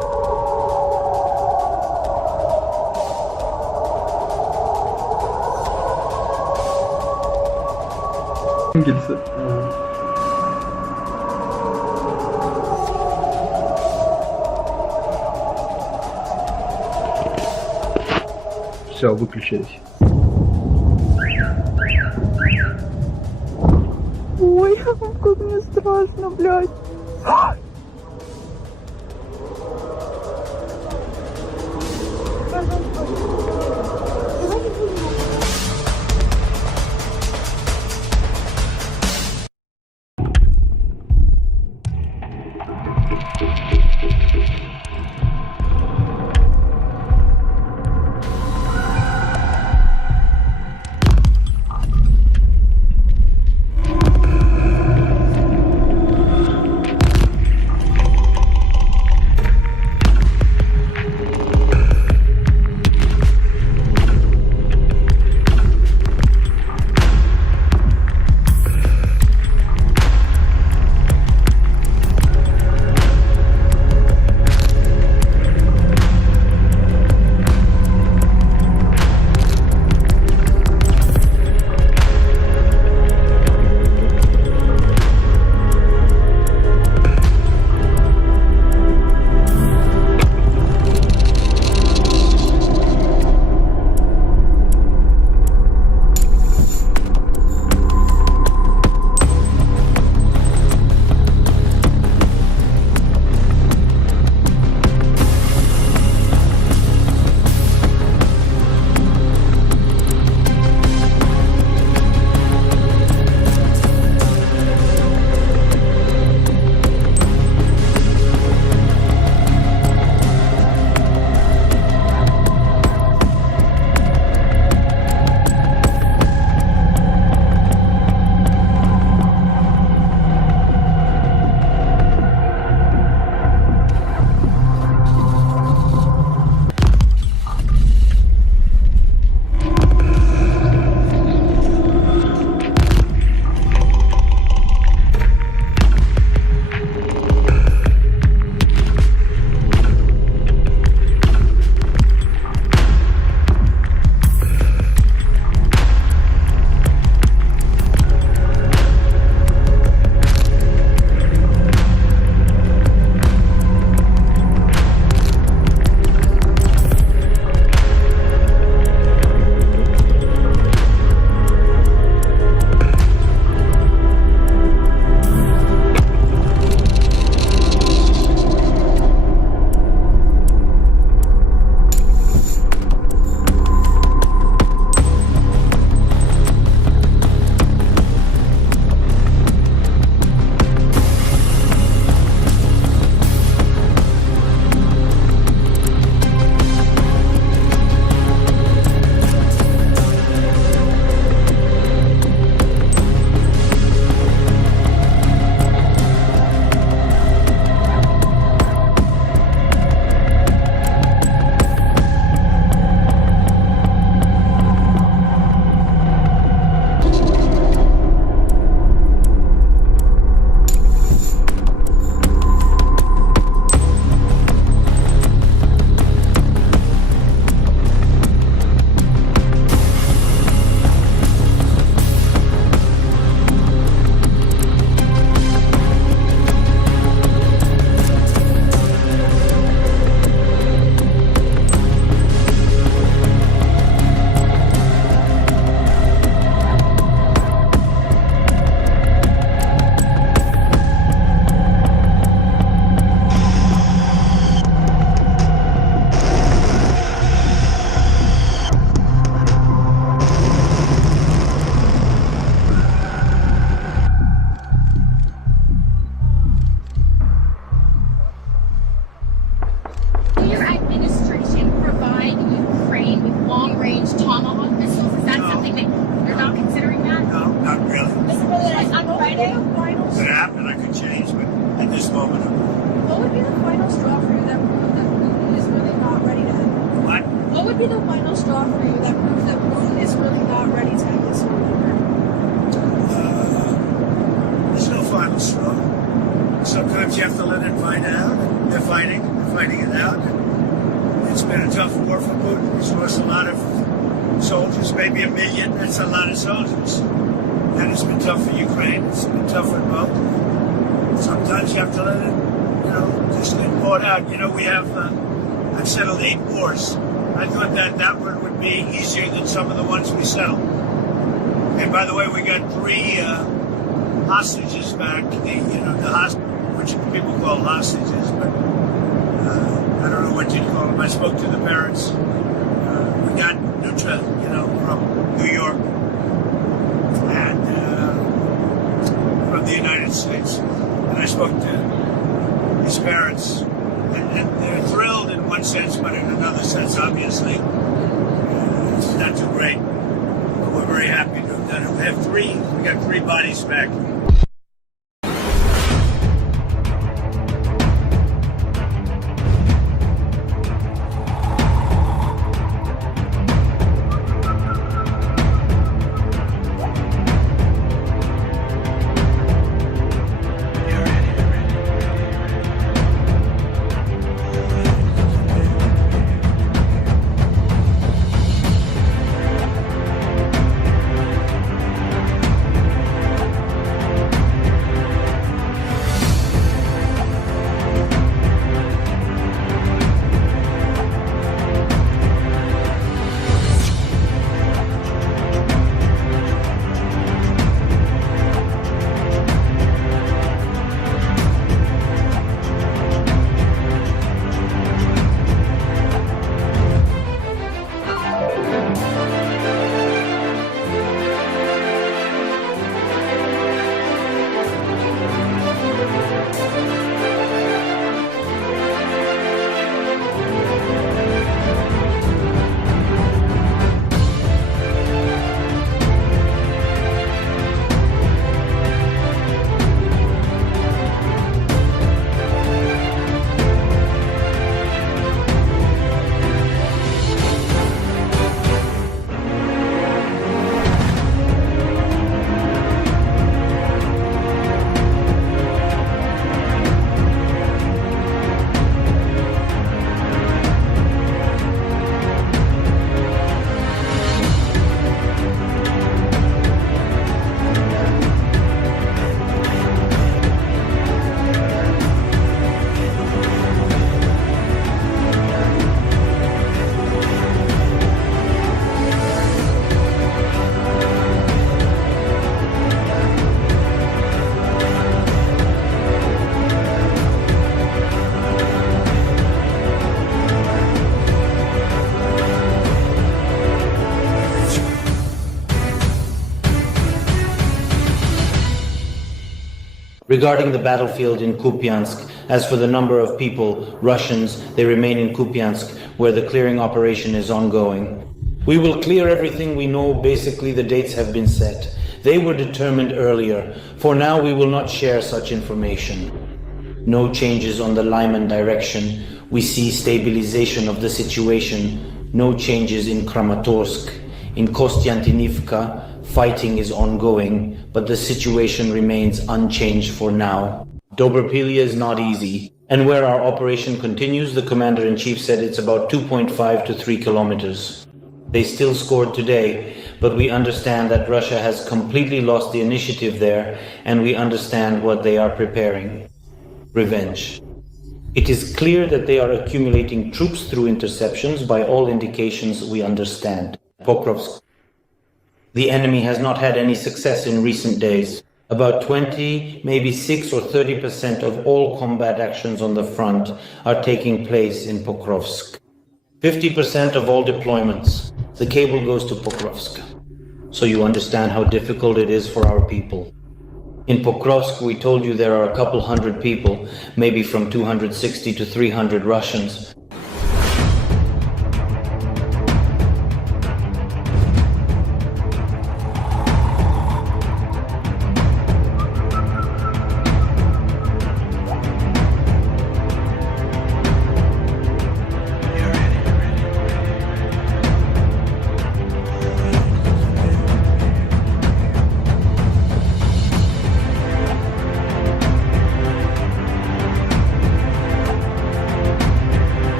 İngilizce. Все, выключились. Ой, как мне страшно, блядь. would be the final straw for you that proves that Putin is really not ready to end this war? There's no final straw. Sometimes you have to let it fight out. They're fighting it out. It's been a tough war for Putin. He's lost a lot of soldiers, maybe 1 million. That's a lot of soldiers. And it's been tough for Ukraine. It's been tough for both. Sometimes you have to let it, just get bought out. We have, I've settled 8 wars. I thought that one would be easier than some of the ones we settled. And by the way, we got 3 hostages back. Which people call hostages, but I don't know what you'd call them. I spoke to the parents. We got Nutra, from New York and from the United States. And I spoke to his parents, and they're thrilled in one sense, but in another sense, obviously, it's not too great. But we're very happy to have done it. We got 3 bodies back. Regarding the battlefield in Kupiansk, as for the number of people, Russians, they remain in Kupiansk, where the clearing operation is ongoing. We will clear everything we know. Basically, the dates have been set. They were determined earlier. For now, we will not share such information. No changes on the Lyman direction. We see stabilization of the situation. No changes in Kramatorsk. In Kostiantynivka, fighting is ongoing, but the situation remains unchanged for now. Dobropilya is not easy, and where our operation continues, the commander-in-chief said it's about 2.5 to 3 kilometers. They still scored today, but we understand that Russia has completely lost the initiative there, and we understand what they are preparing. Revenge. It is clear that they are accumulating troops through interceptions. By all indications, we understand. Pokrovsk. The enemy has not had any success in recent days. About 20, maybe 6 or 30% of all combat actions on the front are taking place in Pokrovsk. 50% of all deployments. The cable goes to Pokrovsk. So you understand how difficult it is for our people. In Pokrovsk, we told you there are a couple hundred people, maybe from 260 to 300 Russians.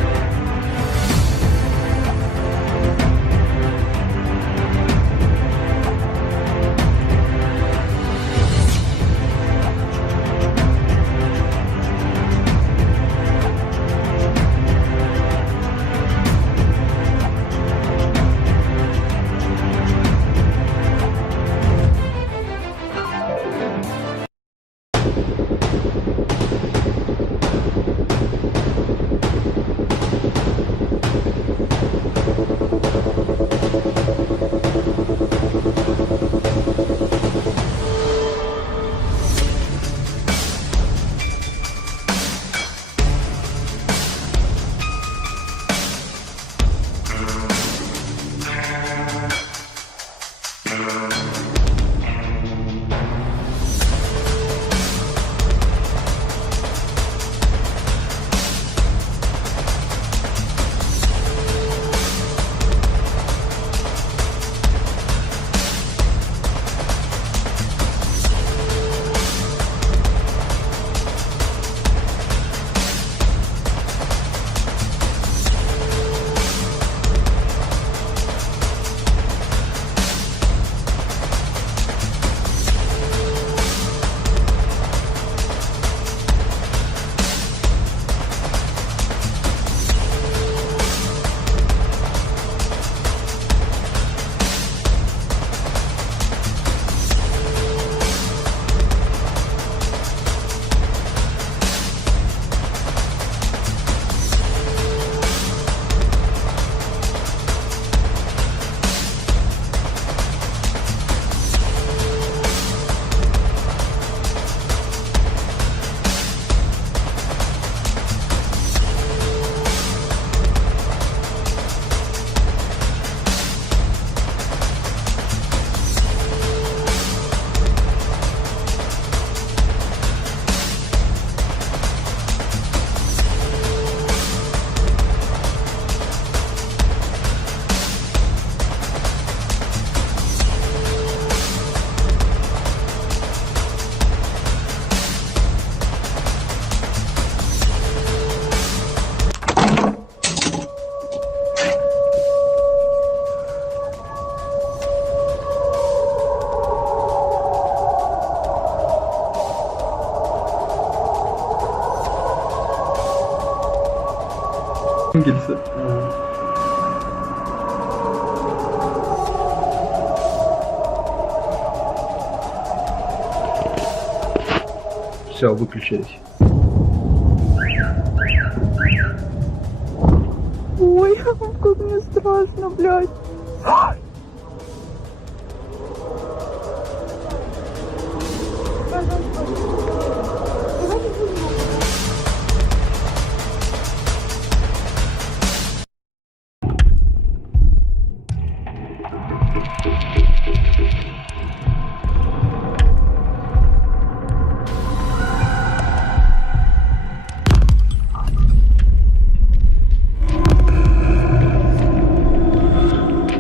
Энгельса. Все, выключились. Ой, как мне страшно, блядь.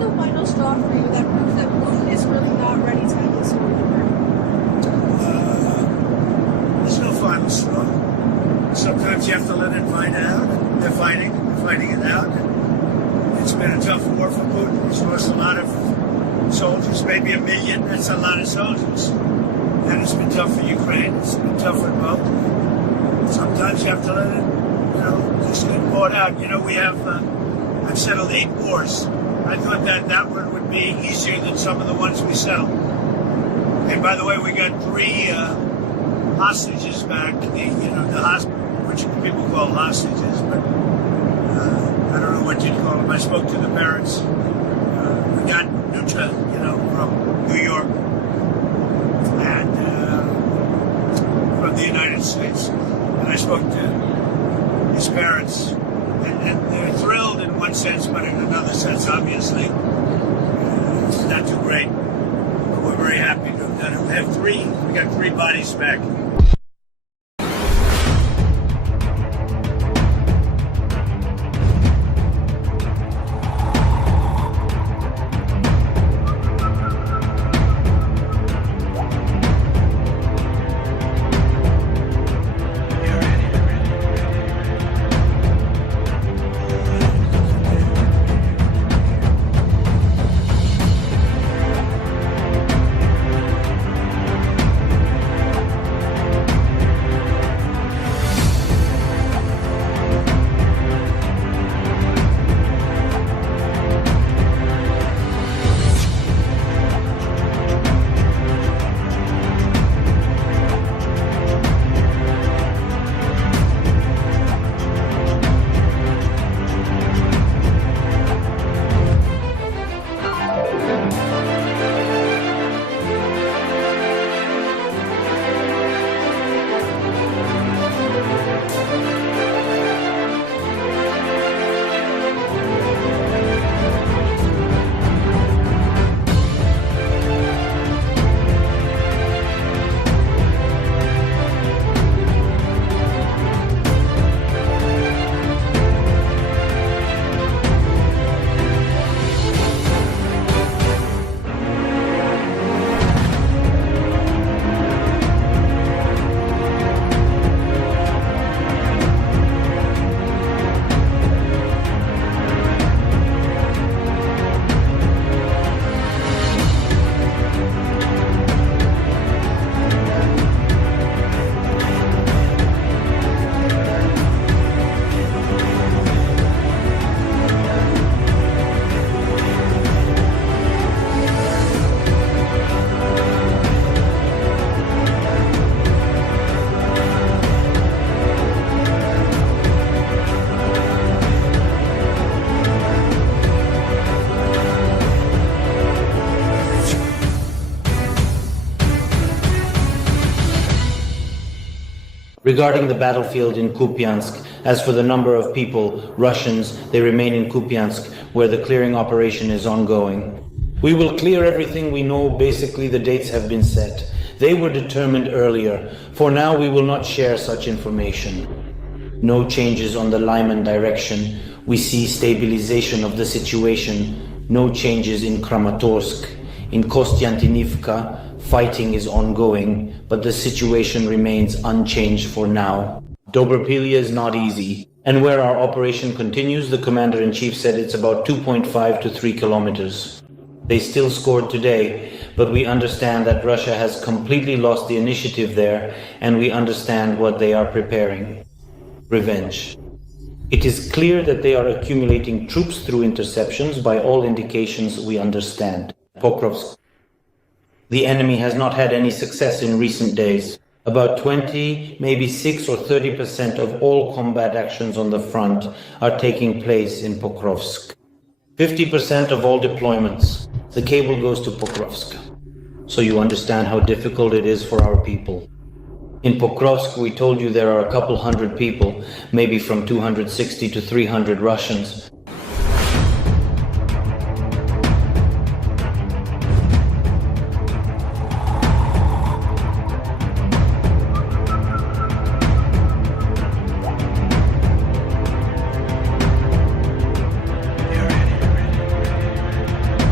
the final straw for you that proves that Putin is really not ready to end this war? There's no final straw. Sometimes you have to let it fight out. They're fighting it out. It's been a tough war for Putin. He's lost a lot of soldiers, maybe 1 million. That's a lot of soldiers. And it's been tough for Ukraine. It's been tough for both. Sometimes you have to let it, just get bought out. We have, I've settled 8 wars. I thought that one would be easier than some of the ones we settled. And by the way, we got 3 hostages back. Which people call hostages, but I don't know what you'd call them. I spoke to the parents. We got Nutra, from New York and from the United States. And I spoke to his parents, and they're thrilled in one sense, but in another sense, obviously, it's not too great. But we're very happy to have done it. We got 3 bodies back. Regarding the battlefield in Kupiansk, as for the number of people, Russians, they remain in Kupiansk, where the clearing operation is ongoing. We will clear everything we know. Basically, the dates have been set. They were determined earlier. For now, we will not share such information. No changes on the Lyman direction. We see stabilization of the situation. No changes in Kramatorsk. In Kostiantynivka, fighting is ongoing, but the situation remains unchanged for now. Dobropilya is not easy, and where our operation continues, the commander-in-chief said it's about 2.5 to 3 kilometers. They still scored today, but we understand that Russia has completely lost the initiative there, and we understand what they are preparing. Revenge. It is clear that they are accumulating troops through interceptions. By all indications, we understand. Pokrovsk. The enemy has not had any success in recent days. About 20, maybe 6 or 30% of all combat actions on the front are taking place in Pokrovsk. 50% of all deployments. The cable goes to Pokrovsk. So you understand how difficult it is for our people. In Pokrovsk, we told you there are a couple hundred people, maybe from 260 to 300 Russians.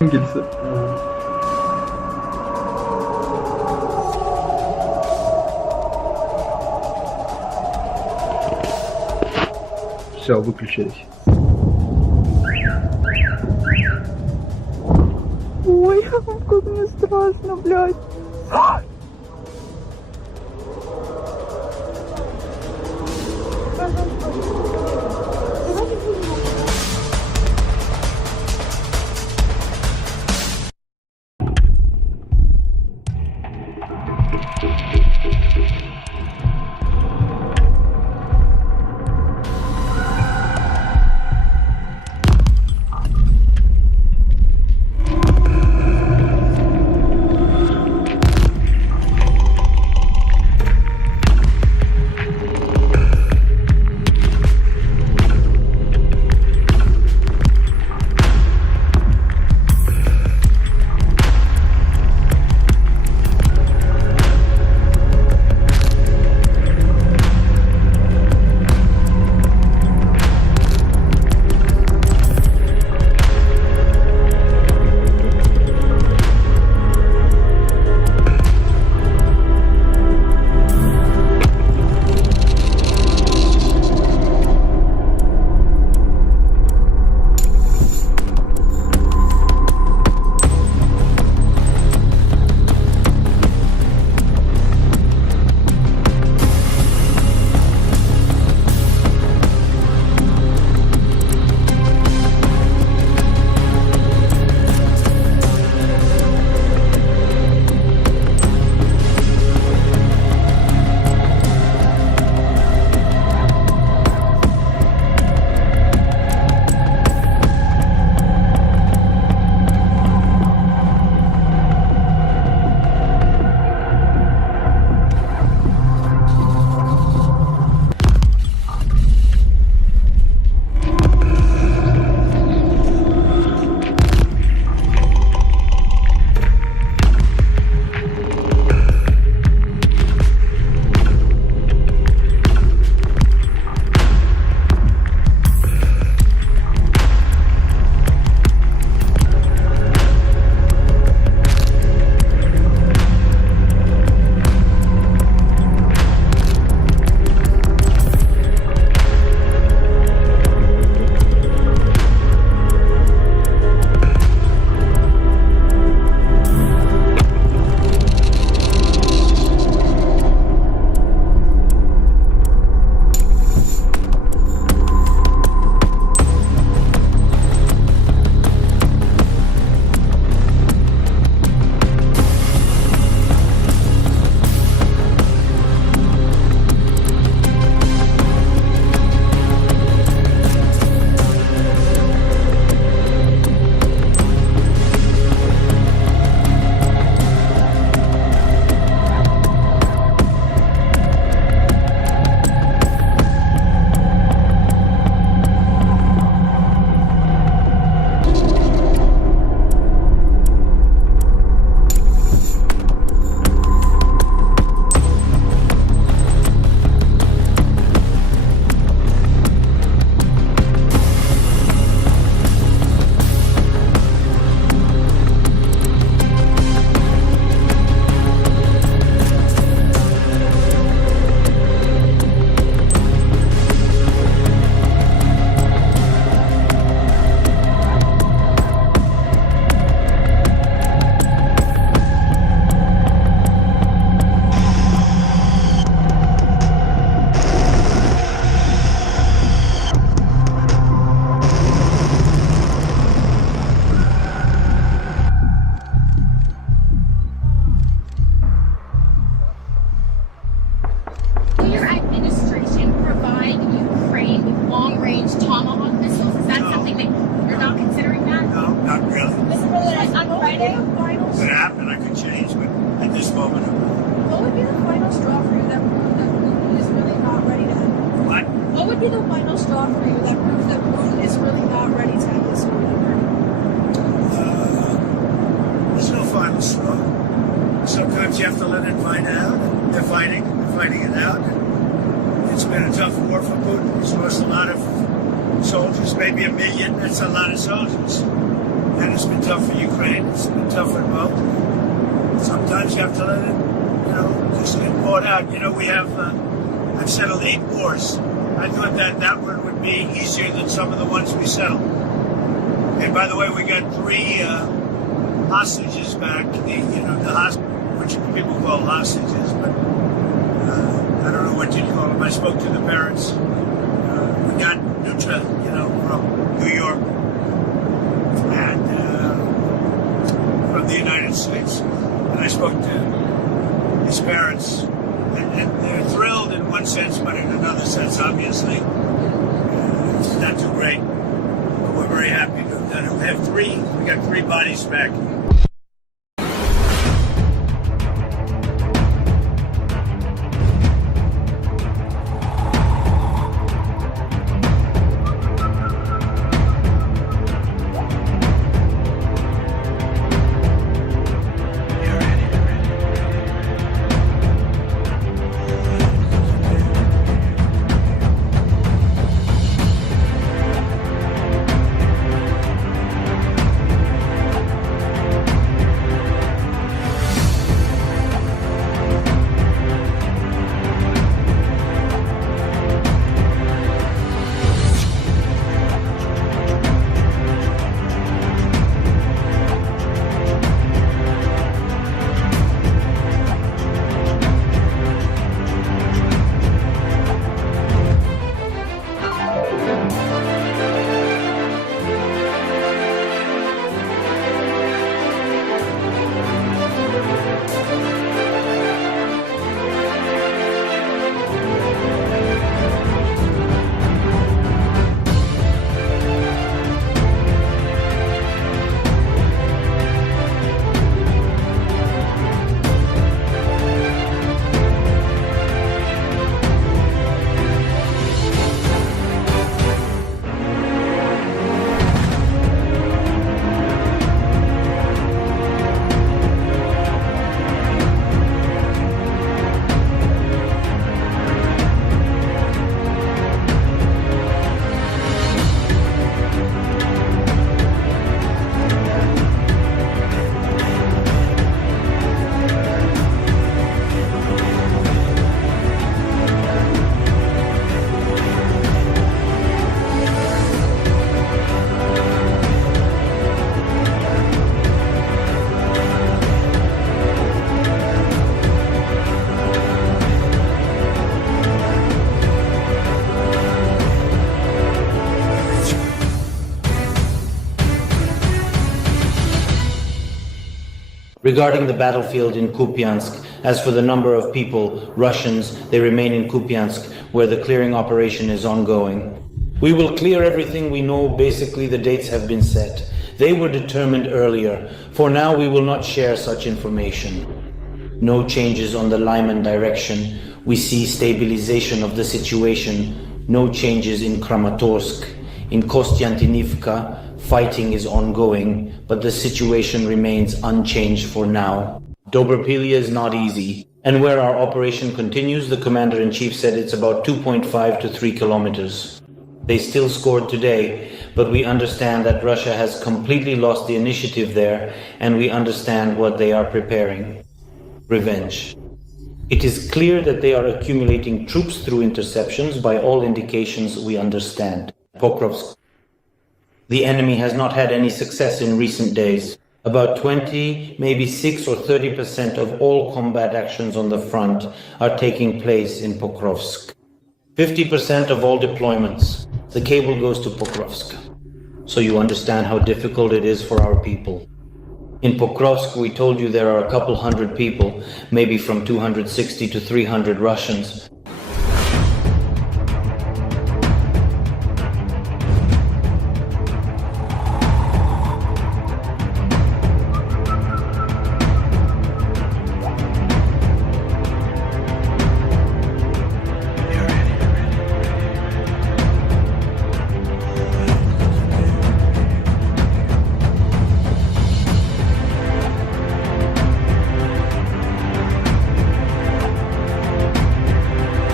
Gelirse. Все, выключились. Ой, как мне страшно, блядь. be the final straw for you that proves that Putin is really not ready to end this war? There's no final straw. Sometimes you have to let it fight out. They're fighting it out. It's been a tough war for Putin. He's lost a lot of soldiers, maybe 1 million. That's a lot of soldiers. And it's been tough. tough for Ukraine. It's been tough for both. Sometimes you have to let it, just get bought out. I've settled 8 wars. I thought that one would be easier than some of the ones we settled. And by the way, we got 3 hostages back. Which people call hostages, but I don't know what you'd call them. I spoke to the parents. We got Nutra, from New York and from the United States. And I spoke to his parents, and they're thrilled in one sense, but in another sense, obviously, it's not too great. But we're very happy to have done it. We got 3 bodies back. Regarding the battlefield in Kupiansk, as for the number of people, Russians, they remain in Kupiansk, where the clearing operation is ongoing. We will clear everything we know. Basically, the dates have been set. They were determined earlier. For now, we will not share such information. No changes on the Lyman direction. We see stabilization of the situation. No changes in Kramatorsk. In Kostiantynivka, fighting is ongoing, but the situation remains unchanged for now. Dobropilia is not easy, and where our operation continues, the commander-in-chief said it's about 2.5 to 3 kilometers. They still scored today, but we understand that Russia has completely lost the initiative there, and we understand what they are preparing. Revenge. It is clear that they are accumulating troops through interceptions. By all indications, we understand. Pokrovsk. The enemy has not had any success in recent days. About 20, maybe 6 or 30% of all combat actions on the front are taking place in Pokrovsk. 50% of all deployments. The cable goes to Pokrovsk. So you understand how difficult it is for our people. In Pokrovsk, we told you there are a couple hundred people, maybe from 260 to 300 Russians.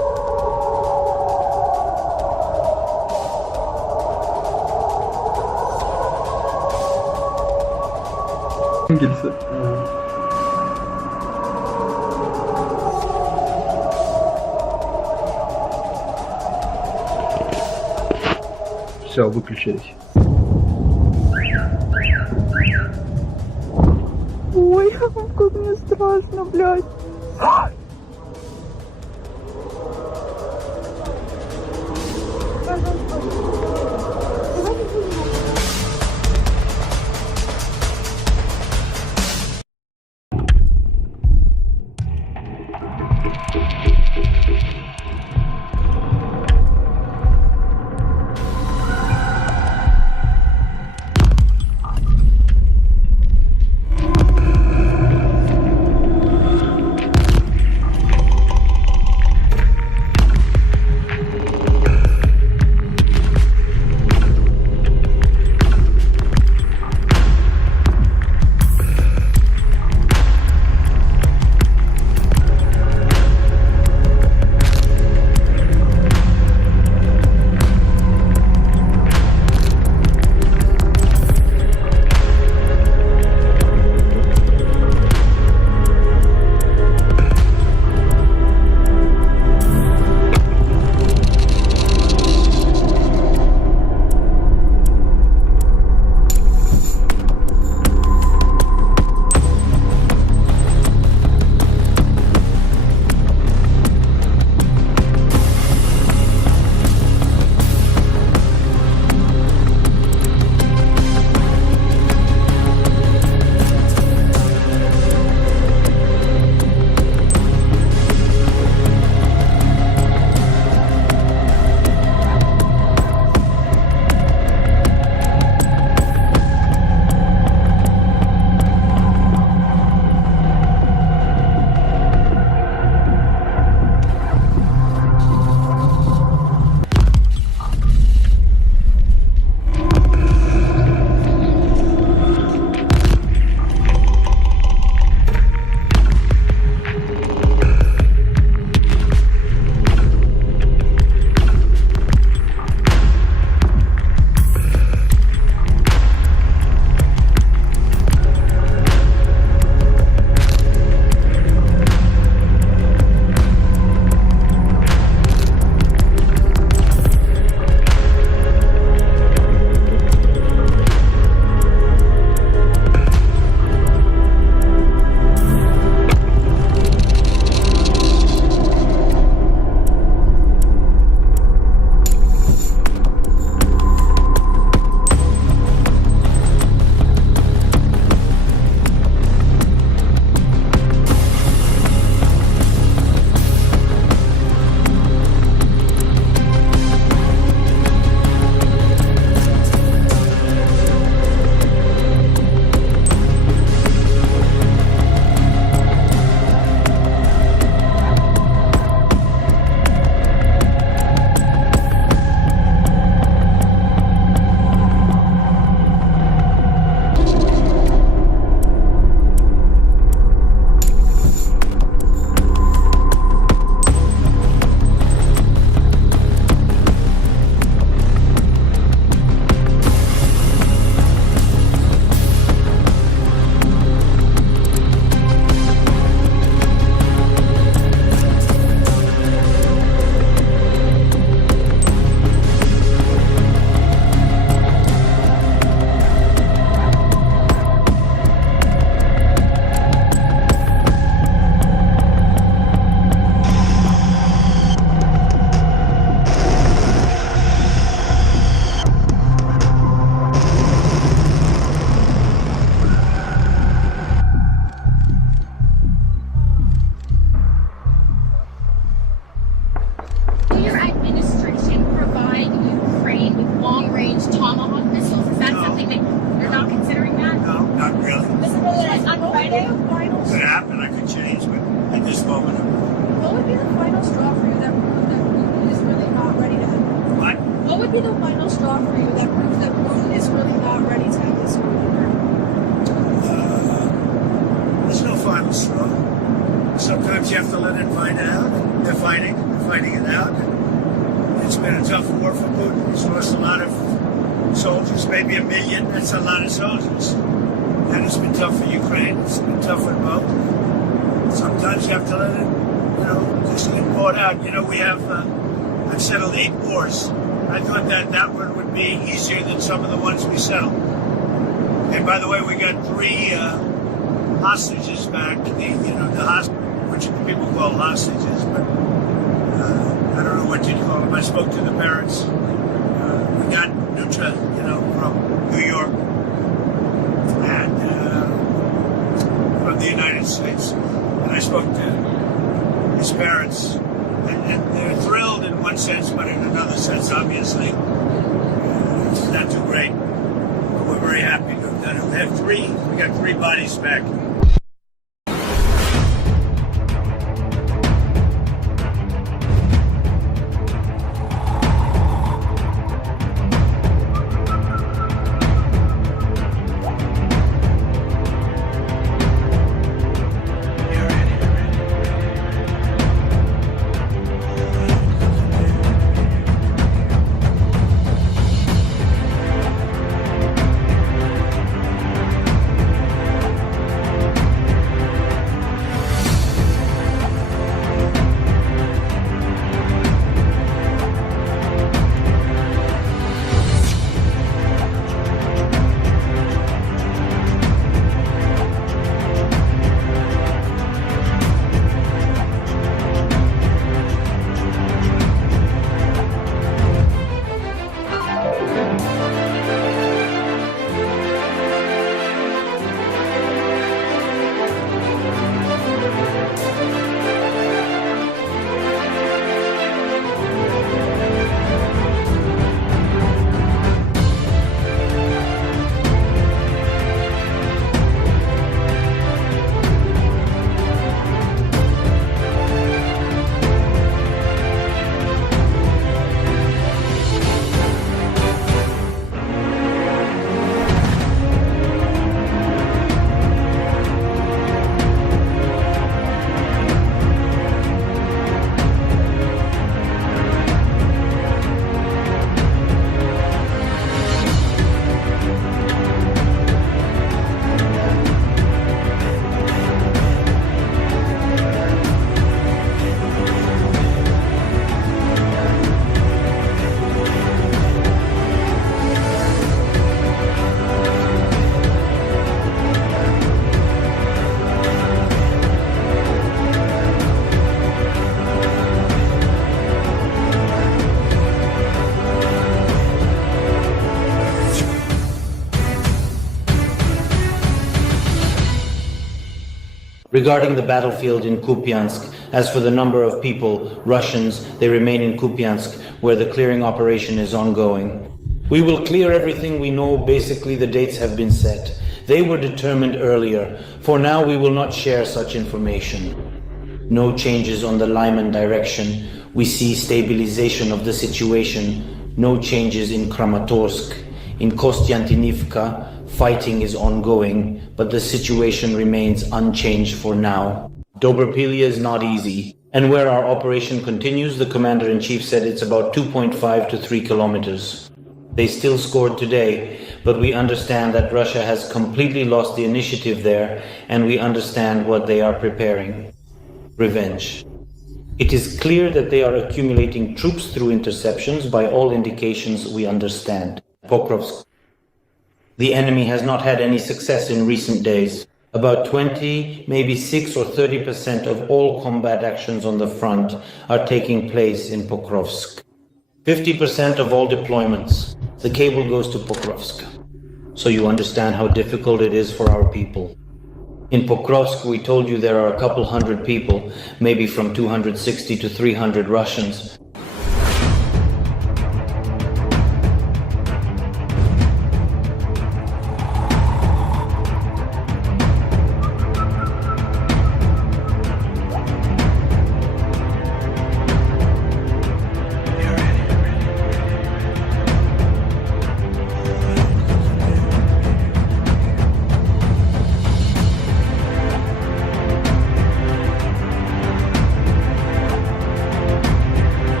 Gelirse. Все, выключились. Ой, как мне страшно, блядь. Could happen, I could change, but at this moment, What would be the final straw for you that proved that Putin is really not ready to end? what? What would be the final straw for you that proves that Putin is really not ready to end this war? There's no final straw. Sometimes you have to let it find out. They're fighting it out. It's been a tough war for Putin. He's lost a lot of soldiers, maybe 1 million. That's a lot of soldiers. And it's been tough for Ukraine. It's been tough for both. Sometimes you have to let it, just get bought out. I've settled 8 wars. I thought that one would be easier than some of the ones we settled. And by the way, we got 3 hostages back. Which people call hostages, but I don't know what you'd call them. I spoke to the parents. We got Nutra, from New York and from the United States. And I spoke to his parents, and they're thrilled in one sense, but in another sense, obviously, it's not too great. But we're very happy to have done it. We got 3 bodies back. Regarding the battlefield in Kupiansk, as for the number of people, Russians, they remain in Kupiansk, where the clearing operation is ongoing. We will clear everything we know. Basically, the dates have been set. They were determined earlier. For now, we will not share such information. No changes on the Lyman direction. We see stabilization of the situation. No changes in Kramatorsk. In Kostiantynivka, fighting is ongoing, but the situation remains unchanged for now. Dobropilia is not easy, and where our operation continues, the commander-in-chief said it's about 2.5 to 3 kilometers. They still scored today, but we understand that Russia has completely lost the initiative there, and we understand what they are preparing. Revenge. It is clear that they are accumulating troops through interceptions. By all indications, we understand. Pokrovsk. The enemy has not had any success in recent days. About 20, maybe 6 or 30% of all combat actions on the front are taking place in Pokrovsk. 50% of all deployments. The cable goes to Pokrovsk. So you understand how difficult it is for our people. In Pokrovsk, we told you there are a couple hundred people, maybe from 260 to 300 Russians.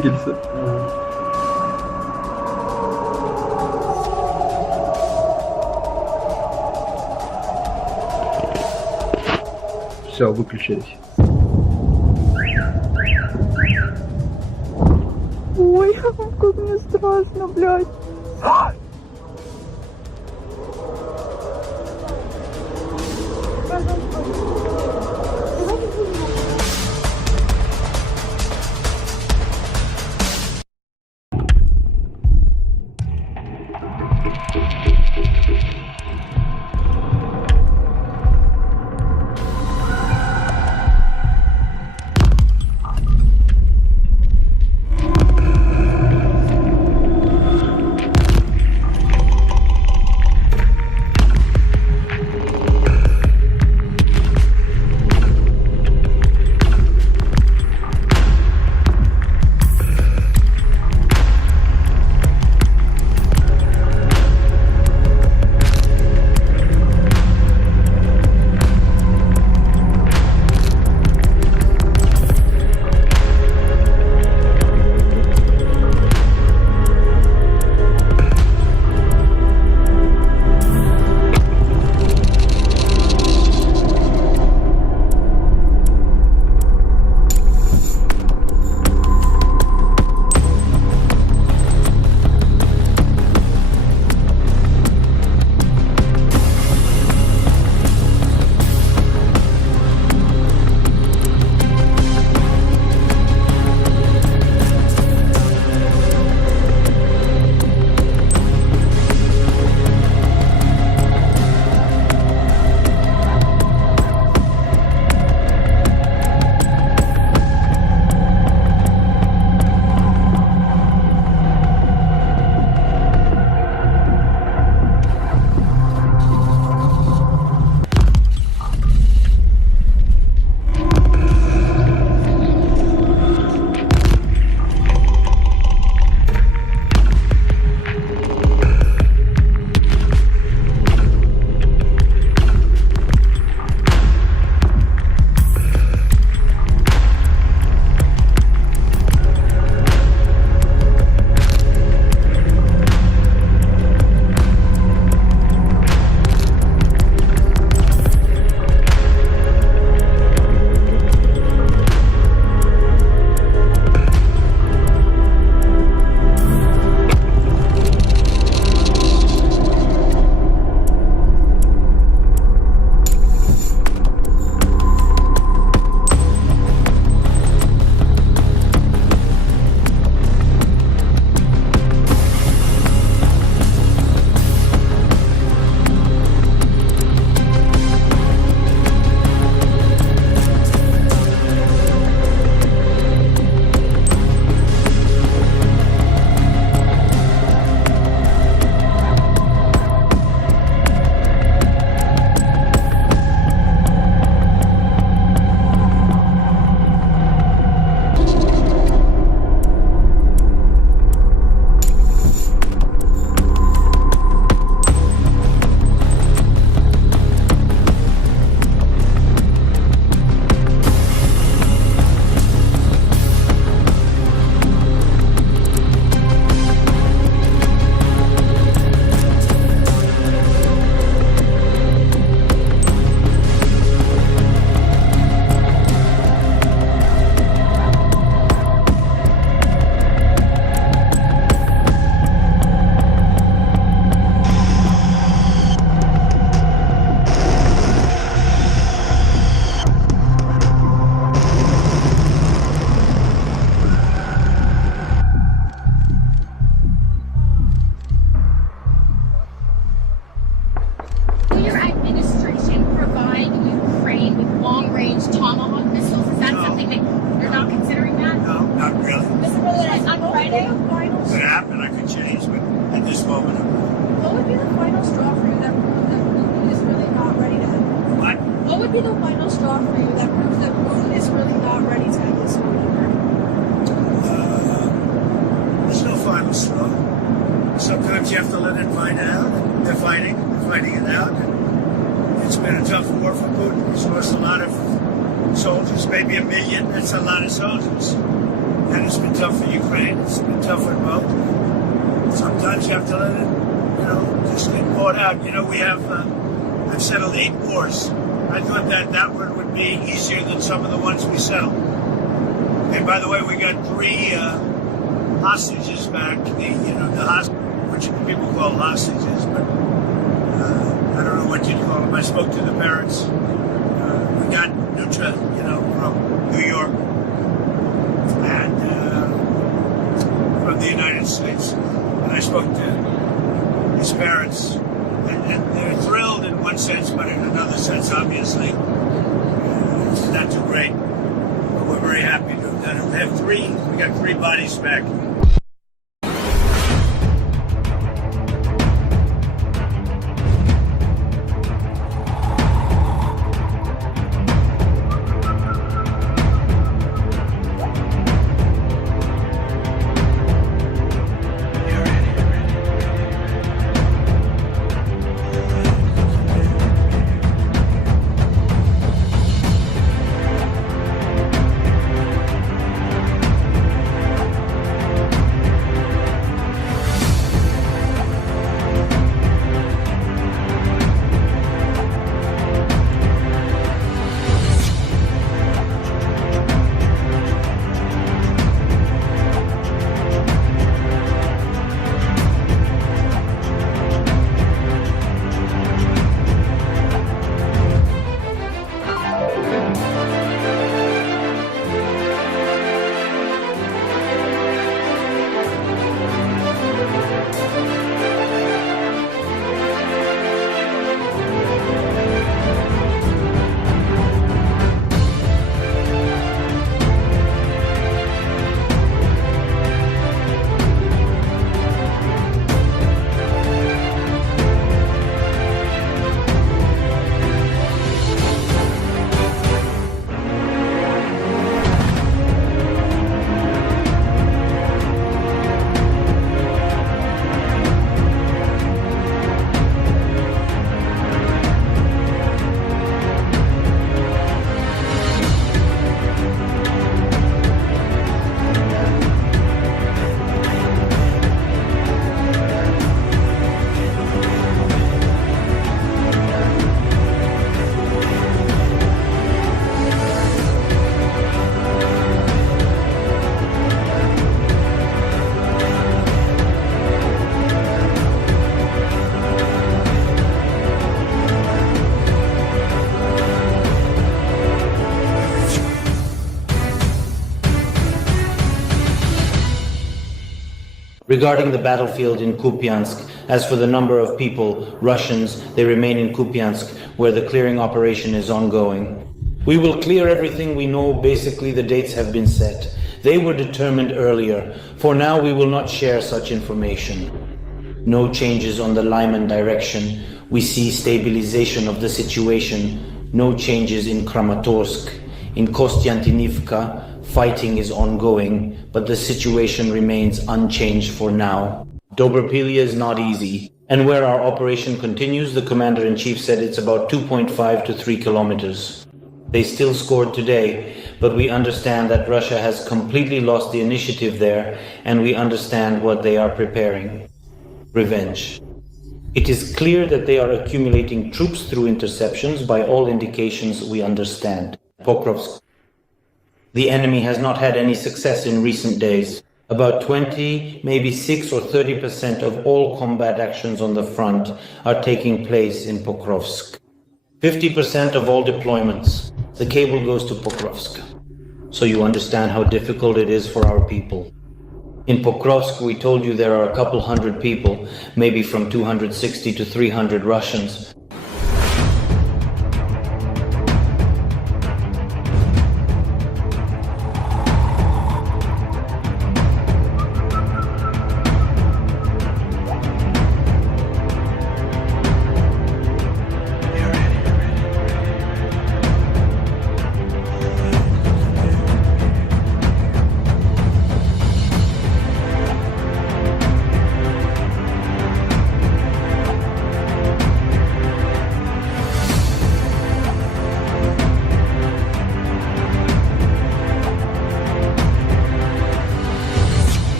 gelirse. Все, выключились. Ой, как мне страшно, блядь. would be the final straw for you that proves that Putin is really not ready to end this war? There's no final straw. Sometimes you have to let it fight out. They're fighting it out. It's been a tough war for Putin. He's lost a lot of soldiers, maybe 1 million. That's a lot of soldiers. And it's been tough for Ukraine. It's been tough for both. Sometimes you have to let it, just get bought out. I've settled 8 wars. I thought that one would be easier than some of the ones we settled. And by the way, we got 3 hostages back. Which people call hostages, but I don't know what you'd call them. I spoke to the parents. We got Nutra, from New York and from the United States. And I spoke to his parents, and they're thrilled in one sense, but in another sense, obviously, it's not too great. But we're very happy to have we got 3 bodies back. Regarding the battlefield in Kupiansk, as for the number of people, Russians, they remain in Kupiansk, where the clearing operation is ongoing. We will clear everything we know. Basically, the dates have been set. They were determined earlier. For now, we will not share such information. No changes on the Lyman direction. We see stabilization of the situation. No changes in Kramatorsk. In Kostiantynivka, fighting is ongoing, but the situation remains unchanged for now. Dobropilya is not easy, and where our operation continues, the commander-in-chief said it's about 2.5 to 3 kilometers. They still scored today, but we understand that Russia has completely lost the initiative there, and we understand what they are preparing. Revenge. It is clear that they are accumulating troops through interceptions. By all indications, we understand. Pokrovsk. The enemy has not had any success in recent days. About 20, maybe 6 or 30% of all combat actions on the front are taking place in Pokrovsk. 50% of all deployments. The cable goes to Pokrovsk. So you understand how difficult it is for our people. In Pokrovsk, we told you there are a couple hundred people, maybe from 260 to 300 Russians.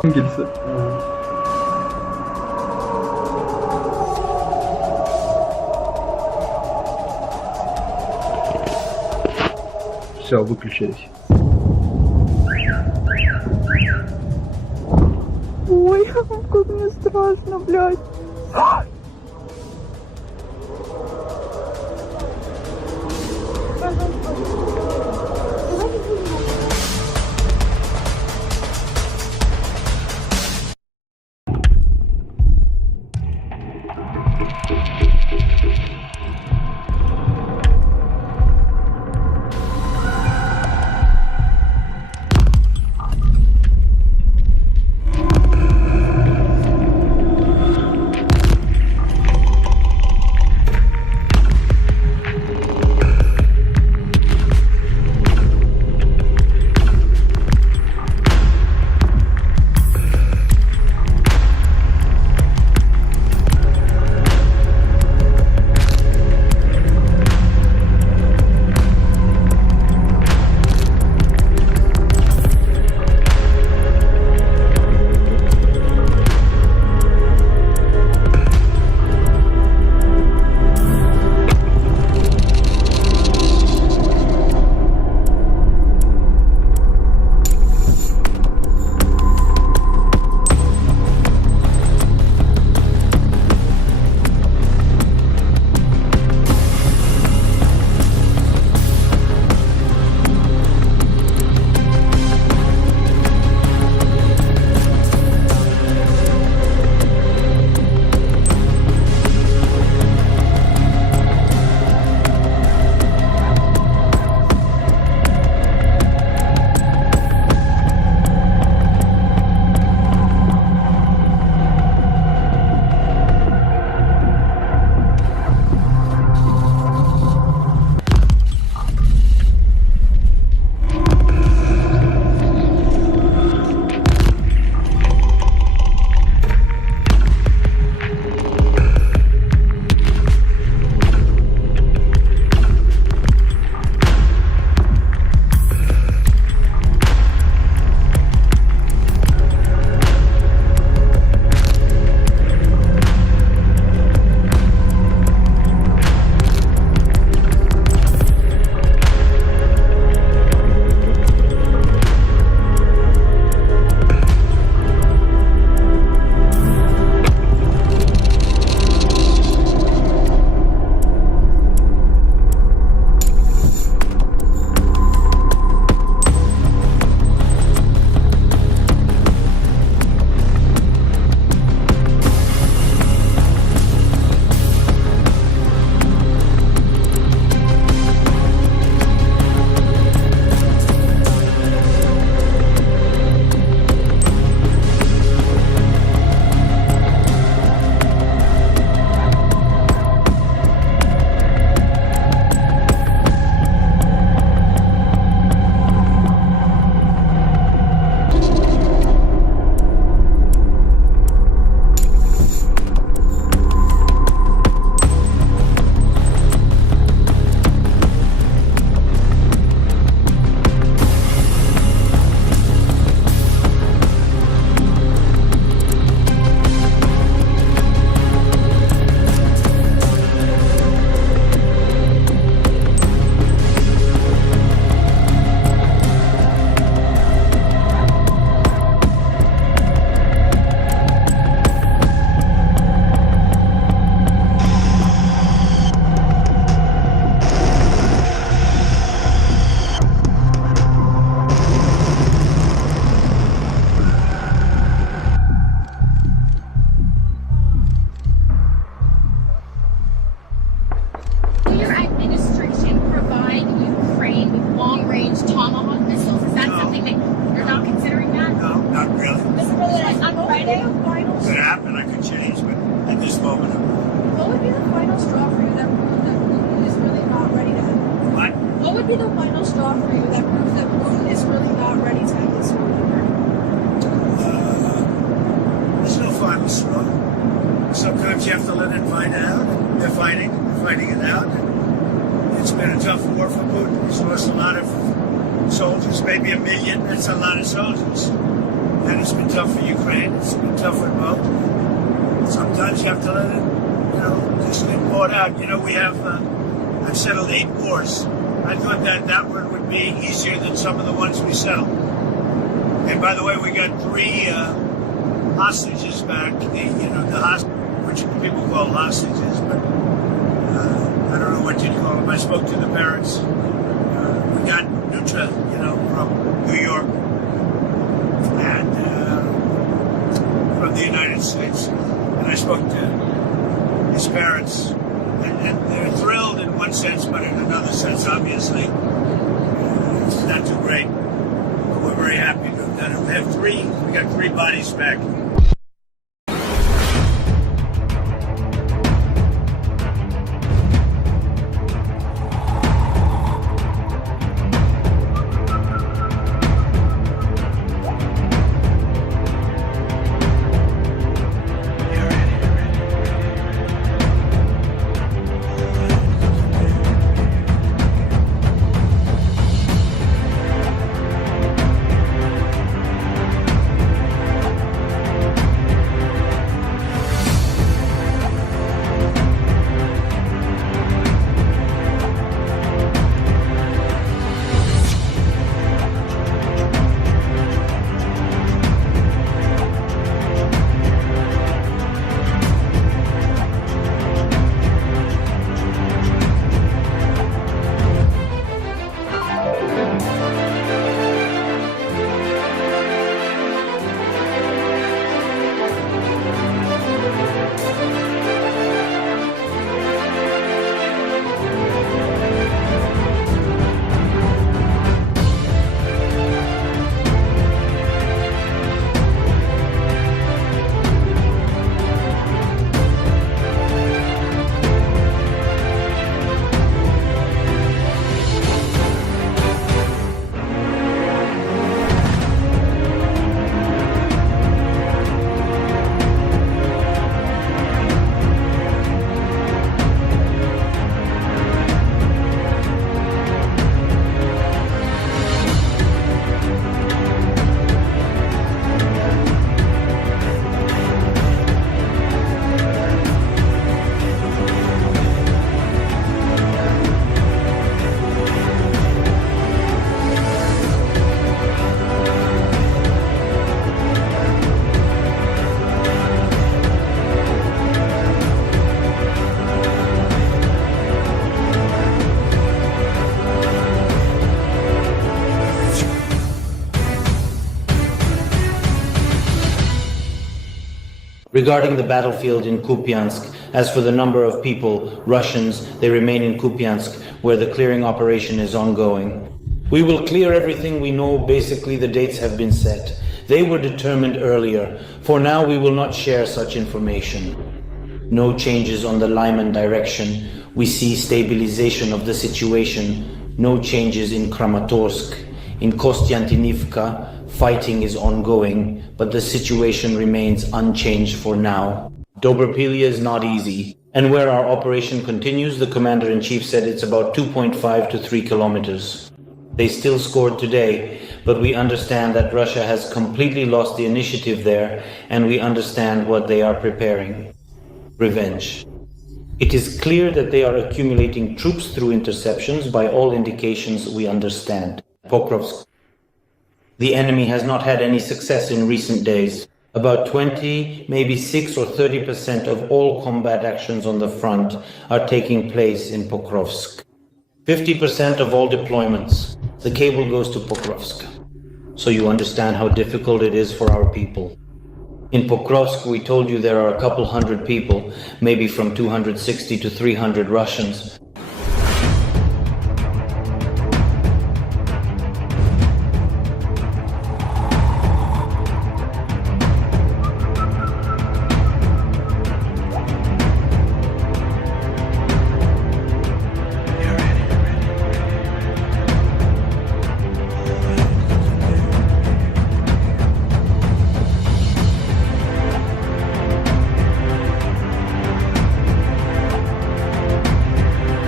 İngilizce. Все, выключились. Ой, как мне страшно, блядь. be the final straw for you that proves that Putin is really not ready to end this war? There's no final straw. Sometimes you have to let it fight out. They're fighting it out. It's been a tough war for Putin. He's lost a lot of soldiers, maybe 1 million. That's a lot of soldiers. And it's been tough for Ukraine. It's been tough for both. Sometimes you have to let it, just get bought out. We have, I've settled 8 wars. I thought that one would be easier than some of the ones we settled. And by the way, we got 3 hostages back. Which people call hostages, but I don't know what you'd call them. I spoke to the parents. We got Nutra, from New York and from the United States. And I spoke to his parents, and they're thrilled in one sense, but in another sense, obviously, it's not too great. But we're very happy to have done it. We got 3 bodies back. Regarding the battlefield in Kupiansk, as for the number of people, Russians, they remain in Kupiansk, where the clearing operation is ongoing. We will clear everything we know. Basically, the dates have been set. They were determined earlier. For now, we will not share such information. No changes on the Lyman direction. We see stabilization of the situation. No changes in Kramatorsk. In Kostiantynivka, fighting is ongoing, but the situation remains unchanged for now. Dobropilia is not easy, and where our operation continues, the commander-in-chief said it's about 2.5 to 3 kilometers. They still scored today, but we understand that Russia has completely lost the initiative there, and we understand what they are preparing. Revenge. It is clear that they are accumulating troops through interceptions. By all indications, we understand. Pokrovsk. The enemy has not had any success in recent days. About 20, maybe 6 or 30% of all combat actions on the front are taking place in Pokrovsk. 50% of all deployments. The cable goes to Pokrovsk. So you understand how difficult it is for our people. In Pokrovsk, we told you there are a couple hundred people, maybe from 260 to 300 Russians.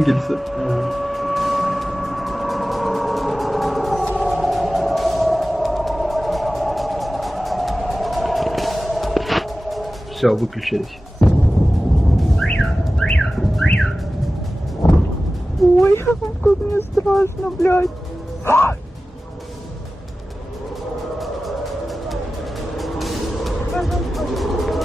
Энгельса. Все, выключились. Ой, как мне страшно, блядь. Пожалуйста.